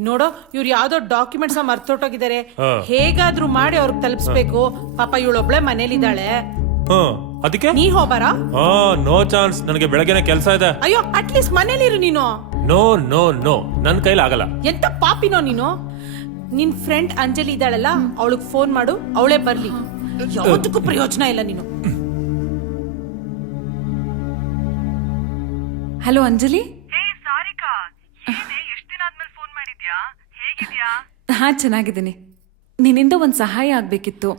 ನೋಡೋ, ಇವ್ರು ಯಾವ್ದೋ ಡಾಕ್ಯುಮೆಂಟ್ಸ್ ಮರ್ತೊಟ್ಟೋಗಿದ್ದಾರೆ. ಹೇಗಾದ್ರೂ ಮಾಡಿ ಅವ್ರಿಗೆ ತಲುಪಿಸ್ಬೇಕು. ಪಾಪ ಇವಳೊಬ್ಳೆ ಮನೇಲಿದ್ದಾಳೆ. ಅದಕ್ಕೆ ನೀ ಹೋಗ್ಬಾರ? ನೋ ಚಾನ್ಸ್, ನನಗೆ ಬೆಳಗ್ಗೆನೆ ಕೆಲಸ ಇದೆ. ಅಯ್ಯೋ, ಅಟ್ಲೀಸ್ಟ್ ಮನೇಲಿರು ನೀನು. ನೋ ನೋ ನೋ, ನನ್ನ ಕೈಲಿ ಆಗಲ್ಲ. ಎಂತ ಪಾಪಿನೋ ನೀನು. ನಿನ್ ಫ್ರೆಂಡ್ ಅಂಜಲಿ ಇದ್ದಾಳಲ್ಲ, ಅವಳಿಗೆ ಫೋನ್ ಮಾಡು, ಅವಳೇ ಬರ್ಲಿ. ಯಾವತ್ತಕ್ಕೂ ಪ್ರಯೋಜನ ಇಲ್ಲ ನೀನು. ಹಲೋ ಅಂಜಲಿ. ಹಾ, ಚೆನ್ನಾಗಿದ್ದೀನಿ. ನಿನ್ನಿಂದ ಒಂದ್ ಸಹಾಯ ಆಗ್ಬೇಕಿತ್ತು.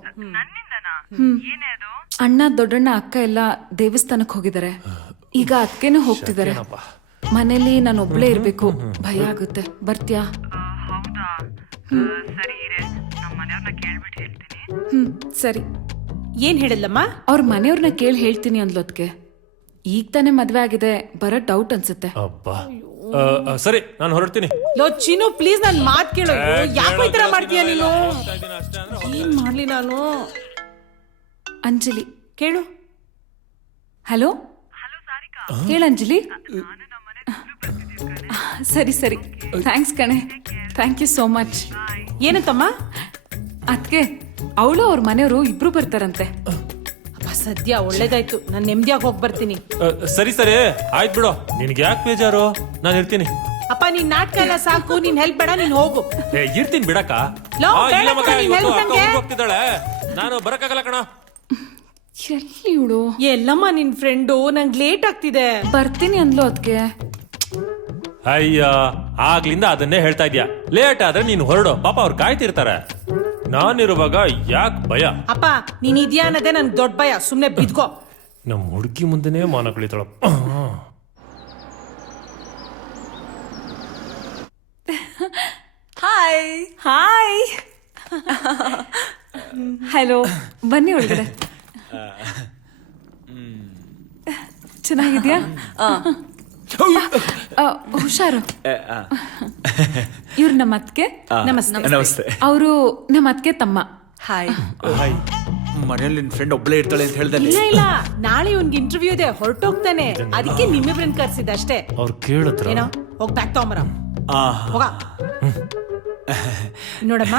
ಅಣ್ಣ, ದೊಡ್ಡಣ್ಣ, ಅಕ್ಕ ಎಲ್ಲ ದೇವಸ್ಥಾನಕ್ಕೆ ಹೋಗಿದ್ದಾರೆ. ಈಗ ಅದಕ್ಕೇನು ಹೋಗ್ತಿದ್ದಾರೆ. ಮನೇಲಿ ನಾನು ಒಬ್ಳೇ ಇರ್ಬೇಕು, ಭಯ ಆಗುತ್ತೆ. ಬರ್ತ್ಯಾ? ಸರಿ. ಏನ್ ಹೇಳಿಲ್ಲಮ್ಮ? ಅವ್ರ ಮನೆಯವ್ರನ್ನ ಕೇಳಿ ಹೇಳ್ತೀನಿ ಅಂದ್ಲೋದ್ಕೆ. ಈಗ ತಾನೇ ಮದ್ವೆ ಆಗಿದೆ, ಬರೋ ಡೌಟ್ ಅನ್ಸುತ್ತೆ. ಅಬ್ಬಾ, ಸರಿ, ನಾನು ಹೊರಡ್ತೀನಿ. ಲೋ ಚಿನ್ನು, ಪ್ಲೀಸ್ ನನ್ ಮಾತ್ ಕೇಳು. ಯಾಕೋ ಈ ತರ ಮಾಡ್ತೀಯ ನೀನು? ಏನ್ ಮಾಡ್ಲಿ ನಾನು? ಅಂಜಲಿ ಕೇಳು. ಹಲೋ, ಹೇಳಂಜಲಿ. ಸರಿ ಸರಿ, ಥ್ಯಾಂಕ್ಸ್ ಕಣೆ, ಥ್ಯಾಂಕ್ ಯು ಸೋ ಮಚ್. ಏನಂತಮ್ಮ? ಅದ್ಕೆ ಅವಳು ಅವ್ರ ಮನೆಯವರು ಇಬ್ರು ಬರ್ತಾರಂತೆ. ಸದ್ಯ ಒಳ್ಳೇದಾಯ್ತು, ನಾನು ನೆಮ್ಮದಿಯಾಗಿ ಹೋಗಿ ಬರ್ತೀನಿ. ಸರಿ ಸರಿ, ಆಯ್ತು ಬಿಡು. ನಿನ್ಗೆ ಯಾಕೆ ಬೇಜಾರು? ನಾನು ಇರ್ತೀನಿ. ಅಪ್ಪ, ನೀನ್ ನಾಟಕ ಎಲ್ಲ ಸಾಕು, ನೀನ್ ಹೆಲ್ಪ್ ಬೇಡ, ನೀನ್ ಹೋಗು. ಇರ್ತೀನಿ ಬಿಡಕ್ಕ. ಹೋಗ್ತಿದ್ದಾಳೆ, ನಾನು ಬರಕ್ಕಾಗಲ್ಲ ಕಣ. ಎಲ್ಲಿ ಇವಳು? ಎಲ್ಲಮ್ಮ ನಿನ್ ಫ್ರೆಂಡು? ನಂಗೆ ಲೇಟ್ ಆಗ್ತಿದೆ. ಬರ್ತೀನಿ ಅಂದ್ಲು ಅದಕ್ಕೆ. ಅಯ್ಯ, ಆಗ್ಲಿಂದ ಅದನ್ನೇ ಹೇಳ್ತಾ ಇದ್ಯಾ. ಲೇಟ್ ಆದ್ರೆ ನೀನು ಹೊರಡು, ಪಾಪ ಅವ್ರು ಕಾಯ್ತಿರ್ತಾರೆ. ನಾನಿರುವಾಗ ಯಾಕೆ ಭಯ? ಅಪ್ಪ, ನೀನ್ ಇದ್ಯಾ ಅನ್ನೋದೇ ನನ್ ದೊಡ್ಡ ಭಯ. ಸುಮ್ನೆ ಬಿದ್ಕೋ. ನಮ್ಮ ಹುಡುಗಿ ಮುಂದೆನೇ ಮಾನ ಕಳಿತಾಳ. Hi hi. ಹಲೋ, ಬನ್ನಿ ಒಳಗಡೆ. ಚೆನ್ನಾಗಿದ್ಯಾ? ಹುಷಾರು. ಇವ್ರು ನಮ್ಮ ಅತ್ಗೆ. ನಮಸ್ತೆ. ಅವರು ನಮ್ಮ ಅತ್ಗೆ ತಮ್ಮ. ಹಾಯ್. ಮನೆಯಲ್ಲಿ ನಿನ್ ಫ್ರೆಂಡ್ ಒಬ್ಳೇ ಇರ್ತಾಳೆ ಅಂತ ಹೇಳ್ದೆ. ಇಲ್ಲ ಇಲ್ಲ, ನಾಳೆ ಇವ್ನಿಗೆ ಇಂಟರ್ವ್ಯೂ ಇದೆ, ಹೊರಟೋಗ್ತಾನೆ. ಅದಕ್ಕೆ ನಿಮ್ಮಿಬ್ರನ್ ಕರ್ಸಿದ್ದೆ ಅಷ್ಟೇ. ಅವ್ರು ಕೇಳಿದ್ರ ಏನೋ, ಹೋಗ್ ಬ್ಯಾಗ್ ತಗೊಂಬರ. ಹೋಗ. ನೋಡಮ್ಮ,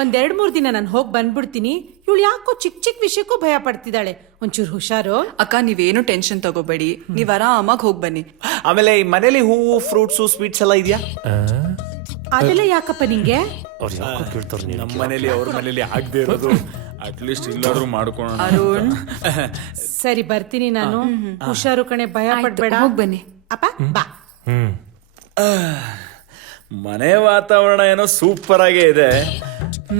1-2-3 ದಿನ ನಾನು ಹೋಗಿ ಬಂದ್ಬಿಡ್ತೀನಿ. ಇವಳು ಯಾಕೋ ಚಿಕ್ಕ ಚಿಕ್ಕ ವಿಷಯಕ್ಕೂ ಭಯ ಪಡ್ತಿದ್ದಾಳೆ. ಒಂಚೂರು ಹುಷಾರು. ಅಕ್ಕ, ನೀವೇನು ಟೆನ್ಷನ್ ತಗೋಬೇಡಿ, ನೀವ್ ಆರಾಮಾಗಿ ಹೋಗಿ ಬನ್ನಿ. ಆಮೇಲೆ ಈ ಮನೇಲಿ ಹೂವು, ಫ್ರೂಟ್ಸು, ಸ್ವೀಟ್ಸ್ ಎಲ್ಲ ಇದೆಯಾ? ಅದೆಲ್ಲ ಯಾಕಪ್ಪ ನಿಂಗೆ? ಅವ್ರು ಯಾಕೋ ಕೇಳ್ತಾರೆ. ನಮ್ಮ ಮನೇಲಿ ಅವ್ರ ಮನೇಲಿ ಆಗದೆ ಇರೋದು ಅಟ್ಲೀಸ್ಟ್ ಇಲ್ಲಾದ್ರೂ ಮಾಡ್ಕೊಳ್ಳೋಣ. ಅರುಣ್, ಸರಿ, ಬರ್ತೀನಿ ನಾನು. ಹುಷಾರು ಕಣೆ, ಭಯ ಪಡ್ಬೇಡ. ಹೋಗಿ ಬನ್ನಿ. ಅಪ್ಪ ಬಾ. ಮನೆ ವಾತಾವರಣ ಏನೋ ಸೂಪರ್ ಆಗೇ ಇದೆ.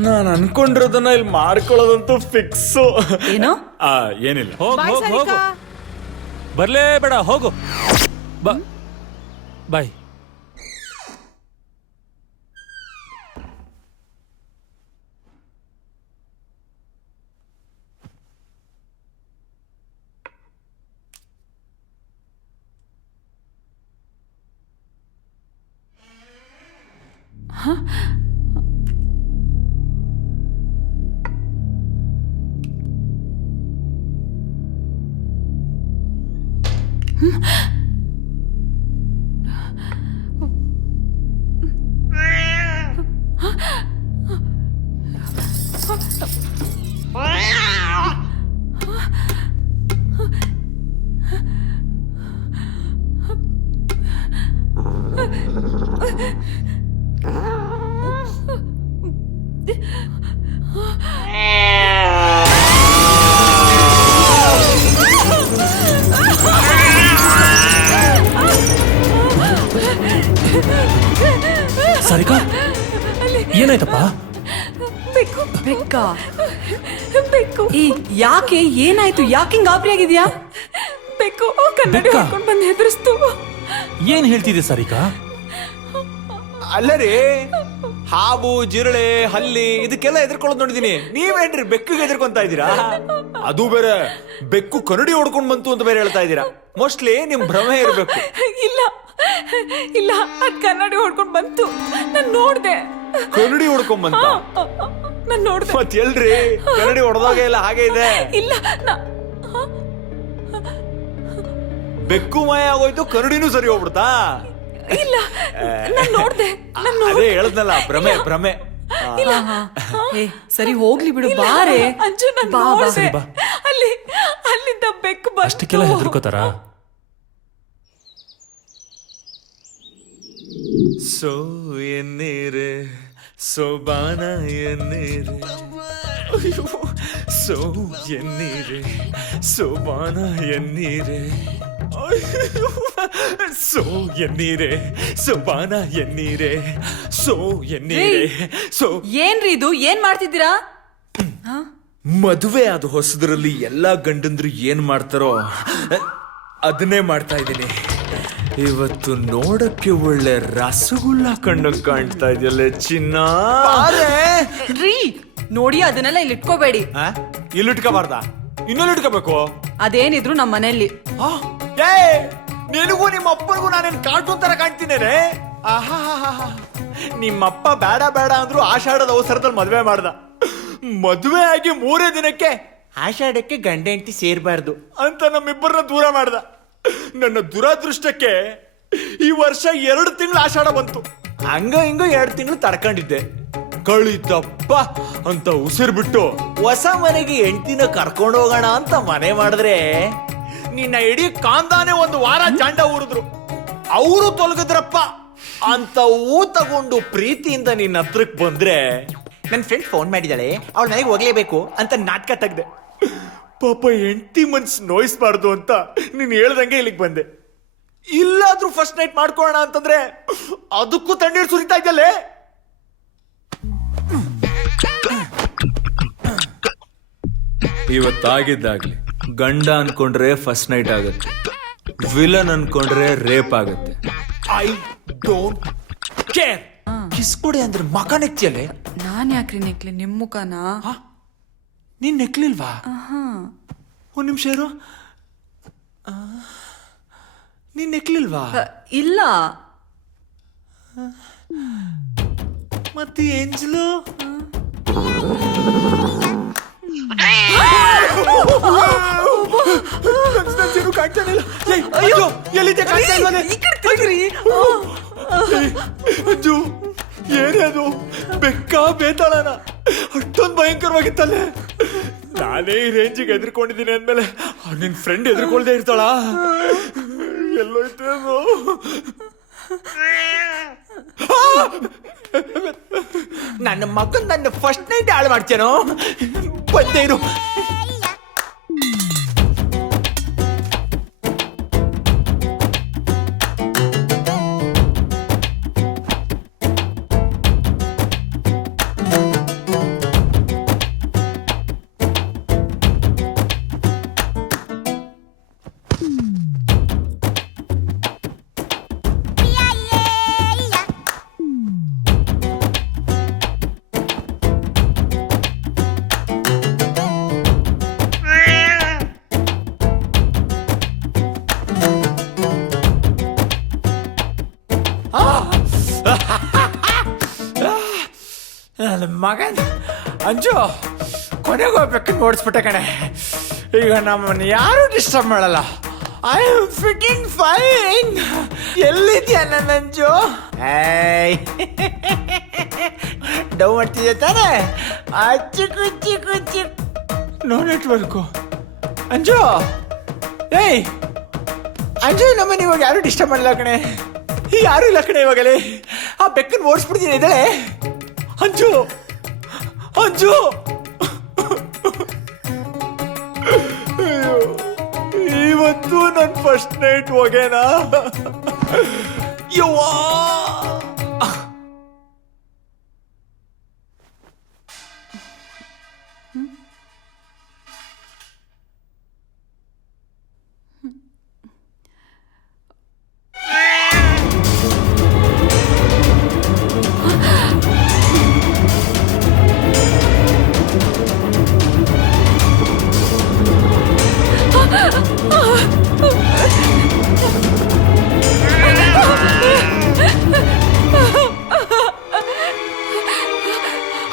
ನಾನು ಅನ್ಕೊಂಡಿರೋದನ್ನ ಇಲ್ಲಿ ಮಾಡ್ಕೊಳ್ಳೋದಂತೂ ಫಿಕ್ಸು. ಏನೋ? ಏನಿಲ್ಲ. ಹೋಗು, ಬರ್ಲೇ ಬೇಡ, ಹೋಗು. ಬಾಯ್. ಸಾರಿಕಾ ಏನಾಯ್ತಪ್ಪ? ಬೆಕ್ಕು ಬೆಕ್ಕ ಬೆಕ್ಕು ಈ ಯಾಕೆ ಏನಾಯ್ತು? ಯಾಕೆ ಹಿಂಗ್ ಗಾಬರಿ ಆಗಿದ್ಯಾ? ಬೆಕ್ಕು ಕನ್ನಡಿ ಬೆಕ್ಕ? ಹಾಕೊಂಡು ಬಂದು ಹೆದರ್ಸ್ತು. ಏನ್ ಹೇಳ್ತಿದೆ ಸಾರಿಕಾ? ಅಲ್ಲ ರೀ, ಹಾವು, ಜಿರಳೆ, ಹಲ್ಲಿ ಇದಕ್ಕೆಲ್ಲ ಎದುರ್ಕೊಳ್ಳೋದು ನೋಡಿದೀನಿ. ನೀವೇನ್ರಿ ಬೆಕ್ಕಿಗೆ ಎದುರ್ಕೊಂತಾ ಇದ್ದೀರಾ? ಅದು ಬೇರೆ ಬೆಕ್ಕು ಕರಡಿ ಹೊಡ್ಕೊಂಡ್ ಬಂತು ಅಂತ ಬೇರೆ ಹೇಳ್ತಾ ಇದ್ದೀರಾ. ಮೋಸ್ಟ್ಲಿ ನಿಮ್ ಭ್ರಮೆ ಇರ್ಬೇಕು. ಇಲ್ಲ ಇಲ್ಲ, ಅದ್ ಕನ್ನಡಿ ಹೊಡ್ಕೊಂಡು ಬಂತು. ನಾನ್ ನೋಡ್ದೆ. ಕರಡಿ ಹೊಡ್ಕೊಂಡ್ ಬಂತ? ನಾನ್ ನೋಡ್ದೆ. ಮತ್ ಎಲ್ರಿ ಕರಡಿ ಹೊಡೆದಾಗ ಎಲ್ಲ ಹಾಗೆ ಇದೆ. ಇಲ್ಲ ಬೆಕ್ಕು ಮಾಯ ಆಗೋಯ್ತು, ಕರಡಿನೂ ಸರಿ ಹೋಗ್ಬಿಡ್ತಾ? ಇಲ್ಲ, ನಾನ್ ನೋಡ್ದೆ. ಅದೇ ಹೇಳದ್ನಲ್ಲ, ಭ್ರಮೆ ಭ್ರಮೆ. ಏ ಸರಿ ಹೋಗ್ಲಿ ಬಿಡು, ಬಾರೆ. ಅಂಜು, ನಾನ್ ಬಾ, ಬಾ. ನೋಡ್ದೆ. ಸರಿ, ಬಾ. ಅಲ್ಲಿಂದ ಬೆಕ್ಕು ಅಷ್ಟಕ್ಕೆಲ್ಲ ಹೆದರ್ಕೋತಾರ? ಸೋ ಎನ್ನೀರೆ ಸೋಬಾನ ಎನ್ನೀರೆ, ಸೋ ಎನ್ನೀರೆ ಸೋಬಾನ ಎನ್ನೀರೆ, ಸೋ ಎನ್ನೀರೆ ಸೋಬಾನ ಎನ್ನೀರೆ, ಸೋ ಎನ್ನೀರೆ ಸೋ. ಏನ್ರಿ ಇದು? ಏನ್ ಮಾಡ್ತಿದ್ದೀರಾ? ಮದುವೆ ಆದ ಹೊಸದ್ರಲ್ಲಿ ಎಲ್ಲಾ ಗಂಡಂದ್ರು ಏನ್ ಮಾಡ್ತಾರೋ ಅದನ್ನೇ ಮಾಡ್ತಾ ಇದ್ದೀನಿ. ಇವತ್ತು ನೋಡಕ್ಕೆ ಒಳ್ಳೆ ರಸಗುಲ್ಲ ಕಂಡಂಗ್ ಕಾಣ್ತಾ ಇದೆಯಲ್ಲ ಚಿನ್ನ. ರೀ ನೋಡಿ, ಅದನ್ನೆಲ್ಲ ಇಲ್ಲಿ ಇಟ್ಕೋಬೇಡಿ. ಇಲ್ಲಿಟ್ಕೋಬಾರ್ದ? ಇನ್ನೊಂದು ಇಟ್ಕೋಬೇಕು? ಅದೇನಿದ್ರು ನಮ್ಮ ಮನೆಯಲ್ಲಿ. ನಿನಗೂ ನಿಮ್ಮ ಅಪ್ಪನಿಗೂ ನಾನೇನ್ ಕಾರ್ಟೂನ್ ತರ ಕಾಣ್ತೀನೇನೆ? ನಿಮ್ಮಪ್ಪ ಬೇಡ ಬೇಡ ಅಂದ್ರು ಆಷಾಢದ ಅವಸರದಲ್ಲಿ ಮದ್ವೆ ಮಾಡ್ದ. ಮದುವೆ ಆಗಿ 3 ದಿನಕ್ಕೆ ಆಷಾಢಕ್ಕೆ ಗಂಡ ಹೆಂಡತಿ ಸೇರ್ಬಾರ್ದು ಅಂತ ನಮ್ಮಿಬ್ಬರನ್ನ ದೂರ ಮಾಡ್ದ. ನನ್ನ ದುರಾದೃಷ್ಟಕ್ಕೆ ಈ ವರ್ಷ 2 ತಿಂಗಳು ಆಷಾಢ ಬಂತು. ಹಂಗ ಹಿಂಗ 2 ತಿಂಗಳು ತಡ್ಕೊಂಡಿದ್ದೆ. ಕಳಿತಪ್ಪ ಅಂತ ಉಸಿರು ಬಿಟ್ಟು ಹೊಸ ಮನೆಗೆ ಹೆಂಡತಿನ ಕರ್ಕೊಂಡು ಹೋಗೋಣ ಅಂತ ಮನೆ ಮಾಡಿದ್ರೆ ನಿನ್ನ ಇಡೀ ಕಾಂದಾನೆ 1 ವಾರ ಜಾಂಡ ಊರಿದ್ರು. ಅವರು ತೊಲಗಿದ್ರಪ್ಪ ಅಂತ ತಗೊಂಡು ಪ್ರೀತಿಯಿಂದ ನಿನ್ನ ಹತ್ರಕ್ ಬಂದ್ರೆ ನನ್ನ ಫ್ರೆಂಡ್ ಫೋನ್ ಮಾಡಿದಾಳೆ, ಅವಳ ಮನೆಗೆ ಹೋಗ್ಲೇಬೇಕು ಅಂತ ನಾಟಕ ತೆಗ್ದೆ. ಪಾಪ ಹೆಂಡತಿ ಮನ್ಸು ನೋಯಿಸ್ಬಾರ್ದು ಅಂತ ನೀನ್ ಹೇಳ್ದಂಗೆ ಇಲ್ಲಿಗೆ ಬಂದೆ. ಇಲ್ಲಾದ್ರೂ ಫಸ್ಟ್ ನೈಟ್ ಮಾಡ್ಕೊಳ್ಳೋಣ ಅಂತಂದ್ರೆ ಅದಕ್ಕೂ ತಣ್ಣೀರು ಸುರಿತಾ ಇದ್ದಲ್ಲೇ. ಇವತ್ತಾಗಿದ್ದಾಗ್ಲಿ ಗಂಡ ಅನ್ಕೊಂಡ್ರೆ ಫಸ್ಟ್ ನೈಟ್ ಆಗುತ್ತೆ, ವಿಲನ್ ಅನ್ಕೊಂಡ್ರೆ ರೇಪ್ ಆಗುತ್ತೆ. I don't care. ಕಿಸ್ ಕೊಡಿ ಅಂದ್ರೆ ಮಕ ನೆಕ್ತಿಯಲ್ಲೇ. ನಾನ್ ಯಾಕ್ರಿ ನೆಕ್ಲಿ ನಿಮ್ ಮುಖನ? ನೀನ್ ನೆಕ್ಲಿಲ್ವಾ? ಒಂದ್ ನಿಮಿಷ ಇರು. ನೀನ್ ನೆಕ್ಲಿಲ್ವಾ? ಇಲ್ಲ. ಮತ್ತೆ ಏಂಜಲು ಎಲ್ಲಿದೆ? ಅಜ್ಜು ಏನೇದು? ಬೆಕ್ಕ ಬೇತಾಳನ ಅಷ್ಟೊಂದು ಭಯಂಕರವಾಗಿತ್ತಲ್ಲೇ. ನಾನೇ ಈ ರೇಂಜಿಗೆ ಎದ್ರುಕೊಂಡಿದ್ದೀನಿ ಅಂದ್ಮೇಲೆ ನಿನ್ ಫ್ರೆಂಡ್ ಎದ್ರುಕೊಳ್ದೆ ಇರ್ತಾಳ? ಎಲ್ಲೋಯ್ತು ಅದು? ನನ್ನ ಮಗನ್ ನನ್ನ ಫಸ್ಟ್ ನೈಟ್ ಹಾಳು ಮಾಡ್ತೇನೋ. ಬಂದೇ ಇರು. ನನ್ನ ಮಗನ್ ಅಂಜು ಕೊನೆಗೆ ಹೋಗ್ಬೇಕು ಓಡಿಸ್ಬಿಟ್ಟೆ ಕಣೆ. ಈಗ ನಮ್ಮನ್ನು ಯಾರು ಡಿಸ್ಟರ್ಬ್ ಮಾಡಲ್ಲ. I am fitting fine. ಎಲ್ಲಿದ್ಯಾ ನನ್ನ ಅಂಜು? ಡೌ ಮಾಡ್ತಿದ್ಯಾ ತಾನೆ? ಅಚ್ಚು ಕುಚ್ಚು ಕುಚ್ಚು. No network. ಅಂಜು, ಏಯ್ ಅಂಜು, ನಮ್ಮನೆ ಇವಾಗ ಯಾರು ಡಿಸ್ಟರ್ಬ್ ಮಾಡಲ್ಲ ಕಣೆ. ಯಾರು ಇಲ್ಲ ಕಣೆ ಇವಾಗಲೇ. ಆ ಬೆಕ್ಕನ್ನು ಓಡಿಸ್ಬಿಡ್ತೀನಿ ಇದ್ದಾಳೆ. ಅಂಜು, ಅಂಜು, ಇವತ್ತು ನನ್ನ ಫಸ್ಟ್ ನೈಟ್ ಹೋಗೇನಾ? ಯವ್ವಾ,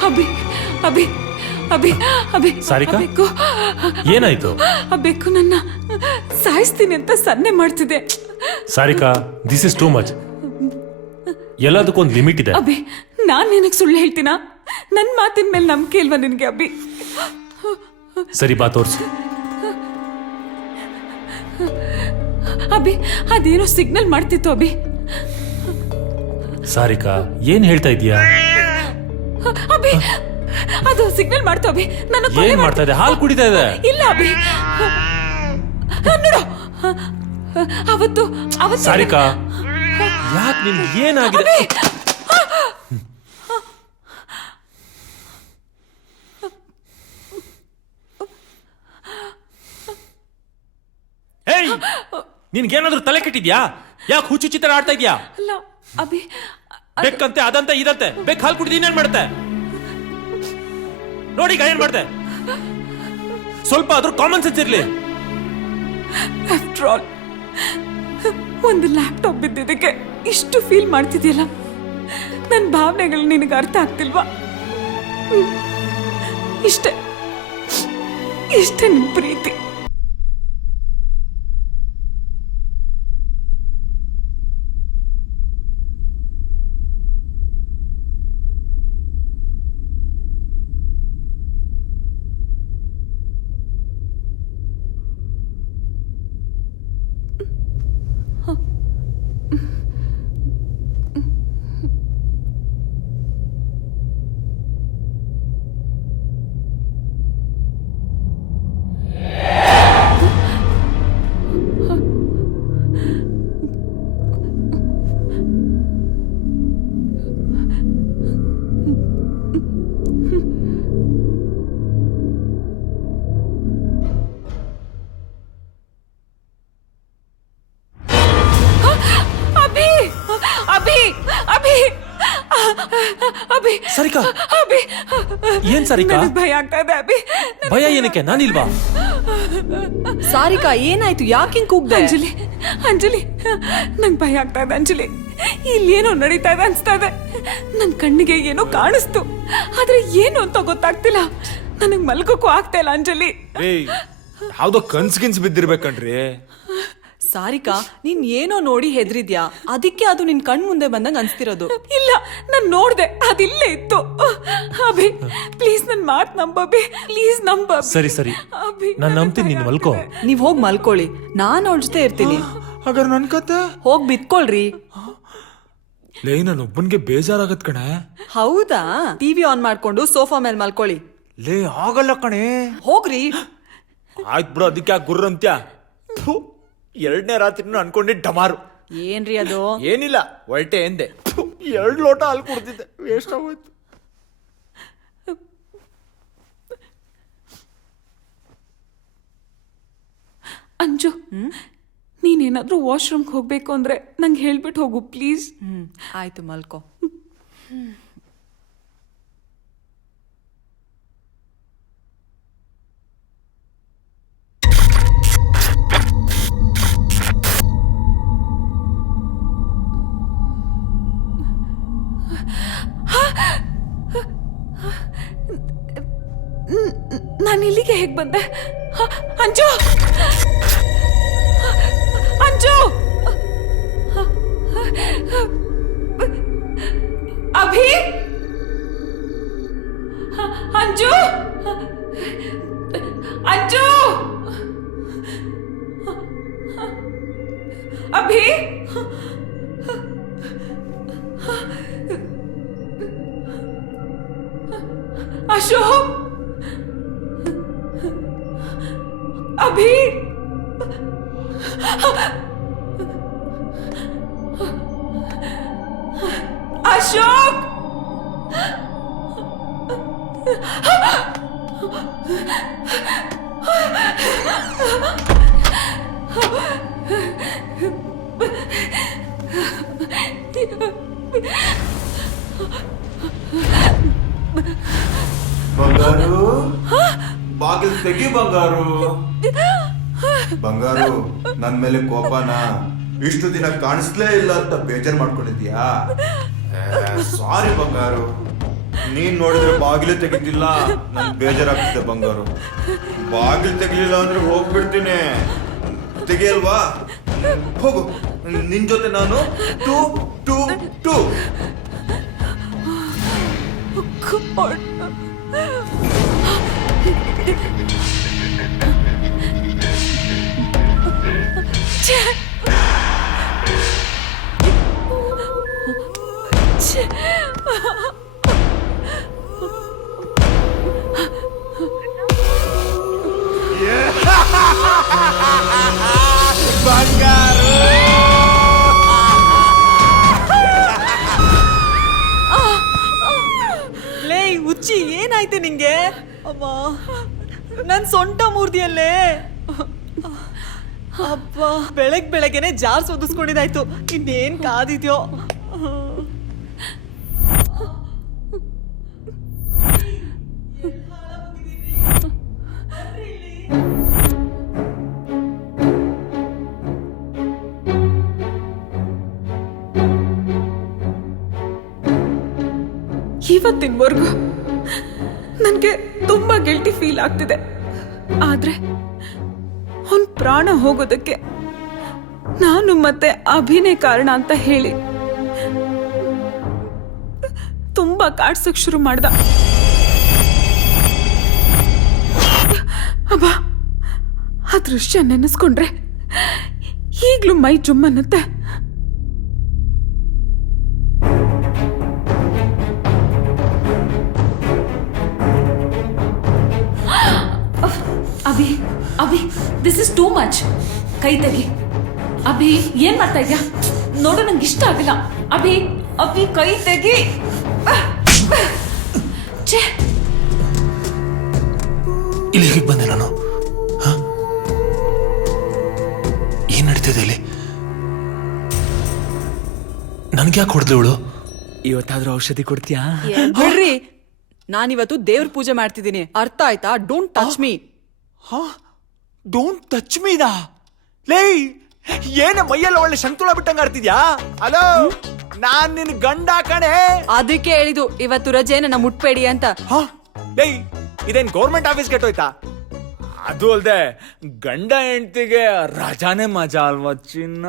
ಅಭಿ ಅಭಿ ಅಭಿ ಅಭಿ ಸಾರಿಕಾ? ಬೆಕ್ಕು, ಏನಾಯ್ತು? ಆ ಬೆಕ್ಕು ನನ್ನ ಸಾಯಿಸ್ತೀನಿ ಅಂತ ಸನ್ನೆ ಮಾಡ್ತಿದೆ. Sarika, this is too much. ಎಲ್ಲದಕ್ಕೊಂದು ಲಿಮಿಟ್ ಇದೆ. ಅಭಿ, ನಾನ್ ನಿನಗೆ ಸುಳ್ಳು ಹೇಳ್ತೀನಾ? ನನ್ನ ಮಾತಿನ ಮೇಲೆ ನಂಬಿಕೆ ಇಲ್ವಾ ನಿನಗೆ ಅಭಿ? ಸರಿ, ಬಾ ತೋರ್ಸು. ಅಭಿ, ಅದೇನೋ ಸಿಗ್ನಲ್ ಮಾಡ್ತಿತ್ತು ಅಭಿ. ಸಾರಿಕಾ, ಏನ್ ಹೇಳ್ತಾ ಇದೀಯಾ? ಅಭಿ, ಅದು ಸಿಗ್ನಲ್ ಮಾಡ್ತು ಅಭಿ. ನನ್ನ ಏನ್ ಮಾಡ್ತಾ ಇದೆ? ಹಾಲು ಕುಡಿತಾ ಇದೆ. ಇಲ್ಲ ಅಭಿ, ನೋಡು, ಅವತ್ತು ಸಾರಿಕಾ, ಯಾಕೆ ನಿನ್ಗೆ ಏನಾಗಿದೆ? ಏಯ್, ನಿನ್ಗೇನಾದ್ರೂ ತಲೆ ಕೆಟ್ಟಿದ್ಯಾ? ಯಾಕೆ ಹುಚ್ಚುಚ್ಚಿ ತರ ಆಡ್ತಾ ಇದ್ಯಾ? ಅಲ್ಲ ಅಭಿ, ಬೆಕ್ಕಂತೆ ಅದಂತೆ ಇದಂತೆ. ಬೆಕ್ ಹಾಲು ಕುಡಿದು ಇನ್ನೇನ್ ಮಾಡುತ್ತೆ ನೋಡಿ. ಈಗ ಏನ್ ಮಾಡ್ತೆ? ಸ್ವಲ್ಪ ಆದ್ರೂ ಕಾಮನ್ ಸೆನ್ಸ್ ಇರ್ಲಿ. ಆಫ್ಟರ್ ಆಲ್ ಒಂದು ಲ್ಯಾಪ್ಟಾಪ್ ಬಿದ್ದಿದ್ದಕ್ಕೆ ಇಷ್ಟು ಫೀಲ್ ಮಾಡ್ತಿದ್ಯಲ್ಲ. ನನ್ನ ಭಾವನೆಗಳು ನಿನಗೆ ಅರ್ಥ ಆಗ್ತಿಲ್ವಾ? ಇಷ್ಟೇ ನಿನ್ ಪ್ರೀತಿ. ಸಾರಿಕಾ, ಅಭಿ, ಏನ್ ಸಾರಿಕಾ? ಭಯ ಆಗ್ತಾ ಇದೆ ಅಭಿ. ಭಯ ಏನಕ್ಕೆ? ನಾನಿಲ್ವಾ? ಸಾರಿಕಾ, ಏನಾಯ್ತು? ಯಾಕೆ ಹಿಂಗ್ ಕೂಗ್ದೆ? ಅಂಜಲಿ, ಅಂಜಲಿ, ನಂಗೆ ಭಯ ಆಗ್ತಾ ಇದೆ ಅಂಜಲಿ. ಇಲ್ಲಿ ಏನೋ ನಡೀತಾ ಇದೆ ಅನ್ಸ್ತಾ ಇದೆ. ನನ್ ಕಣ್ಣಿಗೆ ಏನೋ ಕಾಣಿಸ್ತು, ಆದ್ರೆ ಏನು ಅಂತ ಗೊತ್ತಾಗ್ತಿಲ್ಲ. ನನಗ್ ಮಲ್ಕೋಕ್ಕೂ ಆಗ್ತಾ ಇಲ್ಲ ಅಂಜಲಿ. ಯಾವ್ದೋ ಕನ್ಸ್ ಬಿದ್ದಿರ್ಬೇಕನ್ರಿ. ಸಾರಿಕಾ, ನೀನ್ ಏನೋ ನೋಡಿ ಹೆದ್ರಿದ್ಯಾ, ಅದಕ್ಕೆ ಅದು ನಿನ್ ಕಣ್ ಮುಂದೆ ಬಂದಂಗ ಅನ್ಸ್ತಿರೋದು. ಇಲ್ಲ, ನಾನ್ ನೋಡ್ದೆ, ಅದಿಲ್ಲೇ ಇತ್ತು. ಅಭಿ, ಪ್ಲೀಸ್ ನನ್ ಮಾತ್ ನಂಬಿ, ಪ್ಲೀಸ್ ನಂಬ. ಸರಿ ಸರಿ, ನಾನ್ ನಂಬ್ತೀನಿ, ನೀನ್ ಮಲ್ಕೋ. ನೀವ್ ಹೋಗ್ ಮಲ್ಕೊಳ್ಳಿ, ನಾನ್ ಅವ್ರ ಜೊತೆ ಇರ್ತೀನಿ. ಹಾಗಾದ್ರೆ ನನ್ ಕತೆ ಹೋಗ್ ಬಿತ್ಕೊಳ್ರಿ. ಲೇ, ನನ್ ಒಬ್ಬನ್ಗೆ ಬೇಜಾರಾಗತ್ ಕಣೆ. ಹೌದಾ? ಟಿವಿ ಆನ್ ಮಾಡ್ಕೊಂಡು ಸೋಫಾ ಮೇಲೆ ಮಲ್ಕೊಳ್ಳಿ. ಲೇ, ಆಗಲ್ಲ ಕಣೆ. ಹೋಗ್ರಿ. ಆಯ್ತು ಬಿಡು, ಅದಕ್ಕೆ ಯಾಕೆ ಗುರ್ರ ಅಂತ್ಯ? 2ನೇ ರಾತ್ರಿನೂ ಅನ್ಕೊಂಡೆ ಡಮಾರು. ಏನ್ರಿ ಅದು? ಏನಿಲ್ಲ, ಹೊರಟೆ ಎಂದೆ. 2 ಲೋಟ ಹಾಲು ಕುಡ್ದಿದ್ದೆ, ವೇಸ್ಟ್ ಆಗೋಯ್ತು. ಅಂಜು, ನೀನೇನಾದ್ರೂ ವಾಶ್ರೂಮ್ಗೆ ಹೋಗ್ಬೇಕು ಅಂದ್ರೆ ನಂಗೆ ಹೇಳ್ಬಿಟ್ಟು ಹೋಗು ಪ್ಲೀಸ್. ಆಯ್ತು, ಮಲ್ಕೋ. ನಾನು ಇಲ್ಲಿಗೆ ಹೇಗೆ ಬಂದೆ? ಅಂಜು, ಅಂಜು ಅಭಿ ಅಂಜು ಅಂಜು ಅಭಿ ಅಶೋಕ್ ಅಭಿ ಅಶೋಕ್ ಬಂಗಾರು ಬಾಗಿಲು ತೆಗಿ ಬಂಗಾರು. ಬಂಗಾರು ನನ್ ಮೇಲೆ ಕೋಪನ ಇಷ್ಟು ದಿನ ಕಾಣಿಸ್ಲೇ ಇಲ್ಲ ಅಂತ ಬೇಜಾರ್ ಮಾಡ್ಕೊಂಡಿದ್ಯಾ? ಸಾರಿ ಬಂಗಾರು, ನೀನ್ ನೋಡಿದ್ರೆ ಬಾಗಿಲು ತೆಗಿತಿಲ್ಲ, ನನ್ ಬೇಜಾರಾಗ್ತಿದೆ ಬಂಗಾರು. ಬಾಗಿಲು ತೆಗಿಲಿಲ್ಲ ಅಂದ್ರೆ ಹೋಗ್ಬಿಡ್ತೀನಿ. ತೆಗಿಯಲ್ವಾ? ಹೋಗು, ನಿನ್ ಜೊತೆ ನಾನು ಟೂ ಟೂ ಟೂ. ಬಂಗಾರು ಲೇ ಹುಚ್ಚಿ, ಏನಾಯ್ತು ನಿಂಗೆ? ಅಮ್ಮ, ನನ್ ಸೊಂಟ ಮೂರ್ದಿಯಲ್ಲೇ. ಅಪ್ಪ, ಬೆಳಗ್ಗೆನೆ ಜಾರ್ ಸೋದಿಸ್ಕೊಂಡಿದ್ದಾಯ್ತು. ಇನ್ನೇನ್ ಕಾದಿದ್ಯೋ. ಇವತ್ತಿನವರೆಗೂ ನನಗೆ ತುಂಬಾ ಗಿಲ್ಟಿ ಫೀಲ್ ಆಗ್ತಿದೆ. ಆದ್ರೆ ಅವನ್ ಪ್ರಾಣ ಹೋಗೋದಕ್ಕೆ ನಾನು ಮತ್ತೆ ಅಭಿನಯ ಕಾರಣ ಅಂತ ಹೇಳಿ ತುಂಬಾ ಕಾಡ್ಸಕ್ ಶುರು ಮಾಡ್ದ. ಅಬ್ಬ, ಆ ದೃಶ್ಯ ನೆನೆಸ್ಕೊಂಡ್ರೆ ಈಗ್ಲೂ ಮೈ ಜುಮ್ಮನ್ನತ್ತೆ. Abhi Abhi, this is too much. ಕೈ ತೆಗಿ. ಅಭಿ, ಏನ್ ಮಾಡ್ತಾ ಇದ್ಯಾ? ನೋಡು, ನಂಗೆ ಇಷ್ಟ ಆಗಿಲ್ಲ. ಅಭಿ ಅಭಿ, ಕೈ ತೆಗಿ. ಇಲ್ಲಿ ಹೇಗೆ ಬಂದೆ ನಾನು? ಏನ್ ನಡೀತಿದೆ ಇಲ್ಲಿ? ನನ್ಗೆ ಯಾಕೆ ಹೊಡೆದ್ಲು ಇವಳು? ಇವತ್ತಾದ್ರೂ ಔಷಧಿ ಕೊಡ್ತೀಯಾ? ಬಿಡ್ರಿ, ನಾನಿವತ್ತು ದೇವ್ರ ಪೂಜೆ ಮಾಡ್ತಿದ್ದೀನಿ, ಅರ್ಥ ಆಯ್ತಾ? Don't touch me. Don't touch ಮೀನಾ? ಲೇ, ಏನ ಮೈಯೆಲ್ಲ ಒಳ್ಳೆ ಶಂಕುಳ ಬಿಟ್ಟಂಗ ಆಡ್ತಿದ್ಯಾ? ಹಲೋ, ನಾನ್ ನಿನ್ ಗಂಡ ಕಣೆ. ಅದಕ್ಕೆ ಹೇಳಿದು ಇವತ್ತು ರಜೆ, ನನ್ನ ಮುಟ್ಬೇಡಿ ಅಂತ. ಲೇ, ಇದೇನ್ ಗೌರ್ಮೆಂಟ್ ಆಫೀಸ್ ಕೆಟ್ಟೋಯ್ತಾ? ಅದು ಅಲ್ದೆ ಗಂಡ ಹೆಂಡತಿಗೆ ರಜಾನೆ ಮಜಾ ಅಲ್ವಾ ಚಿನ್ನ?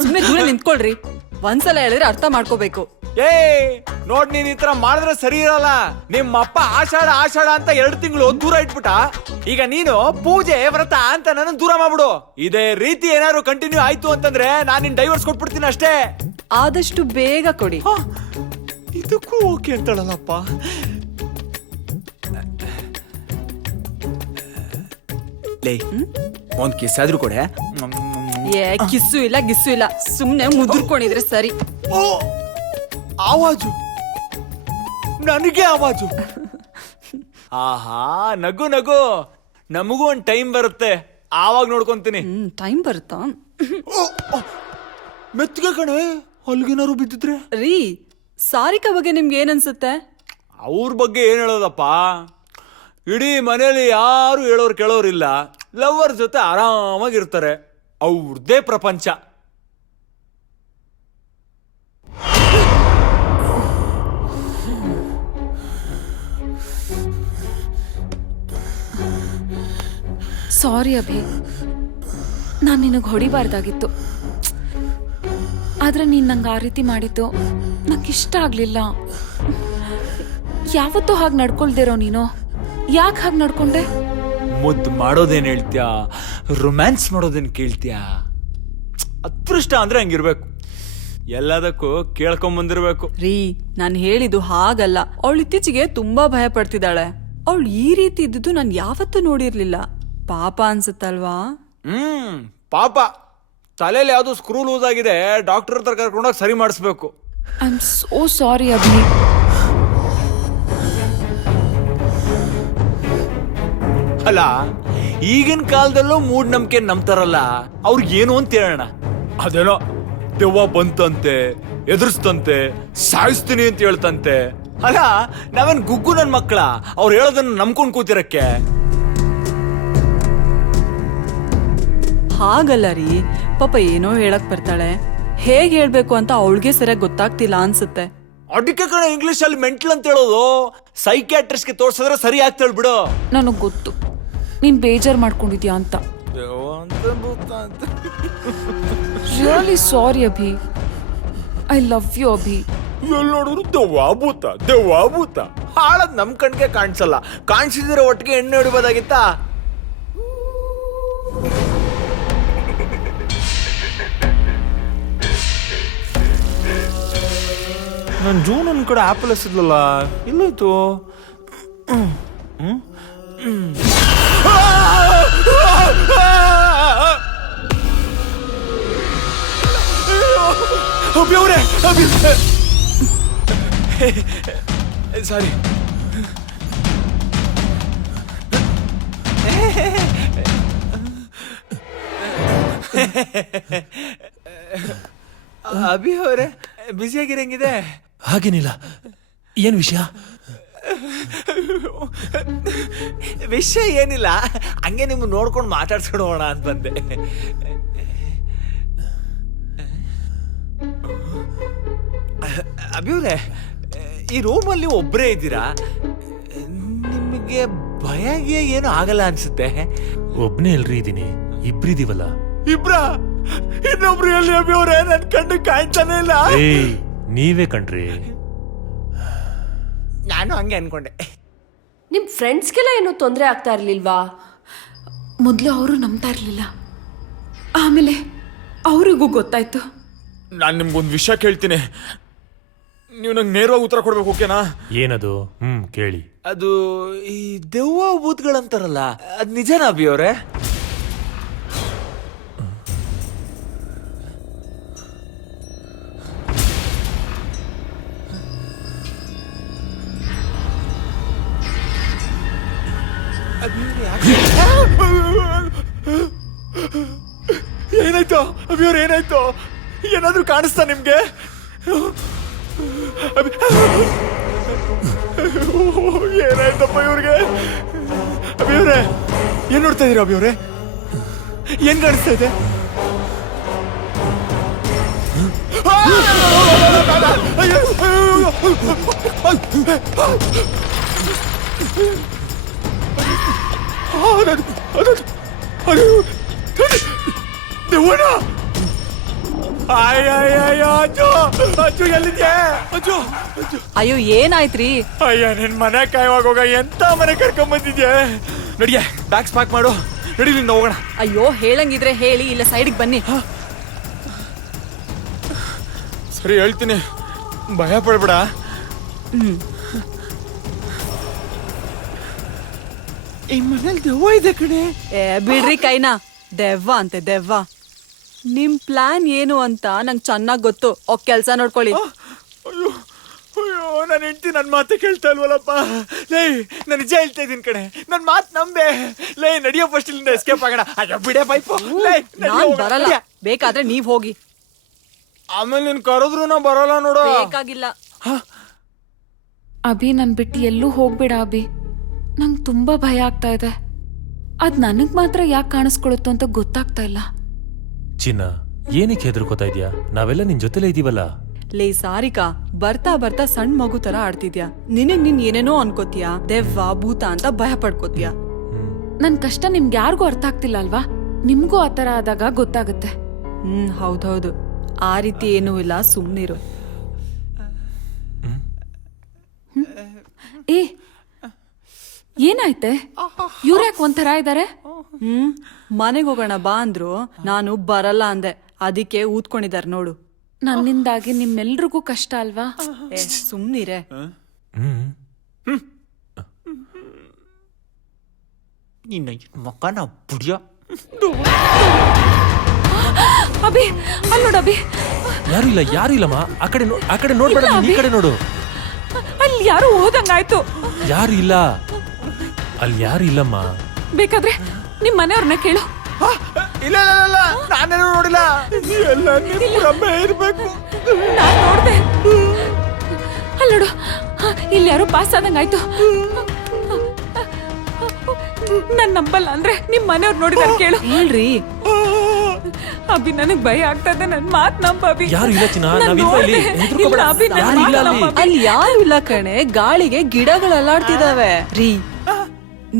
ಸುಮ್ಮನೆ ದೂರ ನಿಂತ್ಕೊಳ್ರಿ. ಒಂದ್ಸಲ ಹೇಳಿದ್ರೆ ಅರ್ಥ ಮಾಡ್ಕೋಬೇಕು. ಏ ನೋಡ್, ನೀನ್ ಈ ತರ ಮಾಡಿದ್ರೆ ಸರಿ ಇರಲ್ಲ. ನಿಮ್ಮ ಅಪ್ಪ ಆಷಾಢ ಆಷಾಢ ಅಂತ 2 ತಿಂಗಳು ದೂರ ಇಟ್ಬಿಟ್ಟ. ಈಗ ನೀನು ಪೂಜೆ ವ್ರತ ಅಂತ ನನ್ನ ದೂರ ಮಾಡ್ಬಿಡು. ಇದೇ ರೀತಿ ಏನಾದ್ರು ಕಂಟಿನ್ಯೂ ಆಯ್ತು ಅಂತಂದ್ರೆ ನಾನು ನಿನ್ ಡೈವರ್ಸ್ ಕೊಟ್ಬಿಡ್ತೀನಿ ಅಷ್ಟೇ. ಆದಷ್ಟು ಬೇಗ ಕೊಡಿ. ಇದಕ್ಕೂ ಓಕೆ ಅಂತಾಳಲ್ಲಪ್ಪ. ಲೇ, ಒಂದ್ ಕಿಸ್ ಆದ್ರೂ ಕೊಡೆ. ಕಿಸ್ಸು ಇಲ್ಲ ಗಿಸ್ಸು ಇಲ್ಲ, ಸುಮ್ನೆ ಮುದುರ್ಕೊಂಡಿದ್ರೆ ಸರಿ. ಓ, ಆವಾಜು, ನನಗೆ ಆವಾಜು. ಆಹಾ, ನಗು ನಗು. ನಮಗೂ ಒಂದ್ ಟೈಮ್ ಬರುತ್ತೆ, ಆವಾಗ ನೋಡ್ಕೊಂತೀನಿ. ಟೈಮ್ ಬರುತ್ತಾ? ಮೆತ್ತಗೆ ಕಣೆ, ಅಲ್ಗೇನಾರು ಬಿದ್ದಿದ್ರೆ. ರೀ, ಸಾರಿಕಾ ಬಗ್ಗೆ ನಿಮ್ಗೆ ಏನ್ ಅನ್ಸುತ್ತೆ? ಅವ್ರ ಬಗ್ಗೆ ಏನ್ ಹೇಳೋದಪ್ಪ, ಇಡೀ ಮನೇಲಿ ಯಾರು ಹೇಳೋರು ಕೇಳೋರಿಲ್ಲ. ಲವರ್ ಜೊತೆ ಆರಾಮಾಗಿರ್ತಾರೆ, ಅವ್ರದೇ ಪ್ರಪಂಚ. ಸಾರಿ ಅಭಿ, ನಾನು ನಿನಗೆ ಹೊಡಿಬಾರ್ದಾಗಿತ್ತು. ಆದ್ರೆ ನೀನು ನಂಗೆ ಆ ರೀತಿ ಮಾಡಿದ್ದು ನಂಗೆ ಇಷ್ಟ ಆಗಲಿಲ್ಲ. ಯಾವತ್ತೂ ಹಾಗೆ ನಡ್ಕೊಳ್ದಿರೋ ನೀನು ಯಾಕೆ ಹಾಗೆ ನಡ್ಕೊಂಡೆ? ಮುದ್ದು ಮಾಡೋದೇನು ಹೇಳ್ತೀಯಾ, ರೊಮ್ಯಾನ್ಸ್ ಮಾಡೋದೇನು ಕೇಳ್ತೀಯಾ? ಅದೃಷ್ಟ ಅಂದ್ರೆ ಹಂಗಿರ್ಬೇಕು, ಎಲ್ಲದಕ್ಕೂ ಕೇಳ್ಕೊಂಬಂದಿರ್ಬೇಕು. ರೀ ನಾನು ಹೇಳಿದ್ದು ಹಾಗಲ್ಲ. ಅವಳು ಇತ್ತೀಚೆಗೆ ತುಂಬಾ ಭಯ ಪಡ್ತಿದ್ದಾಳೆ. ಅವಳು ಈ ರೀತಿ ಇದ್ದಿದ್ದು ನಾನು ಯಾವತ್ತೂ ನೋಡಿರ್ಲಿಲ್ಲ. ಪಾಪ ಅನ್ಸುತ್ತಲ್ವಾ? ಪಾಪ ತಲೆಯಲ್ಲಿ ಯಾವ್ದು ಸ್ಕ್ರೂ ಲೂಸ್ ಆಗಿದೆ, ಡಾಕ್ಟರ್ ಹತ್ರ ಕರ್ಕೊಂಡೋಗಿ ಸರಿ ಮಾಡಿಸ್ಬೇಕು. I am so sorry Abhi. ಅಲ್ಲ, ಈಗಿನ ಕಾಲದಲ್ಲೂ ಮೂಢನಂಬಿಕೆ ನಂಬ್ತಾರಲ್ಲ, ಅವ್ರಿಗೆ ಏನು ಅಂತ ಹೇಳೋಣ. ಅದೇನೋ ದೆವ್ವ ಬಂತಂತೆ, ಎದುರಿಸ್ತಂತೆ, ಸಾಯಿಸ್ತೀನಿ ಅಂತ ಹೇಳ್ತಂತೆ. ಅಲ್ಲ, ನಾವೇನ್ ಗುಗ್ಗು ನನ್ ಮಕ್ಕಳ ಅವ್ರು ಹೇಳೋದನ್ನ ನಂಬ್ಕೊಂಡ್ ಕೂತಿರಕ್ಕೆ? ಹಾಗಲ್ಲ ರೀ, ಪಾಪ ಏನೋ ಹೇಳಕ್ ಬರ್ತಾಳೆ. ಹೇಗ್ ಹೇಳ್ಬೇಕು ಅಂತ ಅವಳಿಗೆ ಸರಿಯಾಗಿ ಗೊತ್ತಾಗ್ತಿಲ್ಲ ಅನ್ಸುತ್ತೆ. ಅದಕ್ಕೆ ಕಣ ಇಂಗ್ಲಿಷ್ ಅಲ್ಲಿ ಮೆಂಟಲ್ ಅಂತ ಹೇಳೋದು. ಸೈಕ್ಯಾಟ್ರಿಸ್ಟ್ಗೆ ತೋರ್ಸಿದ್ರೆ ಸರಿ ಆಗ್ತಾಳ ಬಿಡು. ನನಗೆ ಗೊತ್ತು ನೀನ್ ಬೇಜಾರ್ ಮಾಡ್ಕೊಂಡಿದ್ಯಾ ಅಂತ. Really sorry Abhi. I love you Abhi. ಎಲ್ಲಿ ನೋಡಿದ್ರು ದೆವ್ವ ಭೂತ ಹಾಳದ್ ನಮ್ ಕಣ್ಗೆ ಕಾಣಿಸಲ್ಲ. ಕಾಣಿಸಿದ್ರೆ ಒಟ್ಟಿಗೆ ಎಣ್ಣೆ ಹೊಡಿಬೋದಾಗಿತ್ತಾ? ನನ್ ಜೂನ್ ಒಂದ್ ಕಡೆ ಆಪಲ್ ಎಸಿದ್ಲಲ್ಲ, ಎಲ್ಲೋಯ್ತು? ಸಾರಿ. ಅಭಿ ಅವರೇ, ಬ್ಯುಸಿಯಾಗಿರಂಗಿದೆ. ಹಾಗೇನಿಲ್ಲ, ಏನ್ ವಿಷಯ? ವಿಷಯ ಏನಿಲ್ಲ, ಹಂಗೆ ನಿಮ್ ನೋಡ್ಕೊಂಡು ಮಾತಾಡ್ಸ್ಕೊಡೋಣ ಅಂತ ಬಂದೆ. ಅಭಿವ್ರೆ, ಈ ರೂಮಲ್ಲಿ ಒಬ್ಬರೇ ಇದ್ದೀರಾ, ನಿಮಗೆ ಭಯಗೆ ಏನು ಆಗಲ್ಲ ಅನ್ಸುತ್ತೆ? ಒಬ್ನೇ ಎಲ್ರಿ ಇದೀನಿ, ಇಬ್ರಿದೀವಲ್ಲ. ಇಬ್ರ? ಇನ್ನೊಬ್ರು ಎಲ್ಲಿ ಅಭಿವ್ರೆ? ನನ್ ಕಣ್ಣು ಕಾಣ್ತಾನೆ ಇಲ್ಲ. ನೀವೇ ಕಣ್ರಿ. ನಾನು ಹಂಗೆ ಅನ್ಕೊಂಡೆ. ನಿಮ್ ಫ್ರೆಂಡ್ಸ್ಗೆಲ್ಲ ಏನೋ ತೊಂದರೆ ಆಗ್ತಾ ಇರ್ಲಿಲ್ವಾ? ಮೊದಲು ಅವರು ನಂಬ್ತಾ ಇರಲಿಲ್ಲ, ಆಮೇಲೆ ಅವ್ರಿಗೂ ಗೊತ್ತಾಯ್ತು. ನಾನು ನಿಮ್ಗೊಂದು ವಿಷಯ ಕೇಳ್ತೀನಿ, ನೀವು ನಂಗೆ ನೇರವಾಗಿ ಉತ್ತರ ಕೊಡ್ಬೇಕು, ಓಕೆನಾ? ಏನದು? ಕೇಳಿ. ಅದು ಈ ದೆವ್ವ ಭೂತ್ಗಳಂತಾರಲ್ಲ, ಅದ್ ನಿಜನಾ ಅಭಿ ಅವ್ರೆ? ಏನಾಯ್ತು ಅಭಿಯವ್ರ? ಏನಾಯ್ತು? ಏನಾದ್ರೂ ಕಾಣಿಸ್ತಾ ನಿಮ್ಗೆ? ಏನಾಯ್ತಪ್ಪ ಇವ್ರಿಗೆ? ಅಭಿಯವ್ರೆ, ಏನ್ ನೋಡ್ತಾ ಇದೀರ ಅಭಿಯವ್ರೆ? ಏನ್ ಕಾಣಿಸ್ತಾ ಇದೆ? ಅಯ್ಯೋ ಏನಾಯ್ತ್ರಿ? ಅಯ್ಯ, ನಿನ್ ಮನೆ ಕಾಯುವಾಗ ಎಂತ ಮನೆ ಕರ್ಕೊಂಡ್ ಬಂದಿದ್ಯಾ? ನಡಿಯ, ಬ್ಯಾಗ್ಸ್ ಪ್ಯಾಕ್ ಮಾಡು, ನಡಿ ನಿನ್ನ ಹೋಗೋಣ. ಅಯ್ಯೋ ಹೇಳಂಗಿದ್ರೆ ಹೇಳಿ, ಇಲ್ಲ ಸೈಡ್ಗೆ ಬನ್ನಿ. ಸರಿ ಹೇಳ್ತೀನಿ, ಭಯ ಪಡ್ಬೇಡ. ಈ ಮನೇಲಿ ದೆವ್ವ ಇದೆ ಕಣೆ. ಬಿಡ್ರಿ ಕೈನಾ, ದೆವ್ವ ಅಂತೆ ದೆವ್ವ. ನಿಮ್ ಪ್ಲಾನ್ ಏನು ಅಂತ ನಂಗೆ ಚೆನ್ನಾಗ್ ಗೊತ್ತು. ಕೆಲ್ಸ ನೋಡ್ಕೊಳ್ಳಿ. ಅಯ್ಯೋ ಅಯ್ಯೋ, ನನ್ನ ಹೆಂಡತಿ ನನ್ನ ಮಾತು ಕೇಳ್ತಾ ಇಲ್ವಲ್ಲಪ್ಪ. ಲೇ, ನಾನು ನಿಜ ಹೇಳ್ತಾ ಇದ್ದೀನಿ ಕಣೆ, ನನ್ನ ಮಾತು ನಂಬೆ. ಲೇ, ನಡಿಯೋ ಫಸ್ಟ್ ಇಲ್ಲಿಂದ ಎಸ್ಕೇಪ್ ಆಗೋಣ. ಅಯ್ಯೋ ಬಿಡೆ ಪೈಪು. ನಾನ್ ಬರಲ್ಲ, ಬೇಕಾದ್ರೆ ನೀವ್ ಹೋಗಿ. ಆಮೇಲೆ ನೀನ್ ಕರೆದ್ರು ನಾ ಬರಲ್ಲ ನೋಡು. ಬೇಕಾಗಿಲ್ಲ. ಅಭಿ ನನ್ ಬಿಟ್ಟು ಎಲ್ಲೂ ಹೋಗ್ಬೇಡ ಅಭಿ, ನಂಗೆ ತುಂಬಾ ಭಯ ಆಗ್ತಾ ಇದೆ. ಅದ್ ನನಗ್ ಮಾತ್ರ ಯಾಕೆ ಕಾಣಿಸ್ಕೊಳುತ್ತೋ ಅಂತ ಗೊತ್ತಾಗ್ತಾ ಇಲ್ಲ. ಚಿನ್ನ, ಏನಕ್ಕೆ ಹೆದರ್ಕೋತಾ ಇದ್ಯಾ? ನಾವೆಲ್ಲ ನಿನ್ ಜೊತೆಲೇ ಇದೀವಲ್ಲ. ಲೇ ಸಾರಿಕಾ, ಬರ್ತಾ ಬರ್ತಾ ಸಣ್ಣ ಮಗು ತರ ಆಡ್ತಿದ್ಯಾ. ನಿನಗ್ ನೀನ್ ಏನೇನೋ ಅನ್ಕೋತೀಯ, ದೆವ್ವ ಭೂತ ಅಂತ ಭಯ ಪಡ್ಕೋತೀಯ. ನನ್ ಕಷ್ಟ ನಿಮ್ಗೆ ಯಾರಿಗೂ ಅರ್ಥ ಆಗ್ತಿಲ್ಲ ಅಲ್ವಾ? ನಿಮ್ಗೂ ಆ ಥರ ಆದಾಗ ಗೊತ್ತಾಗುತ್ತೆ. ಹೌದೌದು, ಆ ರೀತಿ ಏನೂ ಇಲ್ಲ, ಸುಮ್ನಿರು. ಏ ಏನಾಯ್ತೆ? ಇವ್ರ್ಯಾಕ್ ಒಂಥರ ಇದಾರೆ? ಮನೆಗೆ ಹೋಗೋಣ ಬಾ ಅಂದ್ರು, ನಾನು ಬರಲ್ಲ ಅಂದೆ, ಅದಕ್ಕೆ ಊದ್ಕೊಂಡಿದಾರೆ ನೋಡು. ನನ್ನಿಂದಾಗಿ ನಿಮ್ಮೆಲ್ರಿಗೂ ಕಷ್ಟ ಅಲ್ವಾ? ಸುಮ್ನಿರೆ. ನಿನ್ನ ಮಕ್ಕನ ಬುಡಿಯ. ಅಭಿ, ಅಲ್ಲಿ ನೋಡು ಅಭಿ. ಯಾರು ಇಲ್ಲಮ್ಮ. ಆ ಕಡೆ ನೋಡ್ಬೇಡ, ಈ ಕಡೆ ನೋಡು. ಅಲ್ಲಿ ಯಾರು ಹೋದಂಗಾಯ್ತು. ಯಾರು ಇಲ್ಲ, ಅಲ್ಲಿ ಯಾರು ಇಲ್ಲಮ್ಮ. ಬೇಕಾದ್ರೆ ನಿಮ್ ಮನೆಯವ್ರನ್ನ ಕೇಳು. ಇಲ್ಲ ಇಲ್ಲ ಇಲ್ಲ, ನಾನೇನು ನೋಡಿಲ್ಲ. ಎಲ್ಲ ನಿಮ್ಮೇ ಇರ್ಬೇಕು. ನಾನ್ ನೋಡ್ದೆ. ಅಲ್ಲಿ ನೋಡು, ಇಲ್ಲಿ ಯಾರೋ ಪಾಸ್ ಆದಂಗಾಯ್ತು. ನನ್ ನಂಬಲ್ಲ ಅಂದ್ರೆ ನಿಮ್ ಮನೆಯವ್ರು ನೋಡಿದಾರೆ ಕೇಳು. ಹೇಳ್ರಿ ಅಭಿ, ನನಗ್ ಭಯ ಆಗ್ತಾ ಇದೆ, ನನ್ ಮಾತ್ ನಂಬ ಅಭಿ. ಯಾರು ಇಲ್ಲ ಚಿನ್ನ, ನಾವಿಲ್ವಾ ಇಲ್ಲಿ? ಹೆದ್ರುಕೋಬೇಡ. ಅಭಿ, ನನ್ ಯಾರು ಮಾತ್ ಇಲ್ಲ ನಂಬು ಅಭಿ. ಅಲ್ಲಿ ಯಾರು ಇಲ್ಲ ಕಣೆ, ಗಾಳಿಗೆ ಗಿಡಗಳು ಅಲ್ಲಾಡ್ತಿದಾವೆ. ರೀ,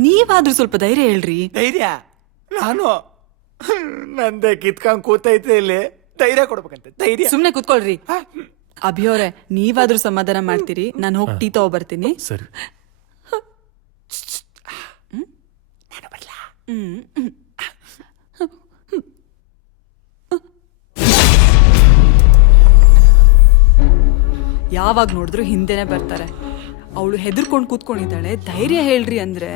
ನೀವಾದ್ರೂ ಸ್ವಲ್ಪ ಧೈರ್ಯ ಹೇಳ್ರಿ. ಧೈರ್ಯ? ನಾನು ನಂದೇ ಕಿತ್ಕೊಂಡ್ ಕೂತೈತೆ ಇಲ್ಲಿ. ಧೈರ್ಯ ಕೊಡ್ಬೇಕಂತ ಧೈರ್ಯ. ಸುಮ್ನೆ ಕುತ್ಕೊಳ್ರಿ. ಅಭಿಯವರೇ, ನೀವಾದ್ರೂ ಸಮಾಧಾನ ಮಾಡ್ತೀರಿ, ನಾನು ಹೋಗಿ ಟೀ ತಗೋ ಬರ್ತೀನಿ. ಸರಿ. ಯಾವಾಗ ನೋಡಿದ್ರು ಹಿಂದೆನೆ ಬರ್ತಾರೆ. ಅವಳು ಹೆದರ್ಕೊಂಡು ಕೂತ್ಕೊಂಡಿದ್ದಾಳೆ, ಧೈರ್ಯ ಹೇಳ್ರಿ ಅಂದ್ರೆ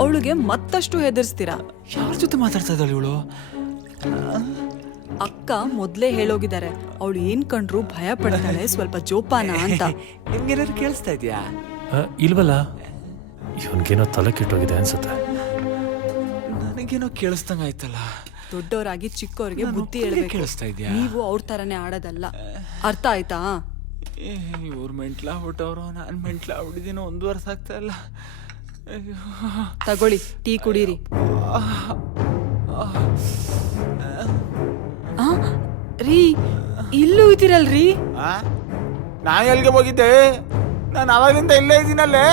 ಅವಳಿಗೆ ಮತ್ತಷ್ಟು ಹೆದರ್ಸ್ತೀರಾ. ಯಾರ ಜೊತೆ ಮಾತಾಡ್ತಾ ಇದ್ದಾಳೆ ಇವಳು? ಅಕ್ಕ ಮೊದ್ಲೇ ಹೇಳೋಗಿದ್ದಾರೆ, ಅವಳು ಏನ್ ಕಂಡ್ರು ಭಯ ಪಡ್ತಾಳೆ, ಸ್ವಲ್ಪ ಜೋಪಾನ ಅಂತ. ನಿಮ್ಗೇನಾದ್ರು ಕೇಳಿಸ್ತಾ ಇದೆಯಾ? ಇಲ್ವಲ್ಲ, ಇವನ್ಗೇನೋ ತಲೆ ಕೆಟ್ಟೋಗಿದೆ ಅನ್ಸುತ್ತೆ. ನನಗೇನೋ ಕೇಳಿಸ್ದಂಗ ಆಯ್ತಲ್ಲ. ದೊಡ್ಡವರಾಗಿ ಚಿಕ್ಕವರಿಗೆ ಬುದ್ಧಿ ಹೇಳ್ಬೇಕು. ಕೇಳಿಸ್ತಾ ಇದೆಯಾ? ನೀವು ಅವ್ರ ತರನೇ ಆಡೋದಲ್ಲ, ಅರ್ಥ ಆಯ್ತಾ? ಇವ್ರು ಮೆಂಟ್ಲ ಬಿಟ್ಟವ್ರು, ನಾನು ಮೆಂಟ್ಲ ಬಿಟ್ಟಿದ್ದೀನೋ, 1 ವರ್ಷ ಆಗ್ತಾ ಇಲ್ಲ. ತಗೊಳ್ಳಿ, ಟೀ ಕುಡೀರಿ. ರೀ, ಇಲ್ಲೂ ಇದ್ದೀರಲ್ರಿ? ನಾನು ಎಲ್ಲಿಗೆ ಹೋಗಿದ್ದೆ? ನಾನು ಅವಾಗಿಂದ ಇಲ್ಲೇ ಇದ್ದೀನಲ್ಲೇ.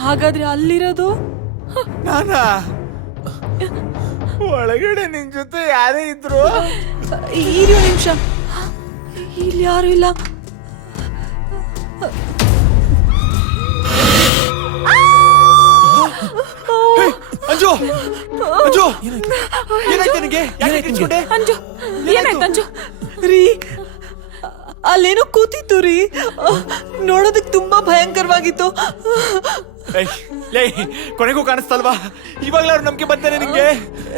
ಹಾಗಾದ್ರೆ ಅಲ್ಲಿರೋದು ನಾನಾ? ಒಳಗಡೆ ನಿನ್ ಜೊತೆ ಯಾರೇ ಇದ್ರು? ಇರಿ ಒಂದು ನಿಮಿಷ, ಇಲ್ಲಿ ಯಾರು ಇಲ್ಲ. ಅಂಜು, ಅಂಜು, ಏನಾಯ್ತು ನಿನಗೆ? ಯಾಕೆ ಕಿಚ್ಕೊಂಡೆ? ಅಂಜು, ಏನಾಯ್ತು ಅಂಜು? ರೀ, ಅಲ್ಲೇನೋ ಕೂತಿತ್ತು ರೀ, ನೋಡೋದಕ್ಕೆ ತುಂಬಾ ಭಯಂಕರವಾಗಿತ್ತು. ಕೊನೆಗೂ ಕಾಣಿಸ್ತಲ್ವಾ? ಇವಾಗ್ಲಾರು ನಂಬಿಕೆ ಬಂತಾನೆ ನಿಂಗೆ?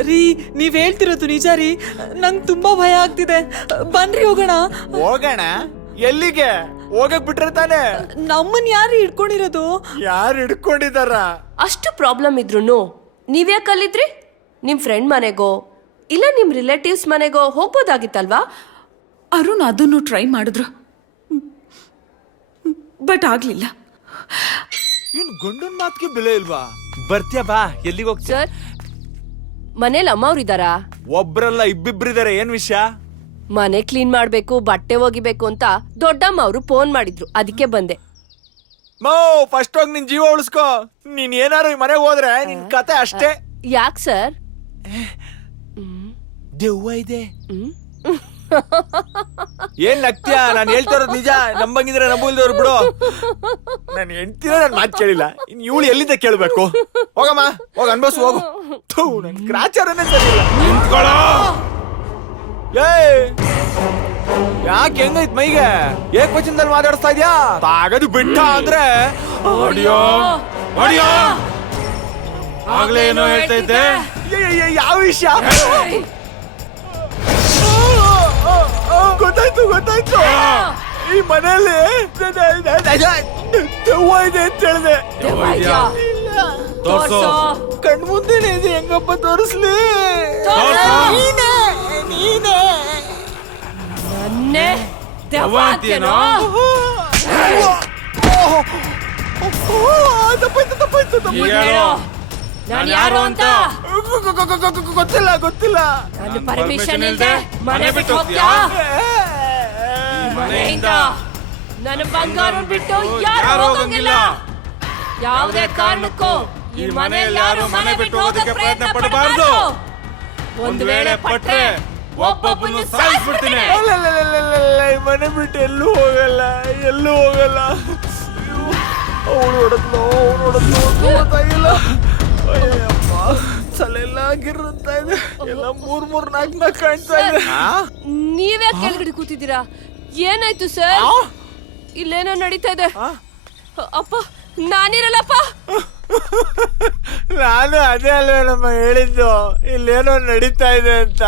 ರೀ, ನೀವ್ ಹೇಳ್ತಿರೋದು ನಿಜ ರೀ, ನಂಗೆ ತುಂಬಾ ಭಯ ಆಗ್ತಿದೆ. ಬನ್ರಿ ಹೋಗೋಣ. ಹೋಗೋಣ? ಎಲ್ಲಿಗೆ? ಹೋಗಕ್ ಬಿಟ್ರೆ ತಾನೆ? ನಮ್ಮನ್ ಯಾರು ಹಿಡ್ಕೊಂಡಿರೋದು? ಯಾರು ಹಿಡ್ಕೊಂಡಿದಾರ? ಅಷ್ಟು ಪ್ರಾಬ್ಲಮ್ ಇದ್ರೂ ನೀವ್ಯಾಕೆ ಅಲ್ಲಿದ್ರಿ? ನಿಮ್ ಫ್ರೆಂಡ್ ಮನೆಗೋ ಇಲ್ಲ ನಿಮ್ ರಿಲೇಟಿವ್ಸ್ ಮನೆಗೋ ಹೋಗ್ಬೋದಾಗಿತ್ತಲ್ವಾ? ಅರುಣ್ ಅದನ್ನು ಟ್ರೈ ಮಾಡಿದ್ರು, ಬಟ್ ಆಗ್ಲಿಲ್ಲ. ಏನ್ ಗಂಡನ್ ಮಾತ್ಗೆ ಬೆಲೆ ಇಲ್ವಾ? ಬರ್ತೀಯ ಬಾ. ಎಲ್ಲಿಗೆ ಹೋಗ್ತೀಯ? ಸರ್, ಮನೇಲಿ ಅಮ್ಮ ಅವ್ರಿದಾರಾ? ಒಬ್ರಲ್ಲ, ಇಬ್ಬಿಬ್ರಿದಾರೆ. ಏನ್ ವಿಷಯ? ಮನೆ ಕ್ಲೀನ್ ಮಾಡ್ಬೇಕು, ಬಟ್ಟೆ ಒಗಿಬೇಕು ಅಂತ ದೊಡ್ಡಮ್ಮ ಅವರು ಫೋನ್ ಮಾಡಿದ್ರು, ಅದಕ್ಕೆ ಬಂದೆ. ಫಸ್ಟ್ ಹೋಗಿ ನಿನ್ ಜೀವ ಉಳಿಸ್ಕೋ. ನೀನ್ ಏನಾರು ಈ ಮನೆಗೆ ಹೋದ್ರೆ ನಿನ್ ಕತೆ ಅಷ್ಟೇ. ಯಾಕೆ ಸರ್? ದೆವ್ವ ಇದೆ. ಏನ್ ನಗ್ತೀಯ? ನಾನು ಹೇಳ್ತಾ ಇರೋದು ನಿಜ. ನಂಬಂಗಿದ್ರೆ ನಂಬಲ್ದವ್ರು ಬಿಡು. ನಾನು ಹೆಂಡ್ತಿನ ನನ್ ಮಾತು ಕೇಳಿಲ್ಲ, ಇನ್ ಇವಳು ಎಲ್ಲಿಂದ ಕೇಳ್ಬೇಕು? ಹೋಗಮ್ಮ, ಹೋಗ ಅನ್ಭವ್ಸು, ಹೋಗು. ನನ್ ಗ್ರಾಚಾರನೇ ಸರಿಯಿಲ್ಲ. ನಿಂತ್ಕೊಳ್ಳೋ. ಯಾಕೆ ಹೆಂಗೈತ್ ಮೈಗೆ? ಏಕವಚನದಲ್ಲಿ ಮಾತಾಡಿಸ್ತಾ ಇದ್ಯಾ? ತಾಗದು ಬಿಟ್ಟ ಅಂದ್ರೆ ಆಡಿಯೋ ಆಡಿಯೋ ಆಗ್ಲೇ ಏನೋ ಹೇಳ್ತಾ ಇದ್ದೆ. ಯಾವ ವಿಷಯ? ಗೊತ್ತಾಯ್ತು ಗೊತ್ತಾಯ್ತು. ಈ ಮನೆಯಲ್ಲಿ ದೆವ್ವ ಇದೆ ಅಂತ ಹೇಳಿದೆ. ತೋರ್ಸು. ಕಣ್ಮುಂದೆನೇ ಇದೆ, ಹೆಂಗಪ್ಪ ತೋರಿಸ್ಲಿ? ನೀನೇ ನೀನೇ ನನ್ನೇ ದೆವ್ವ ಅಂತೀಯೋ? ತಪ್ಪಾಯ್ತು ತಪ್ಪಾಯ್ತು ಹೇಳು, ನಾನು ಯಾರು ಅಂತ? ಗೊತ್ತಿಲ್ಲ ಗೊತ್ತಿಲ್ಲ. ನನ್ನ ಪರ್ಮಿಷನ್ ಇಲ್ಲದೆ ಮನೆ ಬಿಟ್ಟು ಹೋಗ್ತೀಯಾ? ಮನೆಯಿಂದ ನನ್ನ ಬಂಗಾರ ಬಿಟ್ಟು ಯಾರು ಹೋಗಂಗಿಲ್ಲ. ಯಾವುದೇ ಕಾರಣಕ್ಕೂ ಈ ಮನೆಯಲ್ಲಿ ಯಾರು ಮನೆ ಬಿಟ್ಟು ಹೋಗಕ್ಕೆ ಪ್ರಯತ್ನ ಪಡಬಾರ್ದು. ಒಂದ್ ವೇಳೆ ಪಟ್ರೆ ಒಬ್ಬೊಬ್ಬನು ಸಾಯಿಸ್ಬಿಡ್ತೀನಿ. ಮನೆ ಬಿಟ್ಟು ಎಲ್ಲೂ ಹೋಗಲ್ಲ, ಎಲ್ಲೂ ಹೋಗಲ್ಲ. ಅವಳು ಹೊಡೆದ್ಲು ಗೊತ್ತಾಗಿಲ್ಲ. ಅಯ್ಯಪ್ಪ, ತಲೆಲ್ಲ ಗಿರ್ತಾ ಇದೆ, ಎಲ್ಲ 3-4 ಕಾಣ್ತಾ ಇದೆ. ನೀವೇ ಕೆಳಗಡೆ ಕೂತಿದ್ದೀರಾ? ಏನಾಯ್ತು ಸರ್? ಇಲ್ಲೇನೋ ನಡೀತಾ ಇದೆ. ಅಪ್ಪ ನಾನಿರಲ್ಲಪ್ಪ. ನಾನು ಅದೇ ಅಲ್ವೇನಮ್ಮ ಹೇಳಿದ್ದು, ಇಲ್ಲೇನೋ ನಡೀತಾ ಇದೆ ಅಂತ.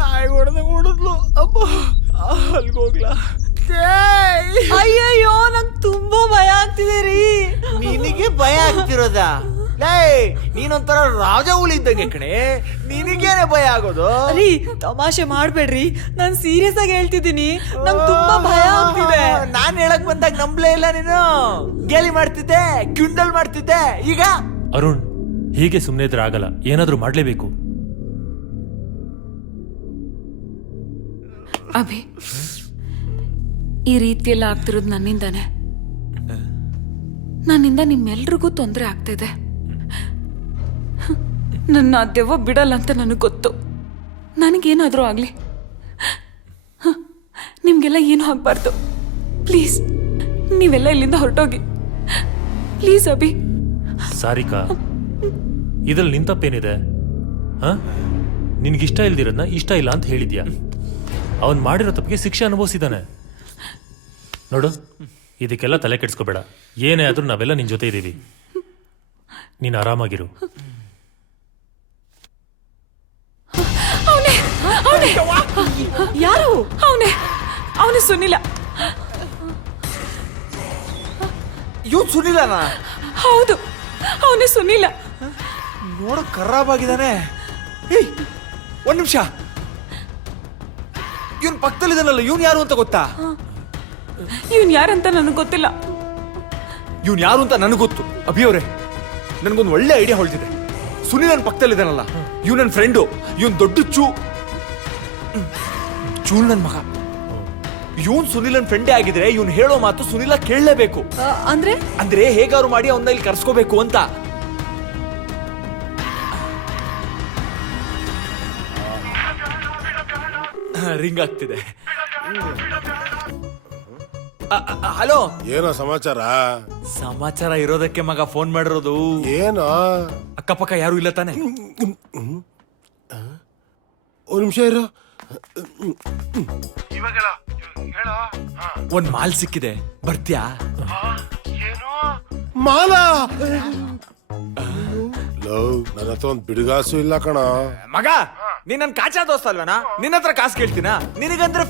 ನಾಯಿ ಹೊಡೆದ್ಲು. ಅಪ್ಪ ಅಲ್ಗೋಗ್ಲಾ? ಅಯ್ಯಯ್ಯೋ, ನಂಗೆ ತುಂಬಾ ಭಯ ಆಗ್ತಿದೆ ರೀ. ನಿನಗೆ ಭಯ ಆಗ್ತಿರೋದಾ? ಲೇ, ನೀನೊಂಥರ ರಾಜ ಹುಲಿ ಇದ್ದಂಗೆ ಕಣೆ, ನಿನಗೇನೆ ಭಯ ಆಗೋದು? ರೀ ತಮಾಷೆ ಮಾಡ್ಬೇಡ್ರಿ, ನಾನ್ ಸೀರಿಯಸ್ ಆಗಿ ಹೇಳ್ತಿದ್ದೀನಿ. ನಂಗೆ ತುಂಬಾ ಭಯ ಆಗ್ತಿದೆ. ನಾನ್ ಹೇಳಕ್ ಬಂದಾಗ ನಂಬ್ಲೇ ಇಲ್ಲ ನೀನು. ಗೇಲಿ ಮಾಡ್ತಿದ್ದೆ, ಕ್ವಿಂಡಲ್ ಮಾಡ್ತಿದ್ದೆ. ಈಗ ಅರುಣ್, ಹೀಗೆ ಸುಮ್ಮನೆ ಇದ್ರೆ ಆಗಲ್ಲ, ಏನಾದ್ರೂ ಮಾಡ್ಲೇಬೇಕು. ಅಭಿ, ಈ ರೀತಿಯೆಲ್ಲ ಆಗ್ತಿರೋದು ನನ್ನಿಂದಾನೆ. ನನ್ನಿಂದ ನಿಮ್ಮೆಲ್ರಿಗೂ ತೊಂದರೆ ಆಗ್ತಿದೆ. ನನ್ನ ದೆವ್ವ ಬಿಡಲ್ಲ ಅಂತ ನನಗೆ ಗೊತ್ತು. ನನಗೇನಾದರೂ ಆಗಲಿ, ನಿಮಗೆಲ್ಲ ಏನೂ ಆಗಬಾರ್ದು. ಪ್ಲೀಸ್ ನೀವೆಲ್ಲ ಇಲ್ಲಿಂದ ಹೊರಟೋಗಿ, ಪ್ಲೀಸ್ ಅಭಿ. ಸಾರಿಕಾ, ಇದ್ರಲ್ಲಿ ನಿನ್ ತಪ್ಪೇನಿದೆ? ನಿನ್ಗಿಷ್ಟ ಇಲ್ದಿರೋದ್ನ ಇಷ್ಟ ಇಲ್ಲ ಅಂತ ಹೇಳಿದ್ಯಾ? ಅವನ್ ಮಾಡಿರೋ ತಪ್ಪಿಗೆ ಶಿಕ್ಷೆ ಅನುಭವಿಸಿದಾನೆ ನೋಡು. ಇದಕ್ಕೆಲ್ಲ ತಲೆ ಕೆಡಿಸ್ಕೋಬೇಡ. ಏನೇ ಆದ್ರೂ ನಾವೆಲ್ಲ ನಿನ್ ಜೊತೆ ಇದ್ದೀವಿ. ನೀನ್ ಆರಾಮಾಗಿರು. ಯಾರು? ಅವನೇ ಸುನಿಲ. ಇವ್ ಸುನಿಲನಾ? ಹೌದು, ಅವನೇ ಸುನಿಲ. ನೋಡು ಖರಾಬಾಗಿದ್ದಾನೆ. ಏಯ್, ಒಂದ್ ನಿಮಿಷ. ಇವನ್ ಪಕ್ಕದಲ್ಲಿದ್ದಾನಲ್ಲ, ಇವನ್ ಯಾರು ಅಂತ ಗೊತ್ತಾ? ಇವನ್ ಯಾರಂತ ನನಗೆ ಗೊತ್ತಿಲ್ಲ. ಇವನ್ ಯಾರು ಅಂತ ನನಗೆ ಗೊತ್ತು. ಅಭಿ ಅವರೇ, ನನ್ಗೊಂದು ಒಳ್ಳೆ ಐಡಿಯಾ ಹೊಳ್ತಿದೆ. ಸುನಿಲ್ ನನ್ನ ಪಕ್ಕದಲ್ಲಿದ್ದಾನಲ್ಲ, ಇವ್ ನನ್ನ ಫ್ರೆಂಡು. ಇವನ್ ದೊಡ್ಡ ಚೂಲ್ ನನ್ ಮಗ. ಇವನ್ ಸುನಿಲನ್ ಫ್ರೆಂಡೇ ಆಗಿದ್ರೆ ಇವನ್ ಹೇಳೋ ಮಾತು ಸುನಿಲ ಕೇಳಲೇಬೇಕು. ಅಂದ್ರೆ ಹೇಗಾರು ಮಾಡಿ ಅವನ್ನ ಇಲ್ಲಿ ಕರ್ಸ್ಕೋಬೇಕು ಅಂತ. ರಿಂಗ್ ಆಗ್ತಿದೆ. ಹಲೋ, ಏನೋ ಸಮಾಚಾರ? ಸಮಾಚಾರ ಇರೋದಕ್ಕೆ ಮಗ ಫೋನ್ ಮಾಡಿರೋದು. ಏನೋ ಅಕ್ಕಪಕ್ಕ ಯಾರು ಇಲ್ಲ ತಾನೆ? ಒಂದ್ ನಿಮಿಷ ಇರೋ. ಒಂದ್ ಮಾಲ್ ಸಿಕ್ಕಿದೆ, ಬರ್ತ್ಯಾ? ಮಾಲ? ನನ್ನ ಹತ್ರ ಒಂದ್ ಬಿಡುಗಾಸು ಇಲ್ಲ ಕಣ ಮಗ. ನೀನ್ ನನ್ ಕಾಚಾ ದೋಸ್ತ ಅಲ್ವೇನಾ? ನಿನ್ನ ಹತ್ರ ಕಾಸು ಕೇಳ್ತೀನಾ? ನಿನಗಂದ್ರೆ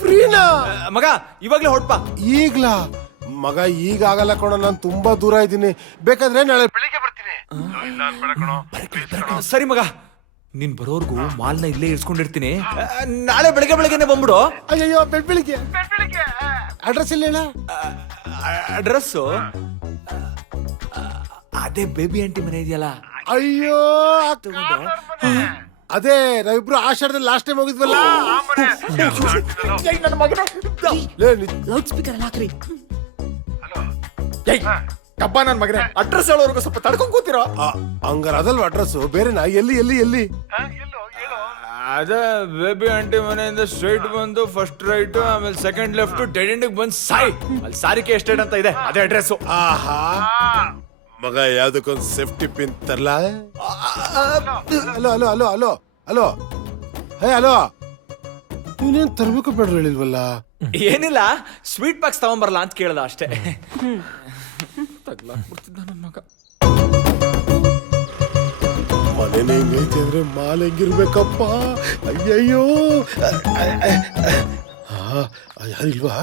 ಫ್ರೀನಾ ಮಗ? ಇವಾಗ್ಲೇ ಹೊಡ್ಪಾ. ಈಗ್ಲಾ ಮಗ? ಈಗ ಆಗಲ್ಲ ಕಣ, ನಾನು ತುಂಬಾ ದೂರ ಇದ್ದೀನಿ. ಬೇಕಾದ್ರೆ ನಾಳೆ ಬೆಳಿಗ್ಗೆ ಬರ್ತೀನಿ. ಸರಿ ಮಗ, ನೀನ್ ಬರೋರ್ಗು ಮಾಲ್ನ ಇಲ್ಲೇ ಇರ್ಸ್ಕೊಂಡಿರ್ತೀನಿ. ನಾಳೆ ಬೆಳಗ್ಗೆನೆ ಬಂದ್ಬಿಡು. ಅಯ್ಯೋ, ಬೆಳಿಗ್ಗೆ ಅಡ್ರೆಸ್ ಇಲ್ಲ. ಅಡ್ರೆಸ್ಸು ಅದೇ ಬೇಬಿ ಆಂಟಿ ಮನೆ ಇದೆಯಲ್ಲ. ಅಯ್ಯೋ, ಅದೇ ನಾವಿಬ್ರು ಆಷಾಢದಲ್ಲಿ ಲಾಸ್ಟ್ ಟೈಮ್ ಹೋಗಿದ್ವಲ್ಲ. ಲೌಡ್ ಸ್ಪೀಕರ್ ಹಾಕ್ರಿ. ಕಬ್ಬ ನನ್ ಮಗನೇ, ಅಡ್ರೆಸ್ ಹೇಳೋರ್ಗು ಸ್ವಲ್ಪ ತಡ್ಕೊಂಡ್ ಕೂತಿರೋ. ಹಂಗಾರ ಅದಲ್ವ ಅಡ್ರೆಸ್? ಬೇರೆನಾ? ಎಲ್ಲಿ ಎಲ್ಲಿ ಎಲ್ಲಿ? ಅದೇ ಬೇಬಿ ಆಂಟಿ ಮನೆಯಿಂದ ಸ್ಟ್ರೈಟ್ ಬಂದು ಫಸ್ಟ್ ರೈಟ್, ಆಮೇಲೆ ಸೆಕೆಂಡ್ ಲೆಫ್ಟ್, ಡೆಡ್ ಎಂಡಿಗೆ ಬಂದು ಸಾಯಿ. ಅಲ್ಲಿ ಸಾರಿಗೆ ಎಸ್ಟೇಟ್ ಅಂತ ಇದೆ, ಅದೇ ಅಡ್ರೆಸ್. ಆಹಾ ಮಗ, ಯಾವ್ದಕ್ಕೊಂದು ಸೇಫ್ಟಿ ಪಿನ್ ತರ್ಲ. Hello hello hello hello hello. Hey hello, ನೀನೇನ್ ತರ್ಬೇಕು ಬೇಡ್ರು ಹೇಳಿಲ್ವಲ್ಲ? ಏನಿಲ್ಲ, ಸ್ವೀಟ್ ಬಾಕ್ಸ್ ತಗೊಂಬರಲ್ಲ ಅಂತ ಕೇಳ್ದ ಅಷ್ಟೇ. ತಗ್ಲಾಕ್ಬಿಡ್ತಿದ್ದ ನನ್ನ ಮಗ. ಮನೇನೆ ಹಿಂಗೈತೆ ಅಂದ್ರೆ ಮಾಲ್ ಹೆಂಗಿರ್ಬೇಕಪ್ಪ? ಅಯ್ಯಯ್ಯೋ, ಯಾರಿಲ್ವಾ?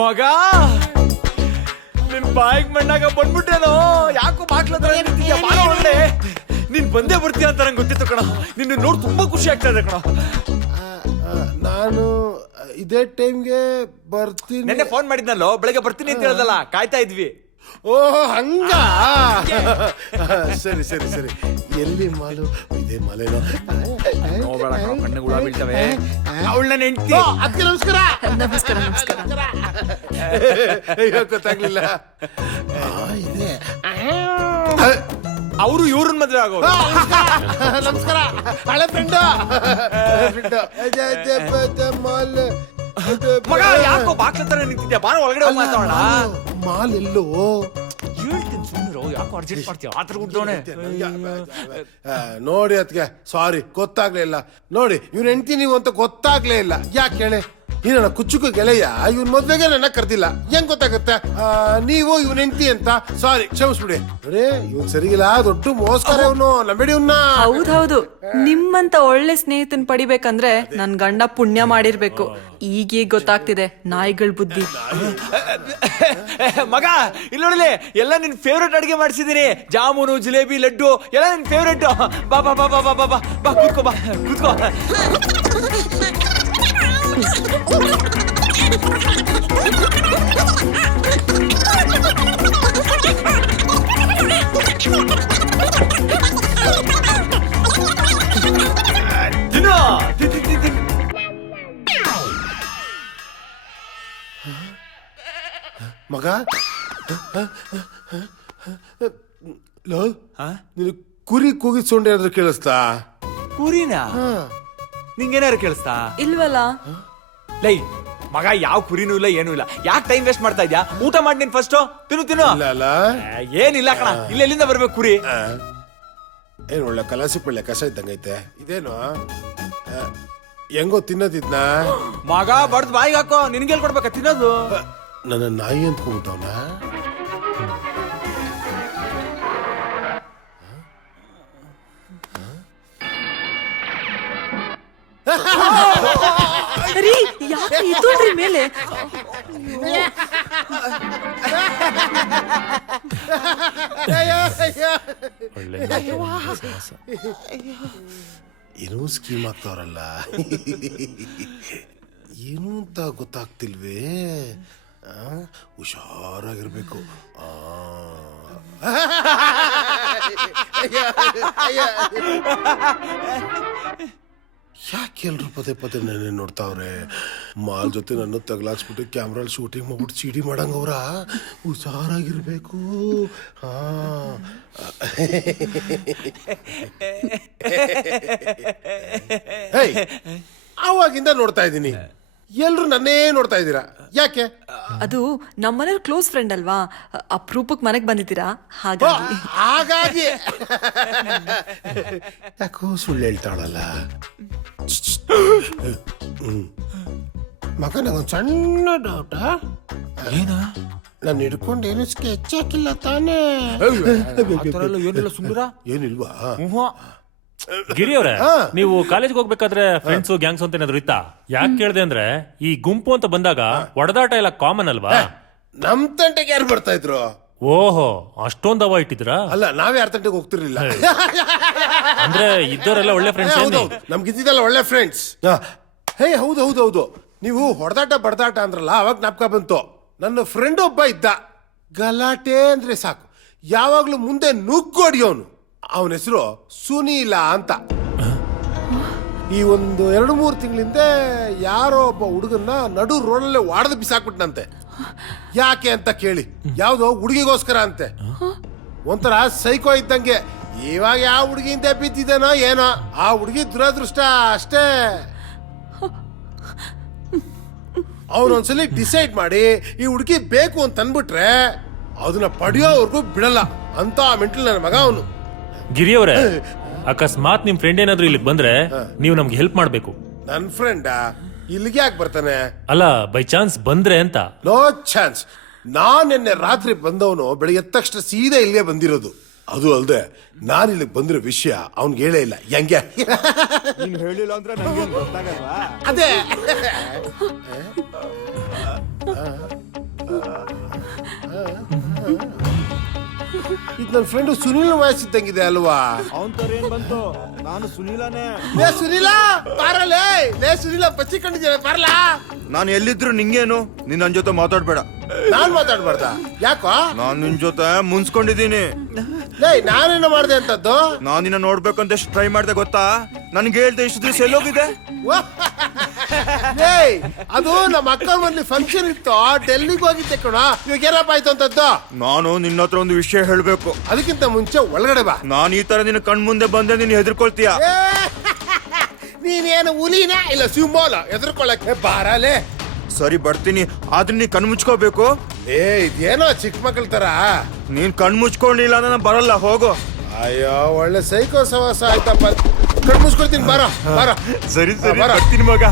ಮಗ, ನಿನ್ ಬಾಯಿಗೆ ಮಣ್ಣಾಗ ಬಂದ್ಬಿಟ್ಟೇನೋ. ಯಾಕೋ ಬಾಕ್ಲತ್ರ ಒಳ್ಳೆ. ನೀನ್ ಬಂದೇ ಬರ್ತೀಯ ಅಂತ ನಂಗೆ ಗೊತ್ತಿತ್ತು ಕಣ. ನಿನ್ನ ನೋಡಿ ತುಂಬಾ ಖುಷಿ ಆಗ್ತಾ ಇದೆ ಕಣ. ನಾನು ಇದೇ ಟೈಮ್ಗೆ ಬರ್ತೀನಿ. ನೆನ್ನೆ ಫೋನ್ ಮಾಡಿದ್ನಲ್ಲೋ, ಬೆಳಗ್ಗೆ ಬರ್ತೀನಿ ಅಂತ ಹೇಳ್ದಲ್ಲ, ಕಾಯ್ತಾ ಇದ್ವಿ. ಓ ಹಂಗ? ಸರಿ ಸರಿ ಸರಿ. ಎಲ್ಲಿ ಮಾಲು? ಇದೇ ಮಾಲೇನೋ? ನೋಬೇಡ, ಕಣ್ಣುಗಳ ಬೀಳ್ತವೆ. ಅವಳ ನನ್ನ ಹೆಂಡತಿ. ಅದಕ್ಕೆ ನಮಸ್ಕಾರ. ನಮಸ್ಕಾರ. ಅಯ್ಯೋ ಗೊತ್ತಾಗ್ಲಿಲ್ಲ. ಇದೆ ಅವರು ಇವ್ರನ್ನ ಮದ್ವೆ ಆಗೋ. ನಮಸ್ಕಾರ, ಹಳೆ ಫ್ರೆಂಡು. ಮಗ ಯಾಕೋ ಬಾಕ್ಲತ್ತಾನೆ ನಿಂತಿದ್ಯಾ? ಬಾರ ಒಳಗಡೆ ಹೋಗಿ ಮಾತಾಡೋಣ. ಮಾಲ್ ಎಲ್ಲೋ ಹೇಳ್ತೀನಿ ಸುಮ್ಮನೆ, ಯಾಕೋ ಅರ್ಜೆಂಟ್ ಮಾಡ್ತೀಯ? ಆತರ ಗುಡ್ಡವನೆ ನೋಡಿ ಅದಕ್ಕೆ ಸಾರಿ, ಗೊತ್ತಾಗ್ಲೇ ಇಲ್ಲ. ನೋಡಿ ಇವ್ನ ಹೆಂಡತಿ ನೀವು ಅಂತ ಗೊತ್ತಾಗ್ಲೇ ಇಲ್ಲ. ಯಾಕೆ ಹೇಳಿ, ಈ ನನ್ನ ಕುಚ್ಚುಕ ಗೆಳೆಯ ಇವನ್ ಮದ್ವೆಗೆ ನನ್ನ ಕರ್ದಿಲ್ಲ, ಹೆಂಗ್ ಗೊತ್ತಾಗತ್ತೆ? ನೀವು ಇವನ್ ಹೆಂಡತಿ ಅಂತ ಸಾರಿ, ಕ್ಷಮಿಸ್ಬಿಡಿ. ನೋಡಿ ಇವನ್ ಸರಿಗಿಲ್ಲ, ದೊಡ್ಡ ಮೋಸ್ಕರ ಇವನು, ನಂಬೇಡಿ ಇವ್ನ. ಹೌದೌದು, ನಿಮ್ಮಂತ ಒಳ್ಳೆ ಸ್ನೇಹಿತನ್ ಪಡಿಬೇಕಂದ್ರೆ ನನ್ ಗಂಡ ಪುಣ್ಯ ಮಾಡಿರ್ಬೇಕು. ಈಗೀಗ ಗೊತ್ತಾಗ್ತಿದೆ ನಾಯಿಗಳ ಬುದ್ಧಿ. ಮಗ ಇಲ್ಲಿ ನೋಡಲಿ, ಎಲ್ಲ ನಿನ್ ಫೇವ್ರೆಟ್ ಅಡಿಗೆ ಮಾಡಿಸಿದೀನಿ. ಜಾಮೂನು, ಜಿಲೇಬಿ, ಲಡ್ಡು ಎಲ್ಲ ನಿನ್ ಫೇವ್ರೆಟ್. ಬಾ ಬಾ ಬಾ ಬಾ ಬಾ ಬಾ ಬಾ, ಕೂತ್ಕೋ, ಬಾ ಕೂತ್ಕೋ. ಮಗ ಲೋ, ನೀನು ಕುರಿ ಕೂಗಿ ಸೊಂಡೆ ಏನಾದ್ರು ಕೇಳಿಸ್ತಾ? ಕುರಿನಾ? ನಿಂಗೇನಾರು ಕೇಳಿಸ್ತಾ? ಇಲ್ವಲ್ಲ. ಲೈ ಮಗ, ಯಾವ ಕುರಿನೂ ಇಲ್ಲ, ಏನೂ ಇಲ್ಲ. ಯಾಕೆ ಟೈಮ್ ವೇಸ್ಟ್ ಮಾಡ್ತಾ ಇದ್ಯಾ? ಊಟ ಮಾಡಿ ನೀನ್ ಫಸ್ಟ್ ತಿನ್ನು. ಏನಿಲ್ಲ ಕಣ, ಇಲ್ಲಿ ಎಲ್ಲಿಂದ ಬರ್ಬೇಕು ಕುರಿ? ಏನ್ ಒಳ್ಳೆ ಕಲಾಸಿ ಪಳ್ಳೆ ಕಸ ಇದ್ದಂಗೈತೆ. ಇದೇನು ಹೆಂಗೋ ತಿನ್ನೋದಿದ್ನ? ಮಗ ಬಡ್ದು ಬಾಯಿಗೆ ಹಾಕೋ, ನಿನ್ಗೆ ಕೊಡ್ಬೇಕ ತಿನ್ನೋದು? ನನ್ನ ನಾಯಿ ಅಂದ್ಕೊಂಡ್ಬಿಟ್ಟವನ. ರೀ, ಯಾಕೆ ಇದ್ರಿ ಮೇಲೆ? ಏನೋ ಸ್ಕೀಮ್ ಆಗ್ತಾವ್ರಲ್ಲ, ಏನು ಅಂತ ಗೊತ್ತಾಗ್ತಿಲ್ವೇ. ಹುಷಾರಾಗಿರ್ಬೇಕು. ಯಾಕೆ ಎಲ್ರು ಪದೇ ಪದೇ ನೆನೆ ನೋಡ್ತಾವ್ರೆ? ಮಾಲ್ ಜೊತೆ ನನ್ನ ತಗಲಾಕ್ಸ್ಬಿಟ್ಟು ಕ್ಯಾಮ್ರಲ್ಲಿ ಶೂಟಿಂಗ್ ಮಾಡ್ಬಿಟ್ಟು ಸಿಡಿ ಮಾಡಂಗವ್ರ. ಹುಷಾರಾಗಿರ್ಬೇಕು. ಆವಾಗಿಂದ ನೋಡ್ತಾ ಇದ್ದೀನಿ, ಎಲ್ರು ನನ್ನೇ ನೋಡ್ತಾ ಇದ್ದೀರಾ, ಯಾಕೆ? ಅದು ನಮ್ಮನೇಲಿ ಕ್ಲೋಸ್ ಫ್ರೆಂಡ್ ಅಲ್ವಾ, ಅಪ್ರೂಪಕ್ಕೆ ಮನೆಗೆ ಬಂದಿದ್ದೀರಾ, ಹಾಗಾಗಿ. ಯಾಕೋ ಸುಳ್ಳು ಹೇಳ್ತಾಳಲ್ಲ. ಮಗ, ನಂಗೊಂದು ಸಣ್ಣ ಡೌಟ. ಏನ? ನಾನು ಹಿಡ್ಕೊಂಡು ಏನು ಸ್ಕೆಚ್ ಹಾಕಿಲ್ಲ ತಾನೇ? ಏನಿಲ್ಲ ಸುಂದರ. ಏನಿಲ್ವಾ? ಗಿರಿ ಅವ್ರೆ, ನೀವು ಕಾಲೇಜ್ಗೆ ಹೋಗ್ಬೇಕಾದ್ರೆ ಫ್ರೆಂಡ್ಸ್ ಗ್ಯಾಂಗ್ಸ್ ಅಂತ ಏನಾದ್ರು ಇತ್ತಾ? ಯಾಕೆ ಕೇಳ್ದೆ ಅಂದ್ರೆ, ಈ ಗುಂಪು ಅಂತ ಬಂದಾಗ ಒಡದಾಟ ಎಲ್ಲ ಕಾಮನ್ ಅಲ್ವಾ? ನಮ್ ತಂಟೆಗೆ ಯಾರು ಬರ್ತಾ ಇದ್ರು? ಓಹೋ, ಅಷ್ಟೊಂದ್ ಅವ ಇಟ್ಟಿದ್ರಾ? ಅಲ್ಲ, ನಾವೇ ಯಾರ ತಂಟೆಗೆ ಹೋಗ್ತಿರ್ಲಿಲ್ಲ. ಅಂದ್ರೆ ಇದ್ದವರೆಲ್ಲ ಒಳ್ಳೆ ಫ್ರೆಂಡ್ಸ್. ನಮ್ಗಿದ್ದಿದ್ದಲ್ಲ ಒಳ್ಳೆ ಫ್ರೆಂಡ್ಸ್. ಹೇ, ಹೌದು ಹೌದು ಹೌದು, ನೀವು ಹೊಡೆದಾಟ ಬಡದಾಟ ಅಂದ್ರಲ್ಲ, ಅವಾಗ ಜ್ಞಾಪಕ ಬಂತು. ನನ್ನ ಫ್ರೆಂಡ್ ಒಬ್ಬ ಇದ್ದ, ಗಲಾಟೆ ಅಂದ್ರೆ ಸಾಕು, ಯಾವಾಗ್ಲೂ ಮುಂದೆ ನುಗ್ಗೋಡಿಯೋನು. ಅವನ ಹೆಸರು ಸುನೀಲ ಅಂತ. ಈ ಒಂದು 2-3 ತಿಂಗಳಿಂದ ಯಾರೋ ಒಬ್ಬ ಹುಡುಗನ್ನ ನಡು ರೋಡಲ್ಲೇ ವಾಡದ ಬಿಸಾಕ್ಬಿಟ್ನಂತೆ. ಯಾಕೆ ಅಂತ ಕೇಳಿ, ಯಾವ್ದೋ ಹುಡುಗಿಗೋಸ್ಕರ ಅಂತೆ. ಒಂಥರ ಸೈಕೋ ಇದ್ದಂಗೆ. ಇವಾಗ ಯಾವ ಹುಡುಗಿಯಿಂದ ಬಿದ್ದಿದ್ದಾನೋ ಏನೋ, ಆ ಹುಡುಗಿ ದುರದೃಷ್ಟ ಅಷ್ಟೇ. ಅವನೊಂದ್ಸಲಿ ಡಿಸೈಡ್ ಮಾಡಿ ಈ ಹುಡುಗಿ ಬೇಕು ಅಂತ ಅಂದ್ಬಿಟ್ರೆ ಅದನ್ನ ಪಡೆಯೋವರೆಗೂ ಬಿಡಲ್ಲ ಅಂತ ಮೆಂಟಲ್ ನನ್ನ ಮಗ ಅವನು. ಗಿರಿ ಅವರೇ, ಅಕಸ್ಮಾತ್ ನಿಮ್ ಫ್ರೆಂಡ್ ಏನಾದ್ರು ಇಲ್ಲಿಗೆ ಬಂದ್ರೆ ನೀವು ನಮ್ಗೆ ಹೆಲ್ಪ್ ಮಾಡ್ಬೇಕು. ನನ್ ಫ್ರೆಂಡ್ ಇಲ್ಲಿಗೆ ಯಾಕೆ ಬರ್ತಾನೆ? ಅಲ್ಲ, ಬೈ ಚಾನ್ಸ್ ಬಂದ್ರೆ ಅಂತ. No chance. ನಾನ್ ನಿನ್ನೆ ರಾತ್ರಿ ಬಂದವನು ಬೆಳಿಗ್ಗೆ ಎದ್ದ ತಕ್ಷಣ ಸೀದಾ ಇಲ್ಲೇ ಬಂದಿರೋದು. ಅದು ಅಲ್ದೆ ನಾನು ಇಲ್ಲಿಗೆ ಬಂದಿರೋ ವಿಷಯ ಅವ್ನ್ಗೆ ಹೇಳೇ ಇಲ್ಲ. ಹೆಂಗೆ ಹೇಳಿಲ್ಲ ಅಂದ್ರೆ ನಂಗೇನ್ ಗೊತ್ತಾಗಲ್ವಾ? ಅದೇ ಇದು ನನ್ನ ಫ್ರೆಂಡ್ ಸುನೀಲ್ ವಯಸ್ಸಿದ್ದಂಗಿದೆ ಅಲ್ವಾ? ಅವನ್ ತರ ಏನ್ ಬಂತು? ನಾನು ಸುನೀಲನೇ. ಲೇ ಸುನೀಲ, ಬಾರಲೇ. ಲೇ ಸುನೀಲ, ಬಚ್ಚಿಕೊಂಡಿದ್ದೇನೆ, ಬಾರಲಾ. ನಾನು ಎಲ್ಲಿದ್ರು ನಿಂಗೇನು? ನೀನ್ ನನ್ ಜೊತೆ ಮಾತಾಡ್ಬೇಡ. ನಾನ್ ಮಾತಾಡ್ಬಾರ್ದ? ಯಾಕೋ? ನಾನ್ ನಿನ್ ಜೊತೆ ಮುನ್ಸ್ಕೊಂಡಿದ್ದೀನಿ. ಲೇ, ನಾನೇನು ಮಾಡ್ದೆ ಅಂತದ್ದು? ನಾನ್ ನಿನ್ನ ನೋಡ್ಬೇಕಂತ ಎಷ್ಟು ಟ್ರೈ ಮಾಡ್ದೆ ಗೊತ್ತಾ? ನನ್ಗೆ ಹೇಳ್ದೆ ಇಷ್ಟು ದಿವಸ ಎಲ್ಲೋಗಿದೆ? ಏಯ್, ಅದು ನಮ್ಮ ಅಕ್ಕ ಮನೇಲಿ ಫಂಕ್ಷನ್ ಇತ್ತು, ಡೆಲ್ಲಿಗೆ ಹೋಗಿದ್ದೆ ಕಣ. ಇವಾಗ ಏನಪ್ಪ ಆಯ್ತು ಅಂತದ್ದು? ನಾನು ನಿನ್ನ ಹತ್ರ ಒಂದು ವಿಷಯ ಹೇಳ್ಬೇಕು. ಅದಕ್ಕಿಂತ ಮುಂಚೆ ಒಳಗಡೆ ಬಾ. ನಾನು ಈ ತರ ನಿನ್ನ ಕಣ್ ಮುಂದೆ ಬಂದೆ ನೀನು ಹೆದರ್ಕೊಳ್ತೀಯ. ನೀನೇನು ಹುಲಿನ ಇಲ್ಲ ಸಿಂಹನ ಎದುರ್ಕೊಳ್ಳಕ್ಕೆ? ಬಾರಲೇ. ಸರಿ ಬರ್ತೀನಿ, ಆದ್ರೆ ನೀ ಕಣ್ ಮುಚ್ಕೋಬೇಕು. ಇದೇನೋ ಚಿಕ್ಕ ಮಕ್ಕಳ ತರ. ನೀನ್ ಕಣ್ ಮುಚ್ಕೊಂಡಿಲ್ಲ ನಾನು ಬರಲ್ಲ, ಹೋಗು. ಅಯ್ಯೋ, ಒಳ್ಳೆ ಸೈಕೋ ಸವಾಸ ಆಯ್ತಪ್ಪ. ಕಣ್ ಮುಚ್ಕೊಳ್ತೀನಿ, ಬಾರ ಬಾರ. ಸರಿ ಸರಿ ಬರ. ಬರ್ತೀನಿ ಮಗ.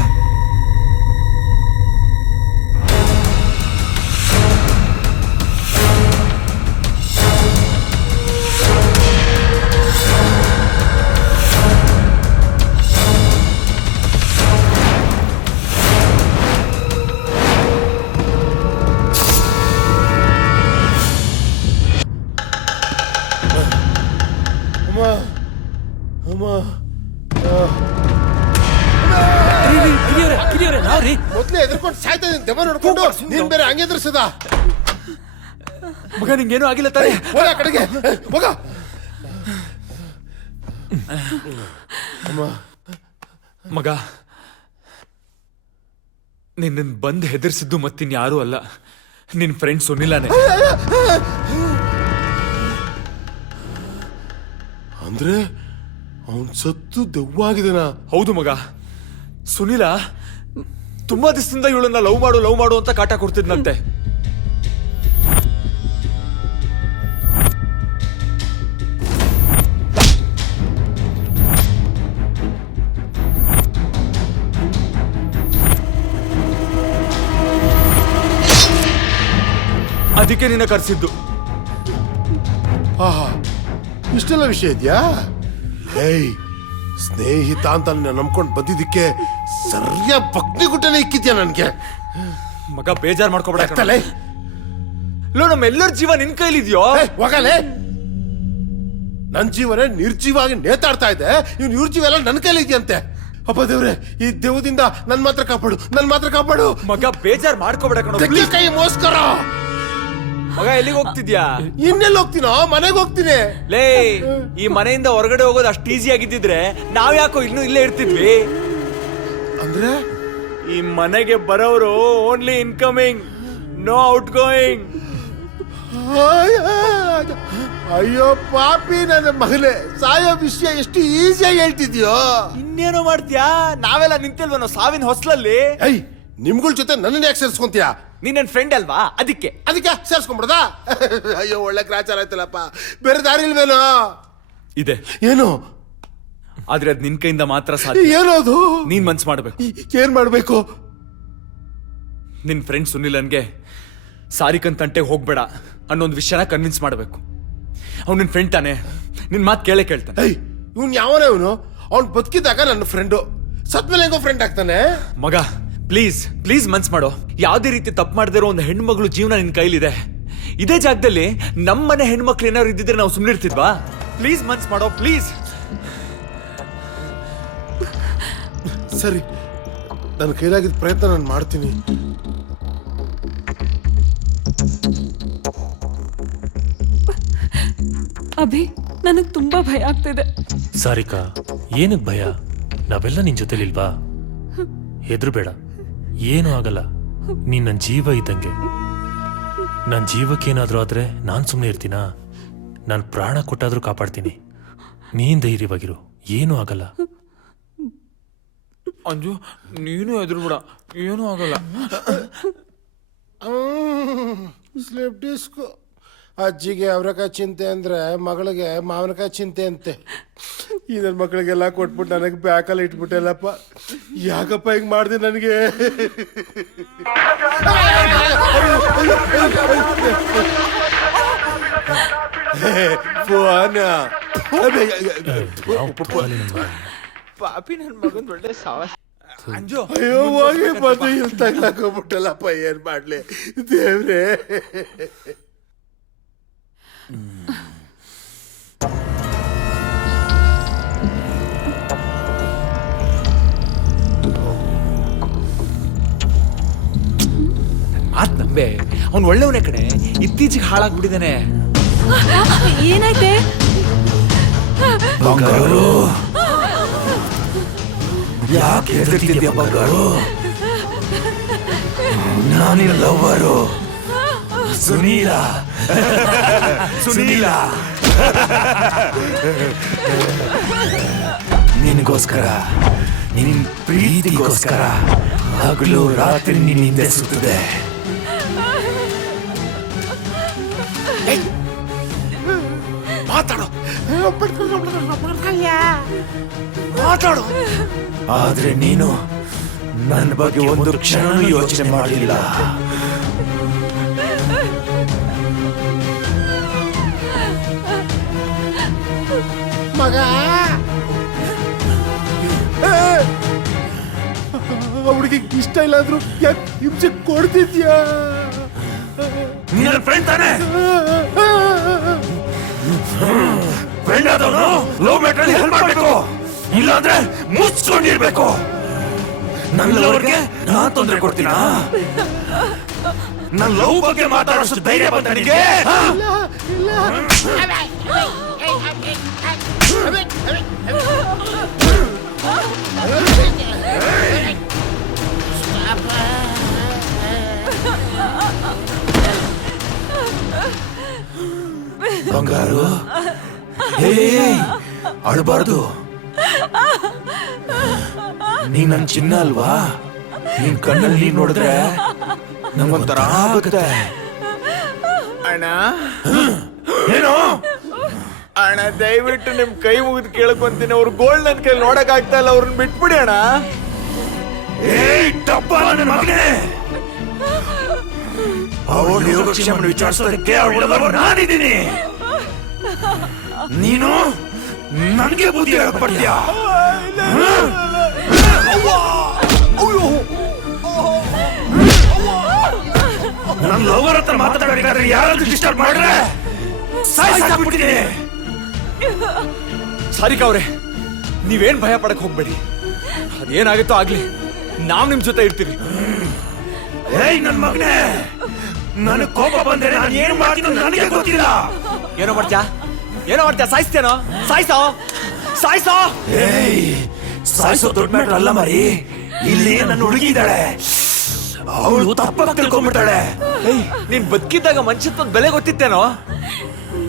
ನಾವ್ರಿ ಮೊದ್ಲೇ ಎದ್ರಕೊಂಡು ಸಾಯ್ತಾ ಇದೀನಿ, ದೆವ್ವ ನೋಡ್ಕೊಂಡು. ನೀನ್ ಬೇರೆ ಹಂಗೆ ಎದುರಿಸದ? ಮಗ ನಿಂಗೇನು ಆಗಿಲ್ಲ ತಾನೆ? ಹೋಗ ಕಡೆಗೆ ಹೋಗ. ಮಗ, ನಿನ್ನ ಬಂದು ಹೆದರ್ಸಿದ್ದು ಮತ್ತಿನ್ ಯಾರು ಅಲ್ಲ, ನಿನ್ ಫ್ರೆಂಡ್ ಸುನಿಲಾನೆ. ಅಂದ್ರೆ ಅವನ್ ಸತ್ತು ದೆವ್ವ ಆಗಿದನ? ಹೌದು ಮಗ. ಸುನಿಲ ತುಂಬಾ ದಿವಸದಿಂದ ಇವಳನ್ನ ಲವ್ ಮಾಡು ಅಂತ ಕಾಟ ಕೊಡ್ತಿದ್ನಂತೆ. ಅದಕ್ಕೆ ನಿನ್ನ ಕರೆಸಿದ್ದು. ಆಹಾ, ಇಷ್ಟೆಲ್ಲ ವಿಷಯ ಇದೆಯಾ? ಏಯ್, ಸ್ನೇಹಿತ ಅಂತ ನಂಬ್ಕೊಂಡು ಬಂದಿದ್ದಕ್ಕೆ ಸರಿಯಾದ ಪಕ್ನಿ ಗುಟ್ಟನೆ ಇಕ್ಕಿದ್ಯಾ ನನ್ಗೆ. ಮಗ ಬೇಜಾರ್ ಮಾಡ್ಕೋಬೇಡ. ತಲೆ ನಮ್ಮೆಲ್ಲರ ಜೀವ ನಿನ್ ಕೈಲಿದ್ಯೋ. ಹೋಗಲೇ. ನನ್ ಜೀವನ ನಿರ್ಜೀವಾಗಿ ನೇತಾಡ್ತಾ ಇದೆ, ಇವ್ನು ಇವ್ರ ಜೀವ ಎಲ್ಲ ನನ್ನ ಕೈಲಿ ಇದೆಯಂತೆ. ಅಪ್ಪ ದೇವ್ರೆ, ಈ ದೇವದಿಂದ ನನ್ ಮಾತ್ರ ಕಾಪಾಡು. ಮಗ ಬೇಜಾರ್ ಮಾಡ್ಕೋಬೇಡ ಕಣೋ. ಕೈ ಮೋಸ್ಕರ. ಮಗ ಎಲ್ಲಿಗೆ ಹೋಗ್ತಿದ್ಯಾ? ಇನ್ನೆಲ್ಲಿ ಹೋಗ್ತೀನೋ? ಮನೆಗೆ ಹೋಗ್ತೀನಿ. ಲೇ, ಈ ಮನೆಯಿಂದ ಹೊರಗಡೆ ಹೋಗೋದು ಅಷ್ಟು ಈಸಿ ಆಗಿದ್ದಿದ್ರೆ ನಾವ್ ಯಾಕೋ ಇನ್ನೂ ಇಲ್ಲೇ ಇರ್ತಿದ್ವಿ. ಅಂದ್ರೆ ಈ ಮನೆಗೆ ಬರೋರು only incoming, no outgoing. ಅಯ್ಯೋ ಪಾಪಿ ನನ್ನ ಮಗನೇ, ಸಾಯೋ ವಿಷಯ ಎಷ್ಟು ಈಸಿಯಾಗಿ ಹೇಳ್ತಿದ್ಯೋ. ಇನ್ನೇನೋ ಮಾಡ್ತೀಯಾ? ನಾವೆಲ್ಲ ನಿಂತಿಲ್ವನೋ ಸಾವಿನ ಹೊಸ್ಲಲ್ಲಿ. ಏಯ್, ನಿಮ್ಗಳ ಜೊತೆ ನನ್ನ ಯಾಕೆ ಸೇರ್ಸ್ಕೊಂತೀಯಾ? ನೀನ್ ನನ್ ಫ್ರೆಂಡ್ ಅಲ್ವಾ, ಅದಕ್ಕೆ ಸೇರ್ಸ್ಕೊಂಡ್ಬಿಡದ? ಅಯ್ಯೋ, ಒಳ್ಳೆ ಗ್ರಾಚಾರ ಆಯ್ತಲ್ಲಪ್ಪ. ಬೇರೆ ದಾರಿ ಇಲ್ವೇನೋ? ಇದೆ. ಏನು? ಆದ್ರೆ ಅದ್ ನಿನ್ ಕೈಯಿಂದ ಮಾತ್ರ ಸಾಧ್ಯ. ಏನದು? ನೀನ್ ಮನ್ಸ್ ಮಾಡ್ಬೇಕು. ಏನ್ ಮಾಡ್ಬೇಕು? ನಿನ್ ಫ್ರೆಂಡ್ ಸುನಿಲನ್ಗೆ ಸಾರಿಕನ್ ತಂಟೆಗೆ ಹೋಗ್ಬೇಡ ಅನ್ನೊಂದು ವಿಷಯನ ಕನ್ವಿನ್ಸ್ ಮಾಡ್ಬೇಕು. ಅವ್ನು ನಿನ್ ಫ್ರೆಂಡ್ ತಾನೆ, ನಿನ್ ಮಾತು ಕೇಳ್ತಾನೆ. ಏಯ್, ಇವ್ನು ಯಾವನೇ ಇವನು? ಅವ್ನು ಬದುಕಿದಾಗ ನನ್ನ ಫ್ರೆಂಡು, ಸತ್ಮೇಲೆ ಹೆಂಗೋ ಫ್ರೆಂಡ್ ಆಗ್ತಾನೆ? ಮಗ ಪ್ಲೀಸ್ ಮನ್ಸ್ ಮಾಡೋ. ಯಾವ್ದೇ ರೀತಿ ತಪ್ಪು ಮಾಡದಿರೋ ಒಂದು ಹೆಣ್ಮಗಳು ಜೀವನ ನಿನ್ ಕೈಲಿದೆ. ಇದೇ ಜಾಗದಲ್ಲಿ ನಮ್ಮನೆ ಹೆಣ್ಮಕ್ಳು ಏನಾದ್ರು ಇದ್ದಿದ್ರೆ ನಾವು ಸುಮ್ಮನಿರ್ತಿದ್ವಾ? ಪ್ಲೀಸ್ ಮನ್ಸ್ ಮಾಡೋ, ಪ್ಲೀಸ್. ಸರಿ, ನನ್ನ ಕೈಲಾಗಿದ್ದ ಪ್ರಯತ್ನ ನಾನು ಮಾಡ್ತೀನಿ. ಅಭಿ, ನನಗ್ ತುಂಬಾ ಭಯ ಆಗ್ತಿದೆ. ಸಾರಿಕಾ, ಏನಕ್ ಭಯ? ನಾವೆಲ್ಲ ನಿನ್ ಜೊತೆಲಿಲ್ವಾ? ಹೆದ್ರಬೇಡ, ಏನೂ ಆಗಲ್ಲ. ನೀನ್ ನನ್ನ ಜೀವ ಇದ್ದಂಗೆ. ನನ್ನ ಜೀವಕ್ಕೇನಾದ್ರೂ ಆದ್ರೆ ನಾನ್ ಸುಮ್ಮನೆ ಇರ್ತೀನಾ? ನಾನು ಪ್ರಾಣ ಕೊಟ್ಟಾದ್ರೂ ಕಾಪಾಡ್ತೀನಿ. ನೀನ್ ಧೈರ್ಯವಾಗಿರು, ಏನೂ ಆಗಲ್ಲ. ಅಂಜು, ನೀನು ಹೆದರ್ಬೇಡ, ಏನೂ ಆಗಲ್ಲ. Slip disc. ಅಜ್ಜಿಗೆ ಅವರೆಕಾಯಿ ಚಿಂತೆ ಅಂದ್ರೆ ಮಗಳಿಗೆ ಮಾವಿನಕಾಯಿ ಚಿಂತೆ ಅಂತೆ. ಈ ನನ್ನ ಮಕ್ಕಳಿಗೆಲ್ಲ ಕೊಟ್ಬಿಟ್ಟು ನನಗೆ ಬ್ಯಾಕಲ್ಲಿ ಇಟ್ಬಿಟ್ಟೆಲ್ಲಪ್ಪ. ಯಾಕಪ್ಪ ಹಿಂಗ್ ಮಾಡಿದೆ ನನಗೆ? ಪಾಪಿ ನನ್ನ ಮಗನ್ ಒಳ್ಳೆ ಸಾವ. ಅಂಜು, ಅಯ್ಯೋ, ಹೋಗಿ ಬಂದು ಇಲ್ಲಿ ತಗ್ಲಾಕೋಗ್ಬಿಟ್ಟಲ್ಲಪ್ಪ. ಏನ್ ಮಾಡ್ಲಿ ದೇವ್ರೆ? ಮಾತ್ ನಂಬೆ, ಅವ್ನು ಒಳ್ಳೆಯವನೇ ಕಡೆ. ಇತ್ತೀಚೆಗೆ ಹಾಳಾಗ್ಬಿಟ್ಟಿದ್ದಾನೆ. ಏನಾಯ್ತೆ? ಯಾಕೆ ಹೆದರ್ತಿದ್ಯಾ ಬಂಗಾರು? ನಾನಿನ ಲವ್ವರು ಸುನೀಲ. ಸುನೀಲ ನಿನಗೋಸ್ಕರ, ನಿನ್ ಪ್ರೀತಿಗೋಸ್ಕರ ಹಗಲು ರಾತ್ರಿ ನಿನ್ನಿಂದ ಸುತ್ತದೆ. ಮಾತಾಡು ಮಾತಾಡು. ಆದ್ರೆ ನೀನು ನನ್ನ ಬಗ್ಗೆ ಒಂದು ಕ್ಷಣ ಯೋಚನೆ ಮಾಡಲಿಲ್ಲ. ಮಗ ಅವಳಿಗೆ ಇಷ್ಟ ಇಲ್ಲ ಅಂದ್ರು ಯಾಕೆ ಹಿಂಸೆ ಕೊಡ್ತಿದ್ಯಾ? ನೀನ ಫ್ರೆಂಡ್ ತಾನೆ? ಫ್ರೆಂಡ್ ಆದವನು ಲವ್ ಮ್ಯಾಟರ್ ಹೆಲ್ಪ್ ಮಾಡಬೇಕು, ಇಲ್ಲಾಂದ್ರೆ ಮುಚ್ಕೊಂಡಿರ್ಬೇಕು. ನನ್ನ ಲವ್ಗೆ ನಾನ್ ತೊಂದರೆ ಕೊಡ್ತೀನ? ನನ್ನ ಲವ್ ಬಗ್ಗೆ ಮಾತಾಡೋಷ್ಟು ಧೈರ್ಯ ಬಂತ ನಿನಗೆ? ಬಂಗಾರು, ಅಳಬಾರ್ದು. ನೀ ನನ್ ಚಿನ್ನ ಅಲ್ವಾ? ನಿನ್ ಕಣ್ಣಲ್ಲಿ ನೀನ್ ನೋಡಿದ್ರೆ ನಂಗೊಂಥರ ಆಗುತ್ತೆ. ಅಣ್ಣ ಏನು ಅಣ್ಣ, ದಯವಿಟ್ಟು ನಿಮ್ ಕೈ ಮುಗಿದು ಕೇಳ್ಕೊಂತೀನಿ. ಅವ್ರ ಗೋಲ್ಡ್ ನನ್ ಕೈ ನೋಡಕ್ ಆಗ್ತಾ ಇಲ್ಲ, ಅವ್ರನ್ನ ಬಿಟ್ಬಿಡಿ ಅಣ್ಣ. ಡಬ್ಬ ನನ್ನ ಮಗನೇ, ಅವಳು ಯೋಗಕ್ಷೇಮನ ವಿಚಾರಿಸೋದಕ್ಕೆ ಅವಳು ನಾನಿದ್ದೀನಿ. ನೀನು ನನಗೆ ಬುದ್ಧಿ ಹೇಳ್ಕೊಡ್ತೀಯ? ನನ್ನ ಲವರ್ ಹತ್ರ ಮಾತಾಡಬೇಕಾದ್ರೆ ಯಾರಾದ್ರೂ ಡಿಸ್ಟರ್ಬ್ ಮಾಡ್ರೆ ಸಾಯಿಸಾಕ್ಬಿಡ್ತೀನಿ. ಸಾರಿಕಾ ಅವ್ರೆ, ನೀವೇನ್ ಭಯ ಪಡಕ್ ಹೋಗ್ಬೇಡಿ. ಅದೇನಾಗುತ್ತೋ ಆಗ್ಲಿ, ನಾವ್ ನಿಮ್ ಜೊತೆ ಇರ್ತೀವಿ. ಏಯ್ ನನ್ ಮಗನೇ, ನನಗ್ ಕೋಪ ಬಂದ್ರೆ ನಾನು ಏನ್ ಮಾಡ್ತೀನಿ ನನಗೆ ಗೊತ್ತಿಲ್ಲ. ಏನೋ ಮಾಡ್ತ್ಯಾ? ಏನೋ ಮಾಡ್ತ್ಯಾ? ಸಾಯಿಸ್ತೇನೋ? ಸಾಯಿಸೋ ಸಾಯಿಸೋ. ಏಯ್, ಸಾಯಿಸೋ ದೊಡ್ಡ ಮ್ಯಾಟ್ರ್ ಅಲ್ಲ ಮರಿ. ಇಲ್ಲಿ ನನ್ನ ಹುಡುಗಿ ಇದ್ದಾಳೆ, ಅವಳು ತಪ್ಪಾಗಿ ತಿಳ್ಕೊಂಡ್ಬಿಟ್ಟಾಳೆ. ಏಯ್, ನೀನ್ ಬದುಕಿದ್ದಾಗ ಮನುಷ್ಯತ್ವದ ಬೆಲೆ ಗೊತ್ತಿತ್ತೇನೋ?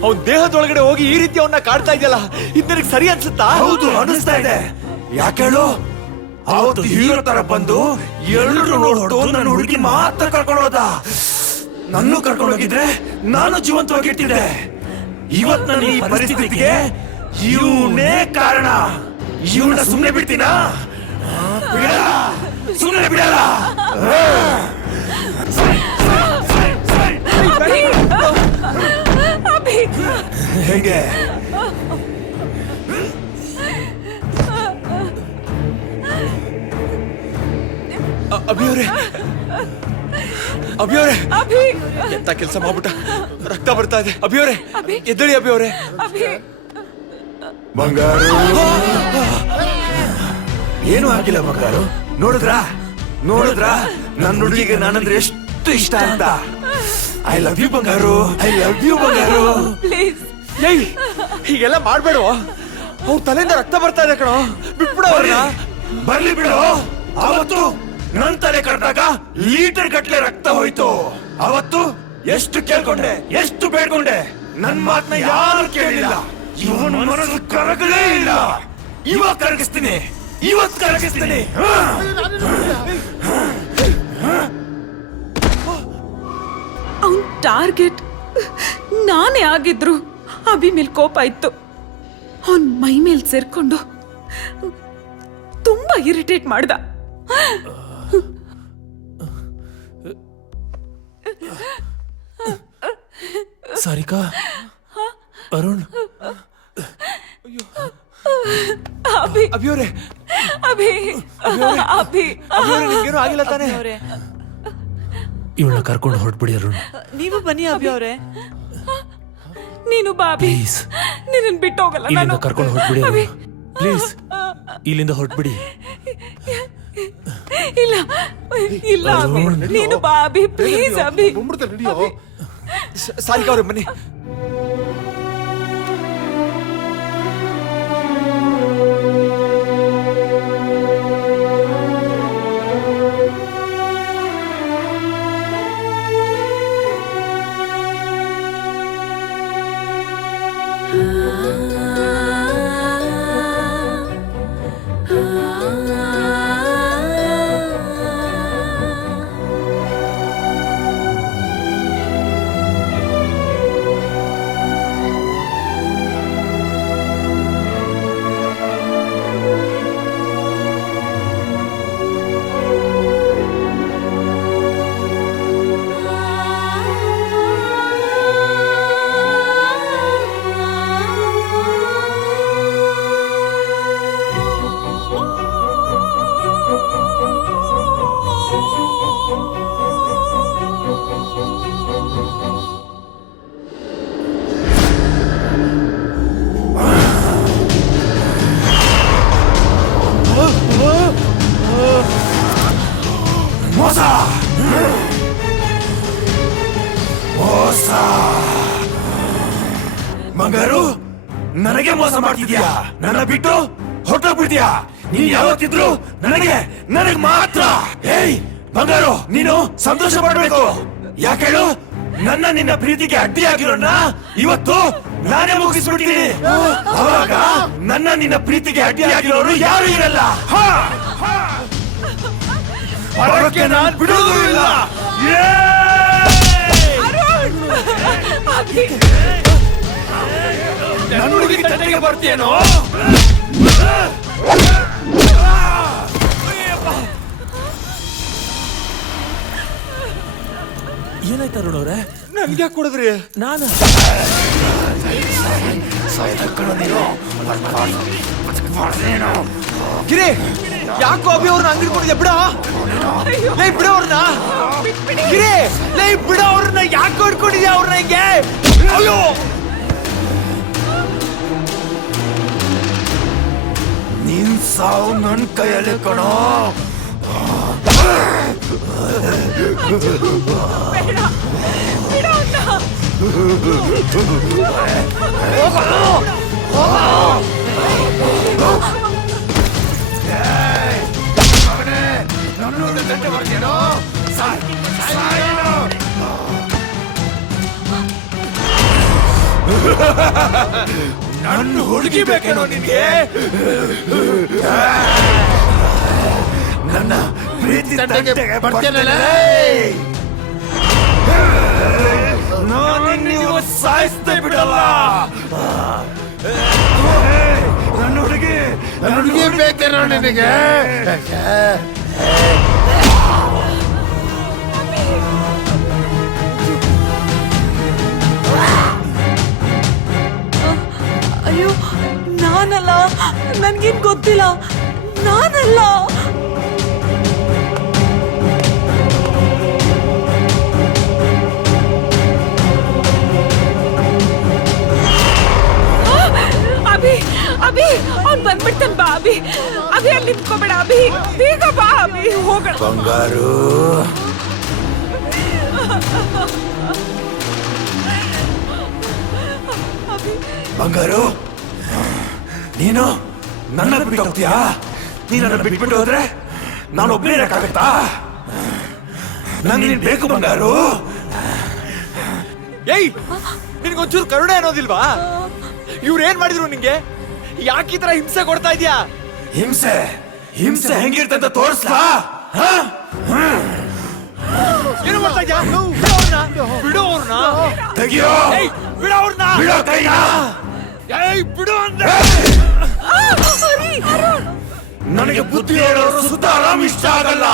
ಅವ್ನ್ ದೇಹದೊಳಗಡೆ ಹೋಗಿ ಈ ರೀತಿ ಅವನ್ನ ಕಾಡ್ತಾ ಇದೆಯಲ್ಲ, ಇದು ನನಗೆ ಸರಿ ಅನ್ಸುತ್ತಾ? ಹೌದು, ಅನಿಸ್ತಾ ಇದೆ. ಯಾಕೇಳು, ಅವತ್ತು ಹೀರೋ ತರ ಬಂದು ಎಲ್ಲರೂ ನೋಡ್ಬಿಟ್ಟು ನನ್ನ ಹುಡುಗಿ ಮಾತ್ರ ಕರ್ಕೊಂಡು ಹೋದ. ನನ್ನೂ ಕರ್ಕೊಂಡು ಹೋಗಿದ್ರೆ ನಾನು ಜೀವಂತವಾಗಿರ್ತಿದ್ದೆ. ಇವತ್ ನನ್ನ ಈ ಪರಿಸ್ಥಿತಿಗೆ ಇವನೇ ಕಾರಣ. ಇವನ್ನ ಸುಮ್ಮನೆ ಬಿಡ್ತೀನಾ? ಬಿಡಲ್ಲ, ಸುಮ್ಮನೆ ಬಿಡಲ್ಲ. ಹೇಗೆ ಅಭಿಯವರೇ, ಅಭಿಯವರೇ, ಎಂತ ಕೆಲಸ ಮಾಡ್ಬಿಟ್ಟ? ರಕ್ತ ಬರ್ತಾ ಇದೆ. ಅಭಿಯವರೇ, ಎದ್ದಳಿ ಅಭಿಯವರೇ. ಬಂಗಾರು, ಏನು ಆಗಿಲ್ಲ ಬಂಗಾರು. ನೋಡಿದ್ರಾ ನೋಡಿದ್ರಾ ನನ್ನ ಹುಡುಗಿಗೆ ನಾನಂದ್ರೆ ಎಷ್ಟು ಇಷ್ಟ ಅಂತ. ಐ ಲವ್ ಯು ಬಂಗಾರು, ಐ ಲವ್ ಯು ಬಂಗಾರು. ಏಯ್, ಹೀಗೆಲ್ಲ ಮಾಡ್ಬೇಡ. ಅವ್ರ ತಲೆಯಿಂದ ರಕ್ತ ಬರ್ತಾ ಇದೆ ಕಣೋ, ಬಿಟ್ಬಿಡು ಅವ್ರನ್ನ. ಬರ್ಲಿ ಬಿಡು. ಅವತ್ತು ನನ್ ತಲೆ ಕಡ್ದಾಗ ಲೀಟರ್ ಗಟ್ಲೆ ರಕ್ತ ಹೋಯ್ತು. ಅವತ್ತು ಎಷ್ಟು ಕೇಳ್ಕೊಂಡೆ, ಎಷ್ಟು ಬೇಡ್ಕೊಂಡೆ. ನನ್ ಮಾತನ್ನ ಯಾರು ಕೇಳಿಲ್ಲ. ಇವನ್ ಮನಸ್ಸು ಕರಗಲೇ ಇಲ್ಲ. ಇವಾಗ ಕರಗಿಸ್ತೀನಿ, ಇವತ್ತು ಕರಗಿಸ್ತೀನಿ. ಅವನ್ ಟಾರ್ಗೆಟ್ ನಾನೇ ಆಗಿದ್ರು ಅಭಿ ಮೇಲ್ ಕೋಪ ಇತ್ತು. ಅವನ್ ಮೈ ಮೇಲ್ ಸೇರ್ಕೊಂಡು ತುಂಬಾ ಇರಿಟೇಟ್ ಮಾಡ್ದ. ಸಾರಿಕಾ, ಅರುಣ್, ಅಭಿ, ಅಭಿಯವರೇ, ಅಭಿ, ಅಭಿ, ನಿಮ್ಗೇನು ಆಗಿಲ್ಲ ತಾನೇ? ಇವಳನ್ನ ಕರ್ಕೊಂಡು ಹೊರಟ್ಬಿಡಿ ಅರುಣ್. ನೀವು ಬನ್ನಿ ಅಭಿ ಅವರೇ. ನೀನು ಬಾಬಿ, ಪ್ಲೀಸ್ ನಿನ್ನ ಬಿಟ್ಟು ಹೋಗಲ್ಲ ಇಲ್ಲಿಂದ ನಾನು. ಕರ್ಕೊಂಡು ಹೊರಟ್ಬಿಡಿ ಅಭಿ, ಪ್ಲೀಸ್, ಇಲ್ಲಿಂದ ಹೊರಟ್ಬಿಡಿ. ಇಲ್ಲ ಇಲ್ಲ ಅಭಿ, ನೀನು ಬಾಬಿ, ಪ್ಲೀಸ್ ಅಭಿ. ಸಾರಿಕಾ ಅವ್ರೆ ಬನ್ನಿ. ಬಂಗಾರು ನನಗೆ ಮೋಸ ಮಾಡ್ತಿದ್ಯಾ? ನನ್ನ ಬಿಟ್ಟು ಹೊರಟೋಗ್ಬಿಡ್ತೀಯಾ? ನೀನ್ ಯಾವತ್ತಿದ್ರು ನನಗೆ ಮಾತ್ರ. ಏಯ್ ಬಂಗಾರು, ನೀನು ಸಂತೋಷ ಪಡ್ಬೇಕು. ಯಾಕೇಳು? ನಿನ್ನ ಪ್ರೀತಿಗೆ ಅಡ್ಡಿಯಾಗಿರೋಣ ಇವತ್ತು ನಾನೇ ಮುಗಿಸ್ಬಿಡ್ತೀನಿ. ಅವಾಗ ನಿನ್ನ ಪ್ರೀತಿಗೆ ಅಡ್ಡಿಯಾಗಿರೋರು ಯಾರು ಇರಲ್ಲ. ಹೊರಕ್ಕೆ ನಾನ್ ಬಿಡೋದು ಇಲ್ಲ. ನನ್ನ ಹುಡುಗಿ ತಂಟೆಗೆ ಬರ್ತೀಯೇನೋ? ಏನಾಯ್ತು ಅರುಣ್ ಅವ್ರೆ? ನನ್ಗೆ ಕೊಡಿದ್ರಿ ನಾನು ಗಿರಿ, ಯಾಕೋ ಅಭಿ ಅವ್ರನ್ನ ಅಂಗಡಿ ಕೊಡಿದ್ಯಾ? ಬಿಡ ಲೈ, ಬಿಡ ಅವ್ರನ್ನ. ಗಿರಿ, ಲೈ ಬಿಡ ಅವ್ರನ್ನ. ಯಾಕೆ ಹೊಡ್ಕೊಂಡಿದ್ಯಾ ಅವ್ರನ್ನ ಹಿಂಗೆ? ಅಯ್ಯೋ, ನಿನ್ ಸಾವು ನನ್ ಕೈಯಲ್ಲಿ ಕಣೋ. ನನ್ನ ಹುಡುಗಿ ಬೇಕೇನೋ ನಿನ್ಗೆ? ನನ್ನ ಪ್ರೀತಿ ತಂಟೆಗೆ ಬರ್ತೀನಲ್ಲ. ನಾನು ನೀವು ಸಾಯಿಸ್ತಾ ಬಿಡಲ್ಲ. ನನ್ನ ಹುಡುಗಿ ಬೇಕೇನೋ ನಿನಗೆ? ಅಯ್ಯೋ, ನಾನಲ್ಲ, ನನ್ಗೇನ್ ಗೊತ್ತಿಲ್ಲ, ನಾನಲ್ಲ. ಅಭಿ ಅಭಿ ಅವ್ನ್ ಬಂದ್ಬಿಡ್ತಾನೆ. ಬಾ ಅಭಿ, ಅಭಿ ಅಲ್ಲಿ ನಿಂತ್ಕೋಬೇಡ. ಅಭಿ ಬೇಗ ಬಾ ಅಭಿ, ಹೋಗೋಣ. ಬಂಗಾರು, ಬಂಗಾರು, ನೀನು ನನ್ನ ಬಿಟ್ಟು ಹೋಗ್ತೀಯಾ? ನೀನು ನನ್ನ ಬಿಟ್ಬಿಟ್ಟು ಹೋದ್ರೆ ನಾನು ಒಬ್ಬನೇ ಇರಕ್ಕಾಗತ್ತಾ? ನಂಗೆ ನೀನ್ ಬೇಕು ಬಂಗಾರು. ಏಯ್, ನಿನ್ಗೊಂಚೂರು ಕರುಣೆ ಅನ್ನೋದಿಲ್ವಾ? ಇವ್ರೇನ್ ಮಾಡಿದ್ರು ನಿಂಗೆ? ಯಾಕೆ ಈ ತರ ಹಿಂಸೆ ಕೊಡ್ತಾ ಇದ್ಯಾ? ಹಿಂಸೆ ಹೆಂಗಿರ್ತಂತ ತೋರಿಸ್ಲಾ? ಏನು ಮಾಡ್ತಾ ಇದ್ಯಾ? ಬಿಡು ಅವ್ರನ್ನ. ತೆಗಿಯೋ. ಬಿಡು ಅವ್ರನ್ನ. ಬಿಡೋ ಕೈನ. ಏಯ್, ಬಿಡು ಅಂದ್ರೆ. ನನಗೆ ಬುದ್ಧಿ ಹೇಳೋರು ಸುತ್ತ ಆರಾಮ್ ಇಷ್ಟ ಆಗಲ್ಲ.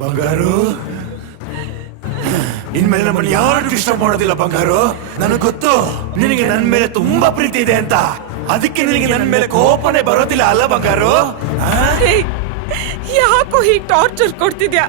ಬಂಗಾರು, ಇನ್ಮೇಲೆ ನಮ್ಮನ್ನು ಯಾರು ಡಿಸ್ಟರ್ಬ್ ಮಾಡೋದಿಲ್ಲ ಬಂಗಾರು. ನನಗೆ ಗೊತ್ತು ನಿನಗೆ ನನ್ನ ಮೇಲೆ ತುಂಬಾ ಪ್ರೀತಿ ಇದೆ ಅಂತ. ಅದಕ್ಕೆ ನಿನಗೆ ನನ್ನ ಮೇಲೆ ಕೋಪನೆ ಬರೋದಿಲ್ಲ ಅಲ್ಲ ಬಂಗಾರು? ಯಾಕೋ ಹೀಗೆ ಟಾರ್ಚರ್ ಕೊಡ್ತಿದ್ಯಾ?